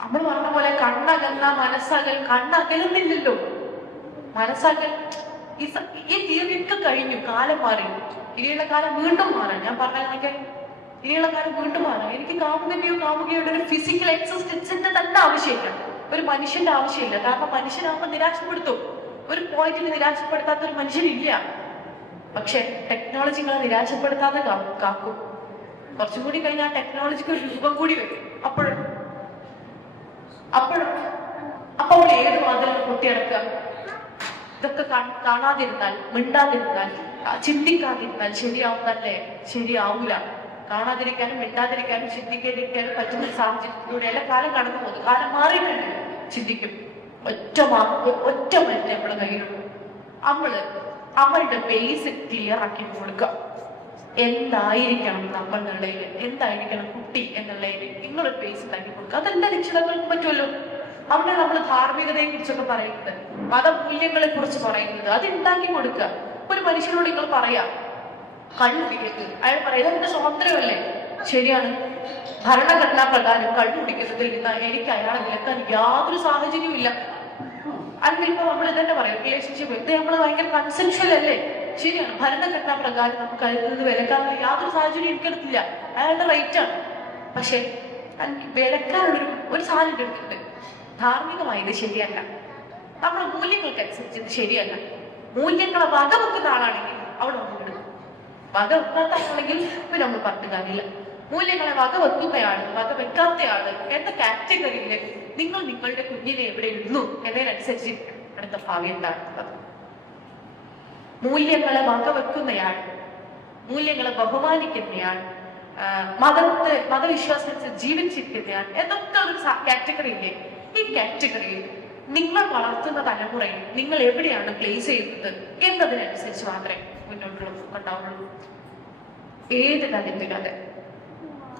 നമ്മൾ പറഞ്ഞ പോലെ കണ്ണകല്ല മനസ്സകൽ, കണ്ണകലുന്നില്ലല്ലോ. മനസ്സകൽ ഈ തീയതിയൊക്കെ കഴിഞ്ഞു, കാലം മാറി. ഇനിയുള്ള കാലം വീണ്ടും മാറാം. ഞാൻ പറഞ്ഞ ഇനിയുള്ള കാലം വീണ്ടും മാറാം. എനിക്ക് കാമുകയോ ഒരു ഫിസിക്കൽ എക്സിസ്റ്റൻസിന്റെ തന്നെ ആവശ്യമില്ല. ഒരു മനുഷ്യന്റെ ആവശ്യമില്ല. കാരണം മനുഷ്യനാകുമ്പോൾ നിരാശപ്പെടുത്തും. ഒരു പോയിന്റിൽ നിരാശപ്പെടുത്താത്ത ഒരു മനുഷ്യനില്ല. പക്ഷെ ടെക്നോളജികളെ നിരാശപ്പെടുത്താതെ കാക്കും. കുറച്ചും കൂടി കഴിഞ്ഞാൽ ടെക്നോളജിക്ക് ഒരു രൂപം കൂടി വരും. അപ്പോഴും അപ്പോൾ ഏത് വാതിലും പൊട്ടിയടക്കുക. ഇതൊക്കെ കാണാതിരുന്നാൽ, മിണ്ടാതിരുന്നാൽ, ചിന്തിക്കാതിരുന്നാൽ ശരിയാവുന്നല്ലേ? ശരിയാവൂല. കാണാതിരിക്കാനും മിണ്ടാതിരിക്കാനും ചിന്തിക്കാതിരിക്കാനും പറ്റുന്ന സാഹചര്യത്തിലൂടെയല്ല കാലം കടന്നു പോകുന്നത്. കാലം മാറിയിട്ടുണ്ട്. ചിന്തിക്കും. ഒറ്റ മിനിറ്റ് നമ്മളെ കയ്യിലുള്ളൂ. അവളുടെ ബേസ് ക്ലിയർ ആക്കി കൊടുക്കുക. എന്തായിരിക്കണം നമ്മളുടെ, എന്തായിരിക്കണം കുട്ടി എന്നുള്ളതിന് നിങ്ങളൊരു ബേസ് ഉണ്ടാക്കി കൊടുക്കുക. അതെല്ലാ രക്ഷിതാക്കൾക്കും പറ്റുമല്ലോ. അവിടെ നമ്മൾ ധാർമ്മികതയെ കുറിച്ചൊക്കെ പറയുന്നത്, മതമൂല്യങ്ങളെ കുറിച്ച് പറയുന്നത്, അത് ഉണ്ടാക്കി കൊടുക്കുക. ഒരു മനുഷ്യനോട് നിങ്ങൾ പറയാ കണ്ണുപിടിക്കരുത്, അയാൾ പറയുന്നത് എന്റെ സ്വാതന്ത്ര്യമല്ലേ? ശരിയാണ്. ഭരണഘടനാ പ്രകാരം കണ്ണുപിടിക്കുന്നതിൽ നിന്ന് എനിക്ക് അയാളെ വിലക്കാൻ യാതൊരു സാഹചര്യവും ഇല്ല. അല്ലെങ്കിൽ ഇപ്പൊ നമ്മൾ ഇതന്നെ പറയാം, റിലേഷൻഷിപ്പ് ഇത് നമ്മൾ ഭയങ്കര കൺസെൻഷ്വൽ അല്ലേ? ശരിയാണ്. ഭരണഘടനാ പ്രകാരം നമുക്ക് അതിൽ നിന്ന് വിലക്കാനുള്ള യാതൊരു സാഹചര്യം എനിക്കെടുത്തില്ല. അയാളുടെ റൈറ്റ് ആണ്. പക്ഷെ വിലക്കാനുള്ള ഒരു സാഹചര്യം എടുത്തിട്ടുണ്ട്. ധാർമ്മികമായത് ശരിയല്ല. നമ്മുടെ മൂല്യങ്ങൾക്കനുസരിച്ച് ഇത് ശരിയല്ല. മൂല്യങ്ങളെ വകവെക്കുന്ന ആളാണെങ്കിൽ അവിടെ നമ്മൾ എടുക്കും. വകവെക്കാത്ത ആളാണെങ്കിൽ പിന്നെ നമ്മൾ പറഞ്ഞ കാര്യമില്ല. മൂല്യങ്ങളെ വകവെക്കുന്നയാള്, വകവെക്കാത്തയാള് എന്ന കാറ്റഗറിയില് നിങ്ങൾ നിങ്ങളുടെ കുഞ്ഞിനെ എവിടെ ഇടുന്നു എന്നതിനനുസരിച്ച് അടുത്ത ഭാവി ഉണ്ടാകുന്നത്. മൂല്യങ്ങളെ വകവെക്കുന്നയാൾ, മൂല്യങ്ങളെ ബഹുമാനിക്കുന്നയാൾ, മതവിശ്വാസത്തിൽ ജീവിച്ചിരിക്കുന്നയാൾ എന്നൊക്കെ ഒരു കാറ്റഗറി ഇല്ലേ? ഈ കാറ്റഗറിയിൽ നിങ്ങൾ വളർത്തുന്ന തലമുറയിൽ നിങ്ങൾ എവിടെയാണ് പ്ലേസ് ചെയ്യുന്നത് എന്നതിനനുസരിച്ച് മാത്രമേ മുന്നോട്ടുള്ള ഉണ്ടാവുള്ളൂ. ഏത് കാര്യത്തിലും അതെ.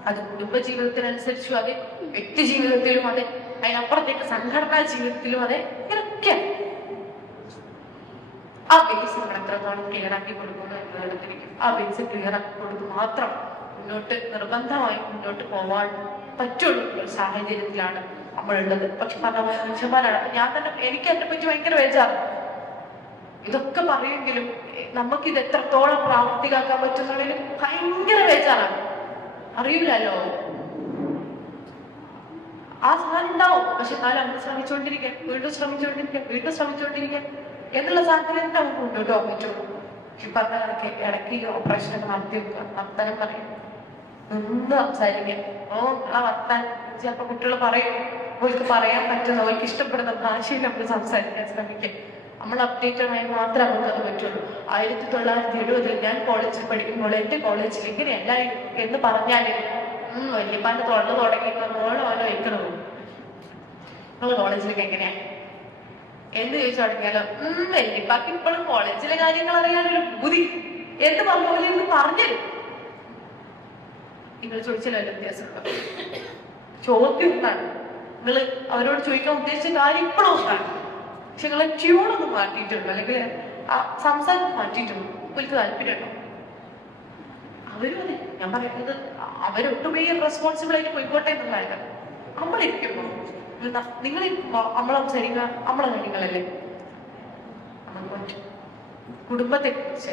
അത് കുടുംബജീവിതത്തിനനുസരിച്ചും അതെ, വ്യക്തി ജീവിതത്തിലും അതെ, അതിനപ്പുറത്തേക്ക് സംഘടനാ ജീവിതത്തിലും അതെ. ഇതൊക്കെ ആ ബേസ് നമ്മൾ എത്രത്തോളം ക്ലിയർ ആക്കി കൊടുക്കുന്നു എന്നതിരിക്കും. ആ ബേസ് ക്ലിയർ ആക്കി കൊടുത്ത് മാത്രം നിർബന്ധമായി മുന്നോട്ട് പോവാൻ പറ്റുള്ള ഒരു സാഹചര്യത്തിലാണ് നമ്മളുള്ളത്. പക്ഷെ പല മനുഷ്യന്മാരാണ്. ഞാൻ തന്നെ, എനിക്ക് എന്നെ പറ്റി ഭയങ്കര ബേജാറ്. ഇതൊക്കെ പറയുമെങ്കിലും നമുക്കിത് എത്രത്തോളം പ്രാവർത്തികാക്കാൻ പറ്റുന്നതിൽ ഭയങ്കര ബേജാറാണ്. അറിയില്ലല്ലോ, ആ സാധനം ഉണ്ടാവും. പക്ഷെ എന്നാലും നമ്മൾ ശ്രമിച്ചുകൊണ്ടിരിക്കാൻ, വീണ്ടും ശ്രമിച്ചുകൊണ്ടിരിക്കാൻ എന്നുള്ള സാഹചര്യം നമുക്ക് മുന്നോട്ട് പോകാൻ പറ്റുള്ളൂ. ഈ പറഞ്ഞ കണക്ക് ഇടയ്ക്ക് ഓപ്പറേഷനൊക്കെ നടത്തി വെക്കുക, വർത്താനം പറയും, നിന്ന് സംസാരിക്കാൻ. ആ വർത്താൻ ചിലപ്പോ കുട്ടികൾ പറയും, അവർക്ക് പറയാൻ പറ്റുന്ന, അവർക്ക് ഇഷ്ടപ്പെടുന്ന ഭാഷയിൽ നമ്മൾ സംസാരിക്കാൻ ശ്രമിക്കും. നമ്മൾ അപ്ഡേറ്റഡ് ആയി മാത്രമേ നമുക്കത് പറ്റുള്ളൂ. 1970 ഞാൻ കോളേജിൽ പഠിക്കുമ്പോൾ എന്റെ കോളേജിൽ ഇങ്ങനെയല്ല എന്ന് പറഞ്ഞാല് വല്യപ്പാന്റെ തൊള്ള തുടങ്ങി ഓരോ വയ്ക്കണോ നിങ്ങൾ കോളേജിലൊക്കെ എങ്ങനെയാ എന്ന് ചോദിച്ചു തുടങ്ങിയാലോ വല്യപ്പാക്ക് ഇപ്പോഴും കോളേജിലെ കാര്യങ്ങൾ അറിയാനൊരു ബുദ്ധി എന്ത് പറഞ്ഞ പറഞ്ഞുതരും. നിങ്ങൾ ചോദിച്ചാലോ വ്യത്യാസമുണ്ടോ? ചോദ്യം ഒന്നാണ്, നിങ്ങൾ അവരോട് ചോദിക്കാൻ ഉദ്ദേശിച്ച കാര്യം ഇപ്പോഴും ഒന്നാണ്. പക്ഷെ നിങ്ങളെ ട്യൂണൊന്നും മാറ്റിയിട്ടുണ്ടോ, അല്ലെങ്കിൽ ആ സംസാരം മാറ്റിയിട്ടുണ്ടോ? എനിക്ക് താല്പര്യമുണ്ടോ? അവരും അതെ. ഞാൻ പറയുന്നത് അവരൊട്ടുമേ റെസ്പോൺസിബിൾ ആയിട്ട് പോയിക്കോട്ടെ എന്നല്ല. നമ്മളിരിക്കുമ്പോ നിങ്ങൾ നമ്മളെ സംസാരിക്കുക നമ്മളെ കാര്യങ്ങളല്ലേ. നമുക്ക് പറ്റും കുടുംബത്തെ കുറിച്ച്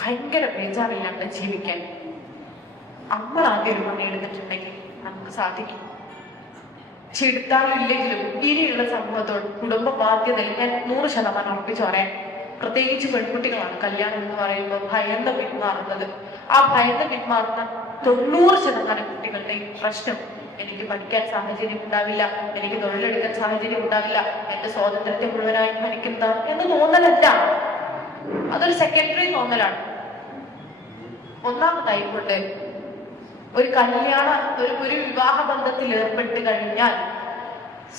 ഭയങ്കര ബേജാറില്ലാണ്ട് ജീവിക്കാൻ നമ്മളാകെ ഒരു പണിയെടുത്തിട്ടുണ്ടെങ്കിൽ നമുക്ക് സാധിക്കും. പക്ഷെ എടുത്താലും ഇല്ലെങ്കിലും ഇനിയുള്ള സമൂഹത്തോട് കുടുംബ ബാധ്യതയിൽ ഞാൻ 100% ഉറപ്പിച്ചു പറയാം. പ്രത്യേകിച്ച് പെൺകുട്ടികളാണ് കല്യാണം എന്ന് പറയുമ്പോൾ ഭയന്ന് പിന്മാറുന്നത്. ആ ഭയന്ന് പിന്മാറുന്ന 90% കുട്ടികളുടെയും പ്രശ്നം എനിക്ക് പഠിക്കാൻ സാഹചര്യം ഉണ്ടാവില്ല, എനിക്ക് തൊഴിലെടുക്കാൻ സാഹചര്യം ഉണ്ടാവില്ല, എന്റെ സ്വാതന്ത്ര്യത്തെ മുഴുവനായി ഭരിക്കുന്ന എന്ന് തോന്നലല്ല. അതൊരു സെക്കൻഡറി തോന്നലാണ്. ഒന്നാമതായിക്കോട്ടെ, ഒരു ഒരു വിവാഹ ബന്ധത്തിൽ ഏർപ്പെട്ട് കഴിഞ്ഞാൽ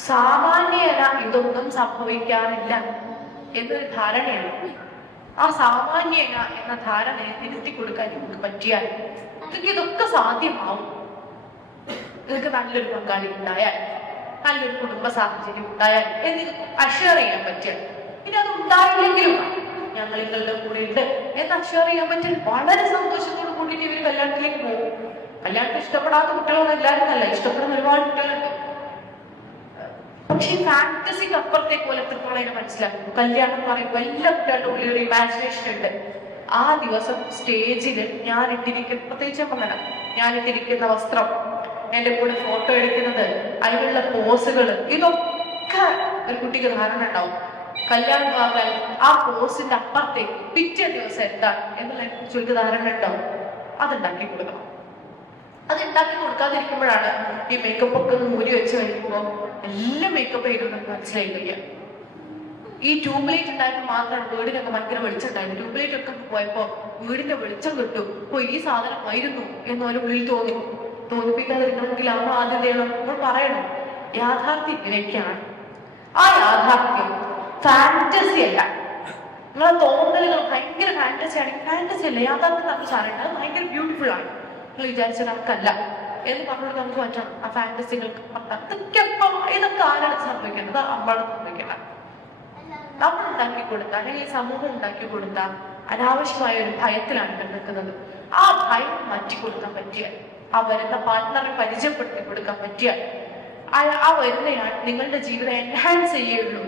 സാമാന്യേന ഇതൊന്നും സംഭവിക്കാറില്ല എന്നൊരു ധാരണയാണ്. ആ സാമാന്യേന എന്ന ധാരണയെ തിരുത്തി കൊടുക്കാൻ നിങ്ങൾക്ക് പറ്റിയാൽ നിങ്ങൾക്ക് ഇതൊക്കെ സാധ്യമാവും. നിങ്ങൾക്ക് നല്ലൊരു പങ്കാളി ഉണ്ടായാൽ, നല്ലൊരു കുടുംബ സാഹചര്യം ഉണ്ടായാൽ എന്ന് അഷ്വർ ചെയ്യാൻ പറ്റിയാൽ, ഇനി അത് ഉണ്ടായില്ലെങ്കിലും ഞങ്ങൾ നിങ്ങളുടെ കൂടെ ഉണ്ട് എന്ന് അഷ്വർ ചെയ്യാൻ പറ്റിയാൽ വളരെ സന്തോഷത്തോട് കൂടിയിട്ട് ഇവര് കല്യാണത്തിലേക്ക് പോകും. കല്യാണത്തിൽ ഇഷ്ടപ്പെടാത്ത കുട്ടികളൊന്നും എല്ലാവരും അല്ല, ഇഷ്ടപ്പെടുന്ന ഒരുപാട് കുട്ടികളുണ്ട്. പക്ഷെ ഫാന്റസിക്ക് അപ്പുറത്തേക്ക് പോലെ എത്രത്തോളം അതിനെ മനസ്സിലാക്കുന്നു. കല്യാണം എന്ന് പറയുമ്പോൾ എല്ലാ കുട്ടികളുടെ ഉള്ളിൽ ഒരു ഇമാജിനേഷൻ ഉണ്ട്. ആ ദിവസം സ്റ്റേജിൽ ഞാൻ ഇട്ടിരിക്കുന്ന, പ്രത്യേകിച്ച് പറഞ്ഞ ഞാൻ ഇട്ടിരിക്കുന്ന വസ്ത്രം, എന്റെ കൂടെ ഫോട്ടോ എടുക്കുന്നത്, അതിനുള്ള പോസുകൾ, ഇതൊക്കെ ഒക്കെ ഒരു കുട്ടിക്ക് ധാരണ ഉണ്ടാവും. കല്യാണം പറഞ്ഞാൽ ആ കോഴ്സിന്റെ അപ്പുറത്തേക്ക് പിറ്റേ ദിവസം എന്താണ് എന്നുള്ളതിനെ കുറിച്ച് ഒരു ധാരണ ഉണ്ടാവും. അതുണ്ടാക്കി കൊടുക്കണം. അത് ഉണ്ടാക്കി കൊടുക്കാതിരിക്കുമ്പോഴാണ് ഈ മേക്കപ്പ് ഒക്കെ മൂരി വെച്ച് കഴിയുമ്പോൾ എല്ലാ മേക്കപ്പ് ചെയ്തൊന്നും മനസ്സിലായി കഴിയാം. ഈ ട്യൂബ് ലൈറ്റ് ഉണ്ടായപ്പോൾ മാത്രമാണ് വീടിനൊക്കെ ഭയങ്കര വെളിച്ചം ഉണ്ടായിരുന്നു. ട്യൂബ് ലൈറ്റ് ഒക്കെ പോയപ്പോ വീടിന്റെ വെളിച്ചം കിട്ടും. അപ്പൊ ഈ സാധനം ആയിരുന്നു എന്നോലെ ഉള്ളിൽ തോന്നിപ്പിക്കാതിരിക്കണമെങ്കിൽ നമ്മൾ ആദ്യം ചെയ്യണം, നമ്മൾ പറയണം യാഥാർത്ഥ്യം ഇങ്ങനെയൊക്കെയാണ്. ആ യാഥാർത്ഥ്യം ഫാന്റസി അല്ല. നിങ്ങളെ തോന്നലുകൾ ഭയങ്കര ഫാന്റസി ആണെങ്കിൽ ഫാന്റസി അല്ല, യാഥാർത്ഥ്യം നമുക്ക് സാറില്ല, അത് ഭയങ്കര ബ്യൂട്ടിഫുൾ ആണ്, നിങ്ങൾ വിചാരിച്ച നമുക്കല്ല എന്ന് പറഞ്ഞുകൊണ്ട് നമുക്ക് പറ്റണം. ആ ഫാന്റസികൾക്ക് ഇതൊക്കെ ആരാണ് സംഭവിക്കേണ്ടത്? നമ്മളാണ് സംഭവിക്കേണ്ടത്. നമ്മൾ ഉണ്ടാക്കി കൊടുത്ത അല്ലെങ്കിൽ സമൂഹം ഉണ്ടാക്കി കൊടുത്ത അനാവശ്യമായ ഒരു ഭയത്തിലാണ് നിൽക്കുന്നത്. ആ ഭയം മാറ്റിക്കൊടുക്കാൻ പറ്റിയാൽ, ആ വരുന്ന പാർട്ട്ണറെ പരിചയപ്പെടുത്തി കൊടുക്കാൻ പറ്റിയാൽ, ആ വരുന്നയാൾ നിങ്ങളുടെ ജീവിതം എൻഹാൻസ് ചെയ്യുള്ളൂ,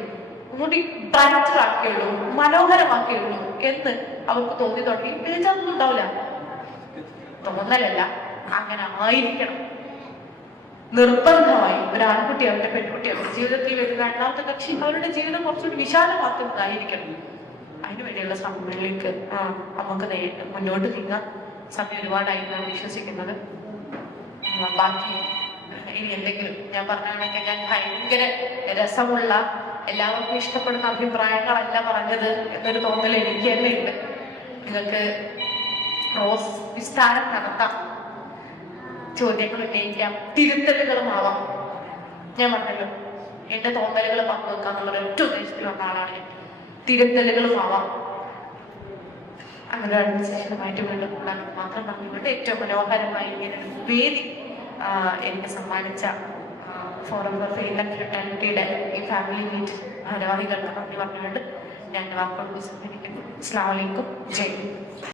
കൂടി ബ്രൈറ്റർ ആക്കിയുള്ളൂ, മനോഹരമാക്കിയുള്ളൂ എന്ന് അവർക്ക് തോന്നി തുടങ്ങി പേജൊന്നും ഉണ്ടാവില്ല. തോന്നലല്ല, അങ്ങനെ ആയിരിക്കണം. നിർബന്ധമായി ഒരു ആൺകുട്ടിയാവട്ടെ പെൺകുട്ടിയാവട്ടെ ജീവിതത്തിൽ വരുന്ന രണ്ടാമത്തെ കക്ഷി അവരുടെ ജീവിതം കുറച്ചുകൂടി വിശാലമാക്കുന്നതായിരിക്കണം. അതിനുവേണ്ടിയുള്ള ശ്രമങ്ങളിലേക്ക് നമുക്ക് മുന്നോട്ട് നീങ്ങാൻ സമയം ഒരുപാടായി ഞാൻ വിശ്വസിക്കുന്നത്. ബാക്കി ഇനി എന്തെങ്കിലും ഞാൻ പറഞ്ഞാണെങ്കിൽ ഞാൻ ഭയങ്കര രസമുള്ള എല്ലാവർക്കും ഇഷ്ടപ്പെടുന്ന അഭിപ്രായങ്ങളല്ല പറഞ്ഞത് എന്നൊരു തോന്നൽ എനിക്ക് തന്നെ ഉണ്ട്. നിങ്ങൾക്ക് ക്രോസ് വിസ്താരം നടത്താം, ചോദ്യങ്ങൾ ഉന്നയിക്കാം, തിരുത്തലുകളുമാവാം. ഞാൻ പറഞ്ഞല്ലോ എന്റെ തോന്നലുകൾ പങ്കുവെക്കാന്നുള്ള ഒറ്റ ഉദ്ദേശത്തിലുള്ള ആളാണ് ഞാൻ. തിരുത്തലുകളുമാവാം. അങ്ങനെ ഒരു അഡ്മിനിസ്ട്രേഷനുമായിട്ട് വീണ്ടും കൂടാൻ മാത്രം പറഞ്ഞുകൊണ്ട് ഏറ്റവും മനോഹരമായി ഇങ്ങനെ ഒരു വേദി എനിക്ക് സമ്മാനിച്ച ഫോറം ഫോർ ഫെയിൽ ആൻഡ് ഫ്രട്ടേണിറ്റിയുടെ ഈ ഫാമിലി മീറ്റ് ഭാരവാഹികൾക്ക് നന്ദി പറഞ്ഞുകൊണ്ട് ഞാൻ വാക്കുകൾ ഉപസംഹരിക്കുന്നു. അസ്സലാമു അലൈക്കും. ജയ് ഹിന്ദ്.